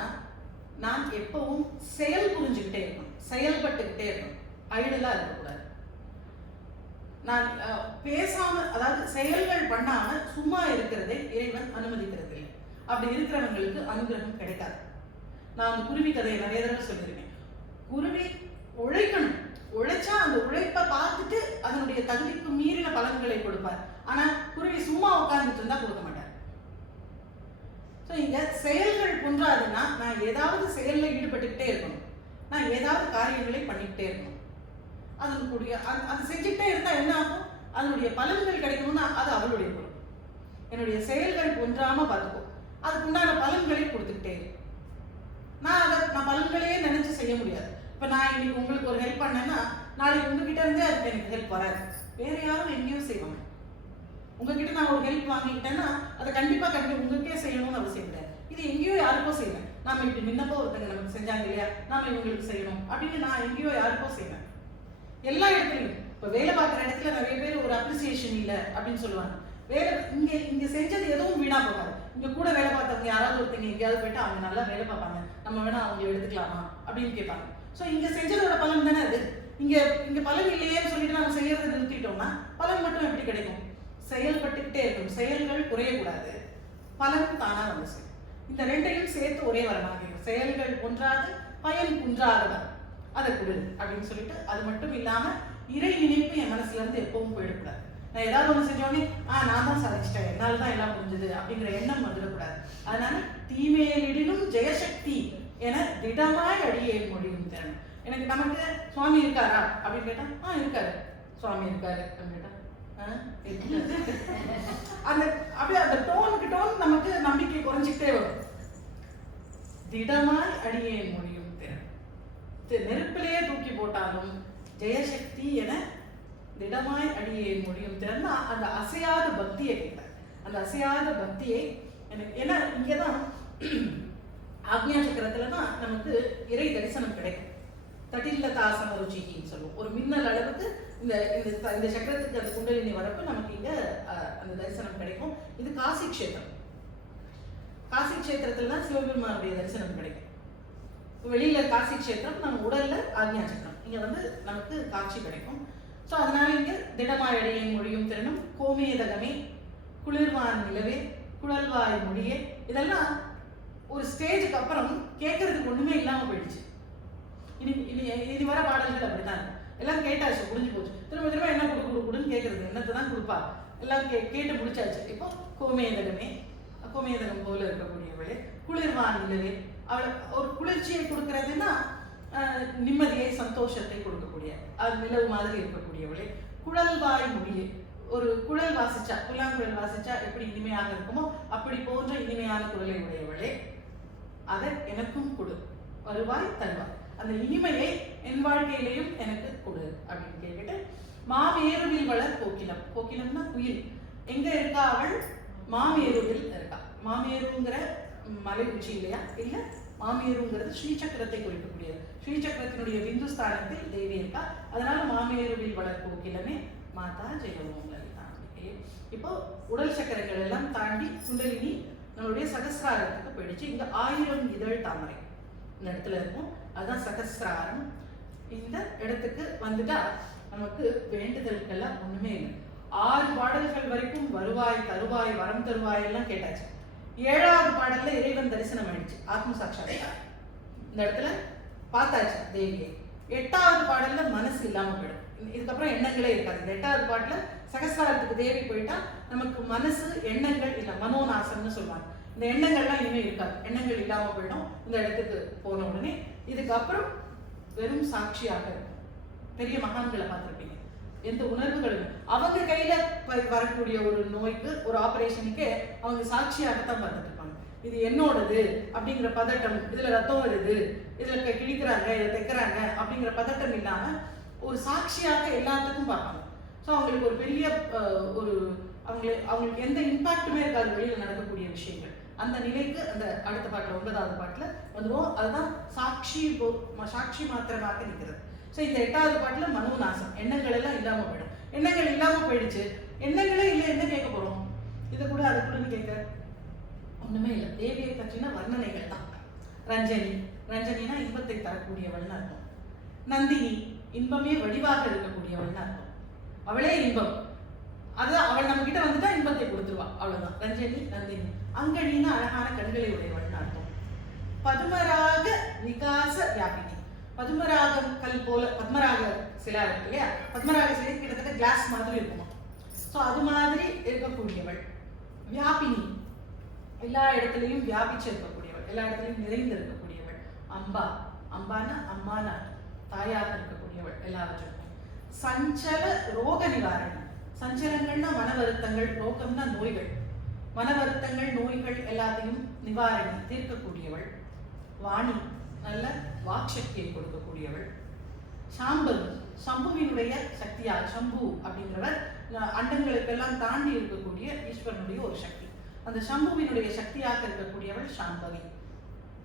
நான் எப்பவும் செயல் புரிஞ்சுக்கிட்டே இருக்கணும், செயல்பட்டுக்கிட்டே இருக்கணும், ஐடலா இருக்கக்கூடாது. நான் பேசாம, அதாவது செயல்கள் பண்ணாம சும்மா இருக்கிறதை இறைவன் அனுமதிக்கிறது இல்லை. அப்படி இருக்கிறவங்களுக்கு அனுகிரகம் கிடைக்காது. நான் அந்த குருவி கதையை நிறைய தடவை சொல்லியிருக்கேன். குருவி உழைக்கணும், உழைச்சா அந்த உழைப்பை பார்த்துட்டு அதனுடைய தகுதிக்கு மீறின பலன்களை கொடுப்பார். ஆனா குருவி சும்மா உட்கார்ந்துட்டு இருந்தா கொடுக்க மாட்டார். ஸோ இங்க செயல்கள் குன்றாதுன்னா நான் ஏதாவது செயல்ல ஈடுபட்டுக்கிட்டே இருக்கணும், நான் ஏதாவது காரியங்களை பண்ணிக்கிட்டே இருக்கணும். அதனுடைய அது செஞ்சுக்கிட்டே இருந்தா என்ன ஆகும்? அதனுடைய பலன்கள் கிடைக்கணும்னா அது அவளுடைய பொருள். என்னுடைய செயல்கள் ஒன்றாம பார்த்துக்கோ, அதுக்கு உண்டான பலன்களை கொடுத்துக்கிட்டே இருக்கும். நான் பலன்களையே நினைச்சு செய்ய முடியாது. இப்போ நான் இன்னைக்கு உங்களுக்கு ஒரு ஹெல்ப் பண்ணேன்னா நாளைக்கு உங்ககிட்ட இருந்தே அதுக்கு எனக்கு ஹெல்ப் வராது, வேற யாரும் எங்கேயும் செய்வாங்க. உங்ககிட்ட நான் ஒரு ஹெல்ப் வாங்கிக்கிட்டேன்னா அதை கண்டிப்பா உங்களுக்கே செய்யணும்னு அவசியம் கிடையாது. இது எங்கேயோ யாருக்கோ செய்வேன். நாம இப்படி முன்னப்போ ஒருத்தங்க நமக்கு செஞ்சாங்க இல்லையா, நாம இவங்களுக்கு செய்யணும் அப்படின்னு நான் எங்கேயோ யாருக்கோ செய்வேன். எல்லா இடத்துலையும் இப்போ வேலை பார்க்குற இடத்துல நிறைய பேர் ஒரு அப்ரிசியேஷன் இல்லை அப்படின்னு சொல்லுவாங்க. வேலை இங்க செஞ்சது எதுவும் வீணா போகாது. இங்க கூட வேலை பார்த்தவங்க யாராவது ஒருத்தங்க எங்கேயாவது போயிட்டு அவங்க நல்லா வேலை பார்ப்பாங்க, நம்ம வேணா அவங்க எடுத்துக்கலாமா அப்படின்னு கேட்பாங்க. ஸோ இங்க செஞ்சதோட பலன் தானே அது. இங்க பலன் இல்லையேன்னு சொல்லிட்டு நம்ம செய்யறதை நிறுத்திட்டோம்னா பலன் மட்டும் எப்படி கிடைக்கும்? செயல்பட்டுக்கிட்டே இருக்கும், செயல்கள் குறையக்கூடாது, பலன் தானா வந்து செய்யும். இந்த ரெண்டையும் சேர்த்து ஒரே வரமாக செயல்கள் ஒன்றாது பயன் குன்றாதவர் அதை கொடு அப்படின்னு சொல்லிட்டு, அது மட்டும் இல்லாம இறை நினைப்பு என் மனசுல இருந்து எப்பவும் போயிடக்கூடாது. நான் ஏதாவது ஒன்று செஞ்சோடனே நான் தான் சாதிச்சிட்டேன், என்னால் தான் எல்லாம் முடிஞ்சது அப்படிங்கிற எண்ணம் வந்துடக்கூடாது. அதனால தீமையிலும் ஜெயசக்தி என திடமாய் அடியே முடியும் திறன். எனக்கு நமக்கு சுவாமி இருக்காரா அப்படின்னு கேட்டா இருக்காரு, சுவாமி இருக்காரு அப்படின்னு கேட்டா அந்த அப்படியே அந்த டோன் நமக்கு நம்பிக்கை குறைஞ்சிக்கிட்டே வரும். திடமாய் அடியே முடியும் திறன். நெருப்பிலேயே தூக்கி போட்டாலும் ஜெயசக்தி என திடமாய் அடியே முடியும் திறன்னா அந்த அசையாத பக்தியை கேட்கிறார். அந்த அசையாத பக்தியை எனக்கு ஏன்னா இங்கேதான் ஆக்ஞா சக்கரத்துல தான் நமக்கு இறை தரிசனம் கிடைக்கும். தட்டில்லதாசன ருச்சின்னு சொல்லுவோம். ஒரு மின்னல் அளவுக்கு இந்த இந்த சக்கரத்துக்கு அந்த குண்டலினி வரப்ப நமக்கு இங்க அந்த தரிசனம் கிடைக்கும். இது காசி கஷேத்திரம். காசி கஷேத்திரத்துல தான் சிவபெருமானுடைய தரிசனம் கிடைக்கும். வெளியில காசி கஷேத்திரம், நம்ம உடல்ல ஆக்ஞா சக்கரம். இங்க நமக்கு காட்சி கிடைக்கும். ஸோ அதனால இங்க திடமாயடையின் மொழியும் திறனும், கோமேதகமே, குளிர்வான் நிலவே, குழல்வாய் மொழியே, இதெல்லாம் ஒரு ஸ்டேஜுக்கு அப்புறம் கேட்கறதுக்கு ஒண்ணுமே இல்லாம போயிடுச்சு. இனி வர பாடல்கள் அப்படித்தான் இருக்கும். எல்லாம் கேட்டாச்சு, முடிஞ்சு போச்சு. திரும்ப திரும்ப என்ன கொடுன்னு கேட்கறது, என்னத்தை தான் கொடுப்பா, எல்லாம் கேட்டு முடிச்சாச்சு. இப்போ கோமேதகமே, கோமேதகம் போல இருக்கக்கூடியவளே, குளிர்வான் நிலவே, அவளை ஒரு குளிர்ச்சியை கொடுக்கறதுன்னா நிம்மதியை சந்தோஷத்தை கொடுக்கக்கூடிய அது நிலவு மாதிரி இருக்கக்கூடியவளே, குழல்வாய் மொழியே, ஒரு குழல் வாசிச்சா, புல்லாங்குழல் வாசிச்சா எப்படி இனிமையாக இருக்குமோ அப்படி போன்ற இனிமையான குரலை உடையவளே, அதை எனக்கும் கொடு, வருவாய் தருவாய், அந்த இனிமையை என் வாழ்க்கையிலையும் எனக்கு கொடு அப்படின்னு கேட்டுட்டு, மாமேருவில் வளர் கோகிலம். கோகிலம்னா குயில். எங்க இருக்கா அவள்? மாமேருவில் இருக்கா. மாமேருங்கிற மலை உச்சி இல்லையா? இல்ல, மாமேருங்கிறது ஸ்ரீசக்கரத்தை குறிக்கக்கூடியது. ஸ்ரீசக்கரத்தினுடைய பிந்துஸ்தானத்தில் தேவி இருக்கா. அதனால மாமேருவில் வளர் கோகிலமே மாதா ஜெயவோம் லலிதா. இப்போ உடல் சக்கரங்கள் எல்லாம் தாண்டி குண்டலினி நம்மளுடைய சகசிராரத்துக்கு போயிடுச்சு. இங்க 1000 இதழ் தாமரை இந்த இடத்துல இருக்கும். அதுதான் சகசிராரம். இந்த இடத்துக்கு வந்துட்டா நமக்கு வேண்டுதல்கள்லாம் ஒண்ணுமே இல்லை. 6 பாடல்கள் வரைக்கும் வருவாய் தருவாய் வரம் தருவாய் எல்லாம் கேட்டாச்சு. 7வது பாடல்ல இறைவன் தரிசனம் ஆயிடுச்சு, ஆத்ம சாட்சாத்காரம். இந்த இடத்துல பார்த்தாச்சு தேவியை. 8வது பாடல்ல மனசு இல்லாம போயிடும். இதுக்கப்புறம் எண்ணங்களே இருக்காது. இந்த 8வது பாட்டுல சகசிராரத்துக்கு தேவி போயிட்டா நமக்கு மனசு எண்ணங்கள் இல்லை, மனோநாசம்னு சொல்லுவாங்க. இந்த எண்ணங்கள்லாம் இனிமே இருக்காது. எண்ணங்கள் இல்லாம போயிடும் இந்த இடத்துக்கு போன உடனே. இதுக்கப்புறம் வெறும் சாட்சியாக இருக்கும். பெரிய மகான்களை பார்த்துருப்பீங்க, எந்த உணர்வுகளும் அவங்க கையில வரக்கூடிய ஒரு நோய்க்கு, ஒரு ஆபரேஷனுக்கு அவங்க சாட்சியாகத்தான் பார்த்துட்டு இருப்பாங்க. இது என்னோடது அப்படிங்கிற பதட்டம், இதுல ரத்தம் வருது, இதுல கிழிக்கிறாங்க, இதை தைக்கிறாங்க அப்படிங்கிற பதட்டம் இல்லாம ஒரு சாட்சியாக எல்லாத்துக்கும் பார்ப்பாங்க. ஸோ அவங்களுக்கு ஒரு பெரிய ஒரு அவங்களுக்கு எந்த இம்பாக்டுமே இருக்காது வெளியில நடக்கக்கூடிய விஷயங்கள். அந்த நிலைக்கு அந்த அடுத்த பாட்டில் 9வது பாட்டில் வந்துடும். அதுதான் சாட்சி மாத்திரமாக நிற்கிறது. ஸோ இந்த 8வது பாட்டில் மனோநாசம், எண்ணங்கள் எல்லாம் இல்லாமல் போயிடும். எண்ணங்கள் இல்லாமல் போயிடுச்சு, எண்ணங்களே இல்லை, என்ன கேட்க போகிறோம்? இதை கூட அதை கூடன்னு கேட்க ஒன்றுமே இல்லை. தேவியை பற்றின வர்ணனைகள் தான். ரஞ்சனி, ரஞ்சனினா இன்பத்தை தரக்கூடியவள்னு அர்த்தம். நந்தினி, இன்பமே வடிவாக இருக்கக்கூடியவள்னு அர்த்தம். அவளே இன்பம். அது அவள் நம்ம கிட்ட வந்துட்டா இன்பத்தை கொடுத்துருவா, அவ்வளவுதான். ரஞ்சனி, நந்தினி. அங்கடின்னா அழகான கண்களை உடையவள்னு அர்த்தம். பதுமராக விகாச வியாபினி, பதுமராகம் கல் போல பத்மராக சிலா இருக்கு இல்லையா? பத்மராக சிலை கிட்டத்தட்ட கிளாஸ் மாதிரி இருக்குமா. ஸோ அது மாதிரி இருக்கக்கூடியவள். வியாபினி, எல்லா இடத்துலையும் வியாபிச்சு இருக்கக்கூடியவள், எல்லா இடத்துலையும் நிறைந்து இருக்கக்கூடியவள். அம்பா, அம்பானா அம்மானா தாயாக இருக்கக்கூடியவள் எல்லாவற்றுக்கும். சஞ்சல ரோக நிவாரணி, சஞ்சலங்கள்னா மன வருத்தங்கள், ரோகம்னா நோய்கள். மன வருத்தங்கள் நோய்கள் எல்லாத்தையும் நிவாரணி தீர்க்கக்கூடியவள். வாணி, நல்ல வாக்சக்தியை கொடுக்கக்கூடியவள். சாம்பவி, சம்புவினுடைய சக்தியா, சம்பு அப்படிங்கிறவர் அண்டங்களுக்கெல்லாம் தாண்டி இருக்கக்கூடிய ஈஸ்வரனுடைய ஒரு சக்தி. அந்த சம்புவினுடைய சக்தியாக இருக்கக்கூடியவள் சாம்பவி.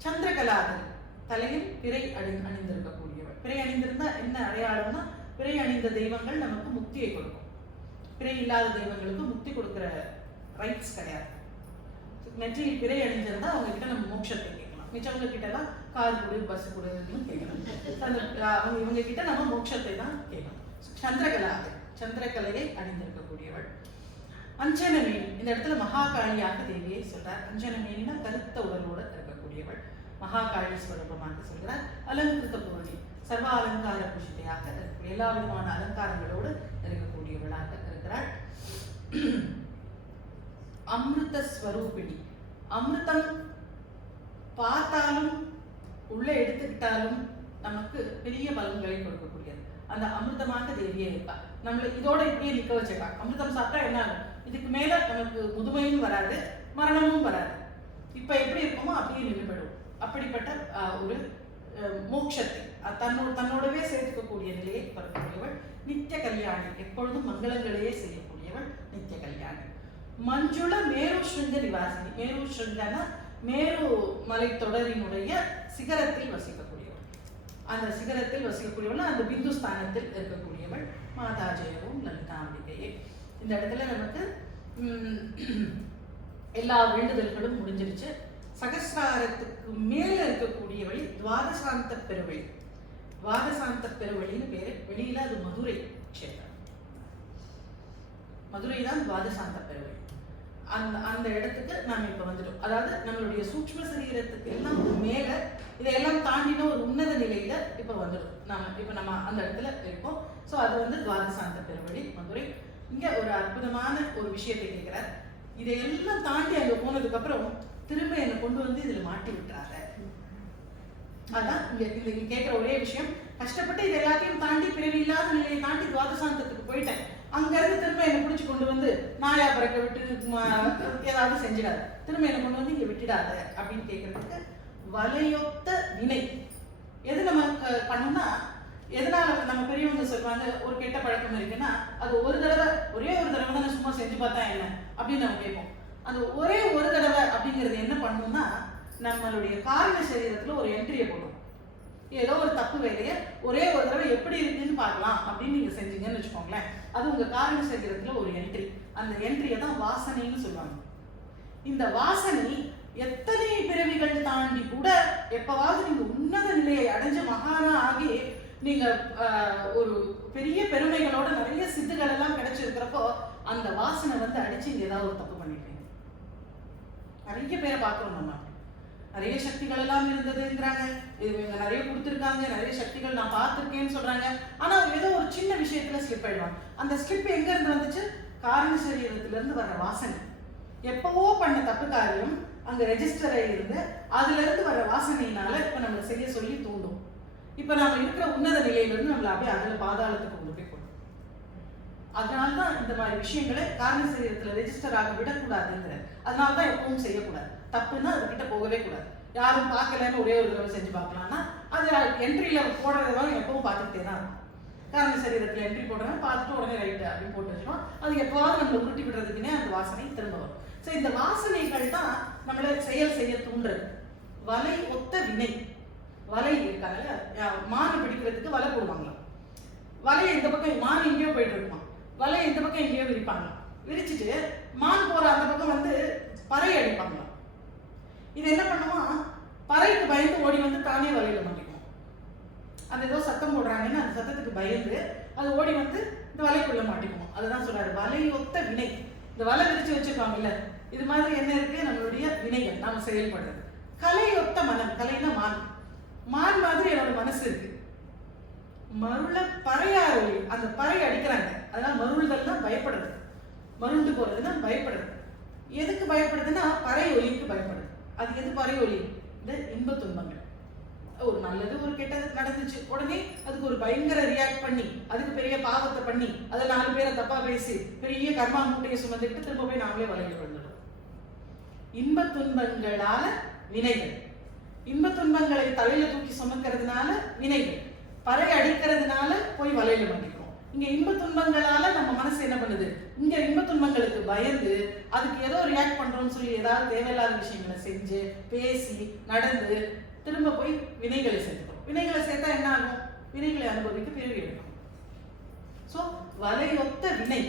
சந்திரகலாதரி, தலையில் பிறை அணிந்திருக்கக்கூடியவள். பிறை அணிந்திருந்தா என்ன அடையாளம்னா, பிறை அணிந்த தெய்வங்கள் நமக்கு முக்தியை கொடுக்கும். பிறை இல்லாத தெய்வங்களுக்கு முக்தி கொடுக்கிற ரைட்ஸ் கிடையாது. நெற்றியில் பிறை அணிஞ்சிருந்தா அவங்க கிட்ட நம்ம மோட்சத்தை கேட்கலாம். மிச்சவங்க கிட்ட எல்லாம் கார் கொடு, பஸ் கொடுன்னு கேட்கலாம். இவங்க கிட்ட நம்ம மோட்சத்தை தான் கேட்கணும். சந்திரகலாதரி, சந்திரகலையை அணிந்திருக்கக்கூடியவள். அஞ்சனமேனி, இந்த இடத்துல மகாகாளியாக தேவியை சொல்றார். அஞ்சனமேனினா கருத்த உடலோடு இருக்கக்கூடியவள், மகாகாளி ஸ்வரூபமாக சொல்கிறார். அலங்கிருத்த பூரணி, சர்வ அலங்கார பூஷிதையாக இருக்கக்கூடிய எல்லா விதமான அலங்காரங்களோடு இருக்கக்கூடியவளாக இருக்கிறாள். அமிர்த ஸ்வரூபிணி, அமிர்தம் பார்த்தாலும் உள்ள எடுத்துக்கிட்டாலும் நமக்கு பெரிய பலன்களை கொடுக்கக்கூடியது. அந்த அமிர்தமாக தேவியே இருக்கா. நம்மளை இதோட இப்படியே நிற்க வச்சிருக்கா. அமிர்தம் சாப்பிட்டா என்ன ஆகும்? இதுக்கு மேல நமக்கு முதுமையும் வராது, மரணமும் வராது. இப்ப எப்படி இருக்குமோ அப்படியே நின்றுபடும். அப்படிப்பட்ட ஒரு மோட்சத்தை தன்னோடவே சேர்த்துக்கக்கூடிய நிலையை பெறக்கூடியவள் நித்திய கல்யாணி, எப்பொழுதும் மங்களங்களையே செய்யக்கூடியவள் நித்திய கல்யாணி. மஞ்சுள மேரு ஸ்ருங்க நிவாசினி, மேரு ஸ்ருங்கனா மேரு மலை தொடரினுடைய சிகரத்தில் வசிக்கக்கூடியவள், அந்த சிகரத்தில் வசிக்கக்கூடியவள், அந்த பிந்து ஸ்தானத்தில் இருக்கக்கூடியவள் மாதாஜெயவும் லலிதாம்பிகையே. இந்த இடத்துல நமக்கு எல்லா வேண்டுதல்களும் முடிஞ்சிருச்சு. சகசிராரத்துக்கு மேல இருக்கக்கூடியவழி துவாதசாந்த பெருவழி. துவாதசாந்த பெருவழின்னு பேரு. வெளியில அது மதுரை கஷேத்திரம், மதுரை தான் துவாதசாந்த பெருவழி. அந்த இடத்துக்கு நாம இப்ப வந்துட்டோம். அதாவது நம்மளுடைய சூக்ஷ்ம சரீரத்துக்கு எல்லாம் மேல இதையெல்லாம் தாண்டின ஒரு உன்னத நிலையில இப்ப வந்துடும். நம்ம அந்த இடத்துல இருக்கோம். ஸோ அது வந்து துவாதசாந்த பெருவழி மதுரை. இங்க ஒரு அற்புதமான ஒரு விஷயத்தை கேட்கிறார். இதையெல்லாம் தாண்டி அங்க போனதுக்கு அப்புறம் திரும்ப என்னை கொண்டு வந்து இதுல மாட்டி விட்டுறாங்க. அதான் இங்க கேட்கிற ஒரே விஷயம், கஷ்டப்பட்டு இது எல்லாத்தையும் தாண்டி பிறவி இல்லாத நிலையை தாண்டி துவாதசாந்தத்துக்கு போயிட்டேன். அங்க இருந்து திரும்ப என்னை பிடிச்சி கொண்டு வந்து நாயா பிறக்க விட்டு ஏதாவது செஞ்சிடாது, திரும்ப என்னை கொண்டு வந்து இங்க விட்டுடாத அப்படின்னு கேட்கறதுக்கு வலையொத்த வினை எது நம்ம பண்ணோம்னா, எதனால நம்ம பெரியவங்க சொல்லுவாங்க ஒரு கெட்ட பழக்கம் இருக்குன்னா அது ஒரே ஒரு தடவை தான் சும்மா செஞ்சு பார்த்தா என்ன அப்படின்னு நம்ம கேட்போம். அந்த ஒரே ஒரு தடவை அப்படிங்கிறது என்ன பண்ணணும்னா, நம்மளுடைய காரண சரீரத்துல ஒரு என்ட்ரியை போடும். ஏதோ ஒரு தப்பு வேலையை ஒரே ஒரு தடவை எப்படி இருக்குன்னு பார்க்கலாம் அப்படின்னு நீங்க செஞ்சீங்கன்னு வச்சுக்கோங்களேன், அது உங்க காரண சரீரத்துல ஒரு என்ட்ரி. அந்த என்ட்ரியை தான் வாசனைன்னு சொல்லுவாங்க. இந்த வாசனை எத்தனை பிறவிகள் தாண்டி கூட எப்பவாவது நீங்க உன்னத நிலையை அடைஞ்ச மகானா ஆகி நீங்க ஒரு பெரிய பெருமைகளோட நிறைய சித்துகள் எல்லாம் கிடைச்சிருக்கிறப்போ அந்த வாசனை வந்து அடிச்சு இங்க ஏதாவது ஒரு தப்பு பண்ணிட்டீங்க. நிறைய பேரை பார்க்கிறோம், நம்ம நிறைய சக்திகள் எல்லாம் இருந்ததுங்கிறாங்க, இவங்க நிறைய கொடுத்துருக்காங்க, நிறைய சக்திகள் நான் பார்த்துருக்கேன்னு சொல்றாங்க. ஆனா ஏதோ ஒரு சின்ன விஷயத்துல ஸ்லிப் ஆயிடுவாங்க. அந்த ஸ்லிப் எங்க இருந்து வந்துச்சு? காரண சரீரத்துல இருந்து வர்ற வாசனை. எப்பவோ பண்ண தப்பு காரியம் அங்க ரெஜிஸ்டர் ஆகிருந்து அதுல இருந்து வர வாசனையினால இப்ப நம்மளை செய்ய சொல்லி தூண்டும். இப்ப நாம இருக்கிற உன்னத நிலையிலிருந்து நம்மள அப்படியே அதுல பாதாளத்துக்கு கொண்டு போய் கொள்ளும். அதனால்தான் இந்த மாதிரி விஷயங்களை காரண சரீரத்துல ரெஜிஸ்டர் ஆக விடக்கூடாதுங்கிற. அதனாலதான் எப்பவும் செய்யக்கூடாது. தப்புன்னா அதுகிட்ட போகவே கூடாது. யாரும் பார்க்கலன்னு ஒரே ஒரு தடவை செஞ்சு பார்க்கலாம்னா அது என்ட்ரியில போடுறதுனால எப்பவும் பார்த்துக்கிட்டே தான் இருக்கும். காரண சரீரத்துல என்ட்ரி போடுறோம், பார்த்துட்டு உடனே ரைட்டு அப்படின்னு போட்டு வச்சிடும். அது எப்போவாவது நம்மளை உருட்டி விடுறதுக்குன்னே அந்த வாசனை திரும்ப வரும். ஸோ இந்த வாசனைகள் தான் நம்மளை செயல் செய்ய தூண்டுறது. வலை ஒத்த வினை. வலை இருக்காங்கல்ல, மானை பிடிக்கிறதுக்கு வலை போடுவாங்களாம். வலையை இந்த பக்கம் மான் எங்கேயோ போயிட்டு இருக்குமா, வலையை இந்த பக்கம் எங்கேயோ விரிப்பாங்களாம். விரிச்சிட்டு மான் போற அந்த பக்கம் வந்து பறை அடிப்பாங்களாம். இது என்ன பண்ணுமா, பறைக்கு பயந்து ஓடி வந்து தானே வலையில மாட்டிக்குவோம். அது ஏதோ சத்தம் போடுறாங்கன்னு அந்த சத்தத்துக்கு பயந்து அது ஓடி வந்து இந்த வலைக்குள்ள மாட்டிக்குவோம். அதுதான் சொல்றாரு வலை ஒத்த வினை. இந்த வலை விரிச்சு வச்சிருக்காங்கல்ல, இது மாதிரி என்ன இருக்கு, நம்மளுடைய வினைகள் நாம செயல்படுறது. கலை ஒத்த மனம். கலைனா மான். மான் மாதிரி என்னோட மனசு இருக்கு. மருள பறையார் ஒளி. அந்த பறை அடிக்கிறாங்க, அதனால மருள்கள் தான் பயப்படுறது. மருண்டு போறதுன்னா பயப்படுறது. எதுக்கு பயப்படுதுன்னா பறை ஒலிக்கு பயப்படுது. அது எது பறை ஒலி? இந்த இன்ப துன்பங்கள். ஒரு நல்லது ஒரு கெட்டது நடந்துச்சு, உடனே அதுக்கு ஒரு பயங்கர ரியாக்ட் பண்ணி அதுக்கு பெரிய பாவத்தை பண்ணி அதை 4 பேரை தப்பா பேசி பெரிய கர்மா மூட்டையை சுமந்துக்கிட்டு திரும்ப போய் நாமளே வலையில விழுந்துடும். இன்ப துன்பங்களால வினைகள். இன்ப துன்பங்களை தலையில தூக்கி சுமக்கிறதுனால வினைகள். பறை அடிக்கிறதுனால போய் வலையில மாட்டிக்கிறோம். இங்க இன்ப துன்பங்களால நம்ம மனசு என்ன பண்ணுது, இங்க இன்ப துன்பங்களுக்கு பயந்து அதுக்கு ஏதோ ரியாக்ட் பண்றோம்னு சொல்லி ஏதாவது தேவையில்லாத விஷயங்களை செஞ்சு பேசி நடந்து திரும்ப போய் வினைகளை சேர்த்துக்கிறோம். வினைகளை சேர்த்தா என்ன ஆகும்? வினைகளை அனுபவிக்க பிறவி எடுக்கும். ஸோ வலையொத்த வினை,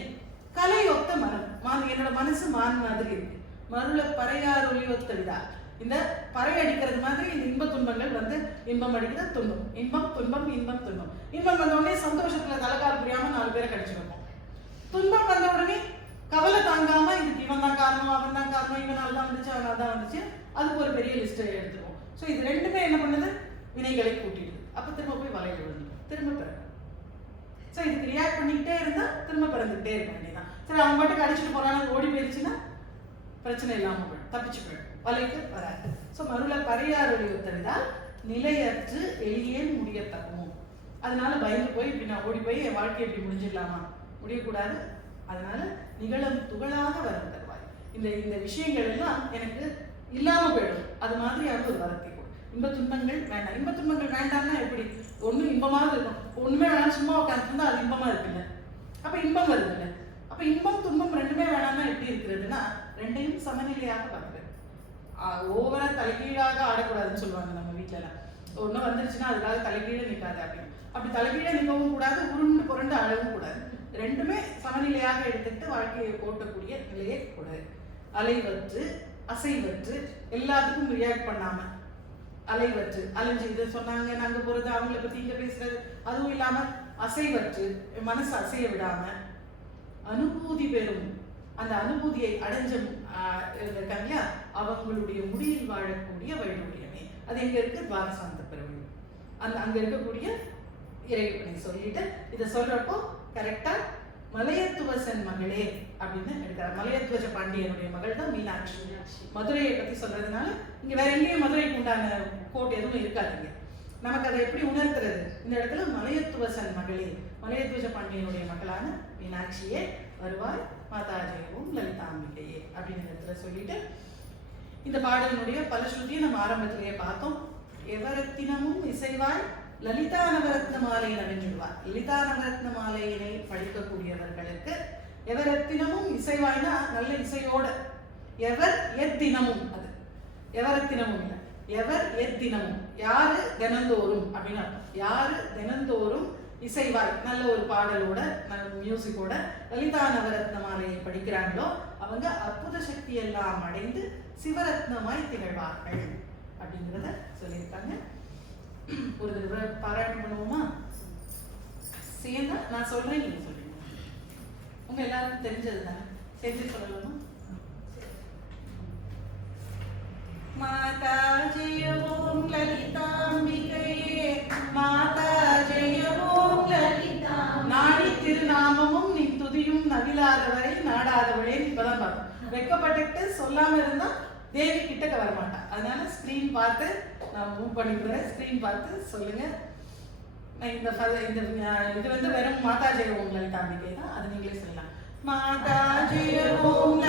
கலையொத்த மனம். என்னோட மனசு மான் மாதிரி இருக்கு. மருள பறையார் ஒளி ஒத்த விதா. இந்த பறை அடிக்கிறது மாதிரி இந்த இன்ப துன்பங்கள் வந்து இன்பம் அடிக்கிறது, துன்பம், இன்பம் துன்பம், இன்பம் துன்பம். இன்பம் வந்த உடனே சந்தோஷத்துல தலைக்கால் புரியாம 4 பேரை கடிச்சு வைப்போம். துன்பம் வந்த உடனே கவலை தாங்காம இதுக்கு இவன் தான் காரணம், அவன் தான் காரணம், இவனால தான் வந்துச்சு, அவனால தான் வந்துச்சு, அதுக்கு ஒரு பெரிய லிஸ்ட் எடுத்துருவோம். ஸோ இது ரெண்டுமே என்ன பண்ணுது, வினைகளை கூட்டிடுது. அப்ப திரும்ப போய் வலையில விழுந்துடும், திரும்ப பிறகு. ஸோ இதுக்கு ரியாக்ட் பண்ணிக்கிட்டே இருந்தா திரும்ப பிறந்துகிட்டே இருக்க வேண்டியதான். சரி, அவன் மட்டும் கடிச்சிட்டு போறான்னு ஓடி போயிருச்சுன்னா பிரச்சனை இல்லாம போயிடும், தப்பிச்சு போயிடும், வலைக்கு வராது. ஸோ மருள பறையார் ஒளி ஒத்தவிதால் நிலையற்று எளியேன் முடியத்தக்கமும். அதனால பயந்து போய் இப்படி நான் ஓடி போய் என் வாழ்க்கையை இப்படி முடிஞ்சிடலாமா, முடியக்கூடாது. அதனால நிகழும் துகளாக வரும் தருவாய். இந்த விஷயங்கள் எல்லாம் எனக்கு இல்லாம போயிடும். அது மாதிரியான ஒரு வரத்தை கொடு. இன்ப துன்பங்கள் வேண்டாம். இன்ப துன்பங்கள் வேண்டாம்னா எப்படி? ஒன்றும் இன்பமாக இருக்கும், ஒன்றுமே வேணாம் சும்மா உட்காந்துருந்தா அது இன்பமாக இருக்குல்ல, அப்போ இன்பம் வருதுல்ல. அப்போ இன்பம் துன்பம் ரெண்டுமே வேணாம்னா எப்படி இருக்கிறதுனா ரெண்டையும் சமநிலையாக பார்க்குறது. ஓவரா தலைகீழாக ஆடக்கூடாதுன்னு சொல்லுவாங்க நம்ம வீட்டிலலாம். ஒன்றும் வந்துருச்சுன்னா அதுக்காக தலைகீழே நிற்காது அப்படின்னு. அப்படி தலைகீழே நிற்கவும் கூடாது, உருண்டு புரண்டு அழவும் கூடாது. ரெண்டுமே சமநிலையாக எடுத்துக்கிட்டு வாழ்க்கையை ஓட்டக்கூடிய நிலையை கூடாது. அலைவற்று அசைவற்று, எல்லாத்துக்கும் ரியாக்ட் பண்ணாம அலைவற்று அலைஞ்சு இதை சொன்னாங்க நாங்கள் போகிறது அவங்கள பற்றி இங்கே பேசுறது, அதுவும் இல்லாமல் அசைவற்று மனசு அசைய விடாம அனுபூதி பெறும். அந்த அனுபூதியை அடைஞ்ச இருக்காங்க அவங்களுடைய முடியில் வாழக்கூடிய வைடூரியமே. அது எங்க இருக்கு? துவாரசாந்த பெருவழி. அங்க இருக்கக்கூடிய இறைவனை சொல்லிட்டு இதை சொல்றப்போ கரெக்டா மலையத்துவசன் மகளே அப்படின்னு எடுக்கிறார். மலையத்துவச பாண்டியனுடைய மகள் தான் மீனாட்சி. மதுரையை பத்தி சொல்றதுனால இங்க வேற எங்கேயும் மதுரைக்கு உண்டான கோட் எதுவும் இருக்காதுங்க. நமக்கு அதை எப்படி உணர்த்துறது? இந்த இடத்துல மலையத்துவசன் மகளே, மலையத்துவச பாண்டியனுடைய மகளான மீனாட்சியே வருவாய் மாதாஜெயவும் லலிதாம்பிகையே அப்படின்னு இடத்துல சொல்லிட்டு இந்த பாடலினுடைய பலஸ்ருதியை நம்ம ஆரம்பத்திலேயே பார்த்தோம். எவரத்தினமும் இசைவாய் லலிதா நவரத்ன மாலையினை வென்றுடுவார். லலிதா நவரத்ன மாலையினை படிக்கக்கூடியவர்களுக்கு எவரத்தினமும் இசைவாய்னா நல்ல இசையோட, எவர் எத்தினமும், அது எவரத்தினமும் இல்லை, எவர் எத்தினமும், யாரு தினந்தோறும் அப்படின்னு அர்த்தம். யாரு தினந்தோறும் இசைவாய் நல்ல ஒரு பாடலோட நல்ல மியூசிக்கோட லலிதா நவரத்ன மாலையை படிக்கிறாங்களோ அவங்க அற்புத சக்தி எல்லாம் அடைந்து சிவரத்னமாய் திகழ்வார்கள் அப்படிங்கிறத சொல்லியிருக்காங்க. ஒரு தடவை பாராயணம் பண்ணுவோமா? சேர்ந்தா நான் சொல்றேன், நீங்க சொல்றீங்க. உங்க எல்லாருக்கும் தெரிஞ்சது தானே, சேர்ந்து சொல்லலாமா? மாதா ஜெய ஓம் லலிதாம்பிகையே, மாதா ஜெய ஓம் லலிதா. நாடி திருநாமமும் நீ துதியும் நவிலாதவரை நாடாதவளே. இப்பதான் பார்ப்போம். வெக்கப்பட்டுட்டு சொல்லாம இருந்தா தேவி கிட்டக்க வரமாட்டா. அதனால ஸ்கிரீன் பார்த்து நான் மூவ் பண்ணிக்கிறேன். ஸ்கிரீன் பார்த்து சொல்லுங்க. இது வந்து வெறும் மாதா ஜெய ஓம் லலிதாம்பிகை தான், அது நீங்களே சொல்லலாம். மாதா ஜெய ஓம்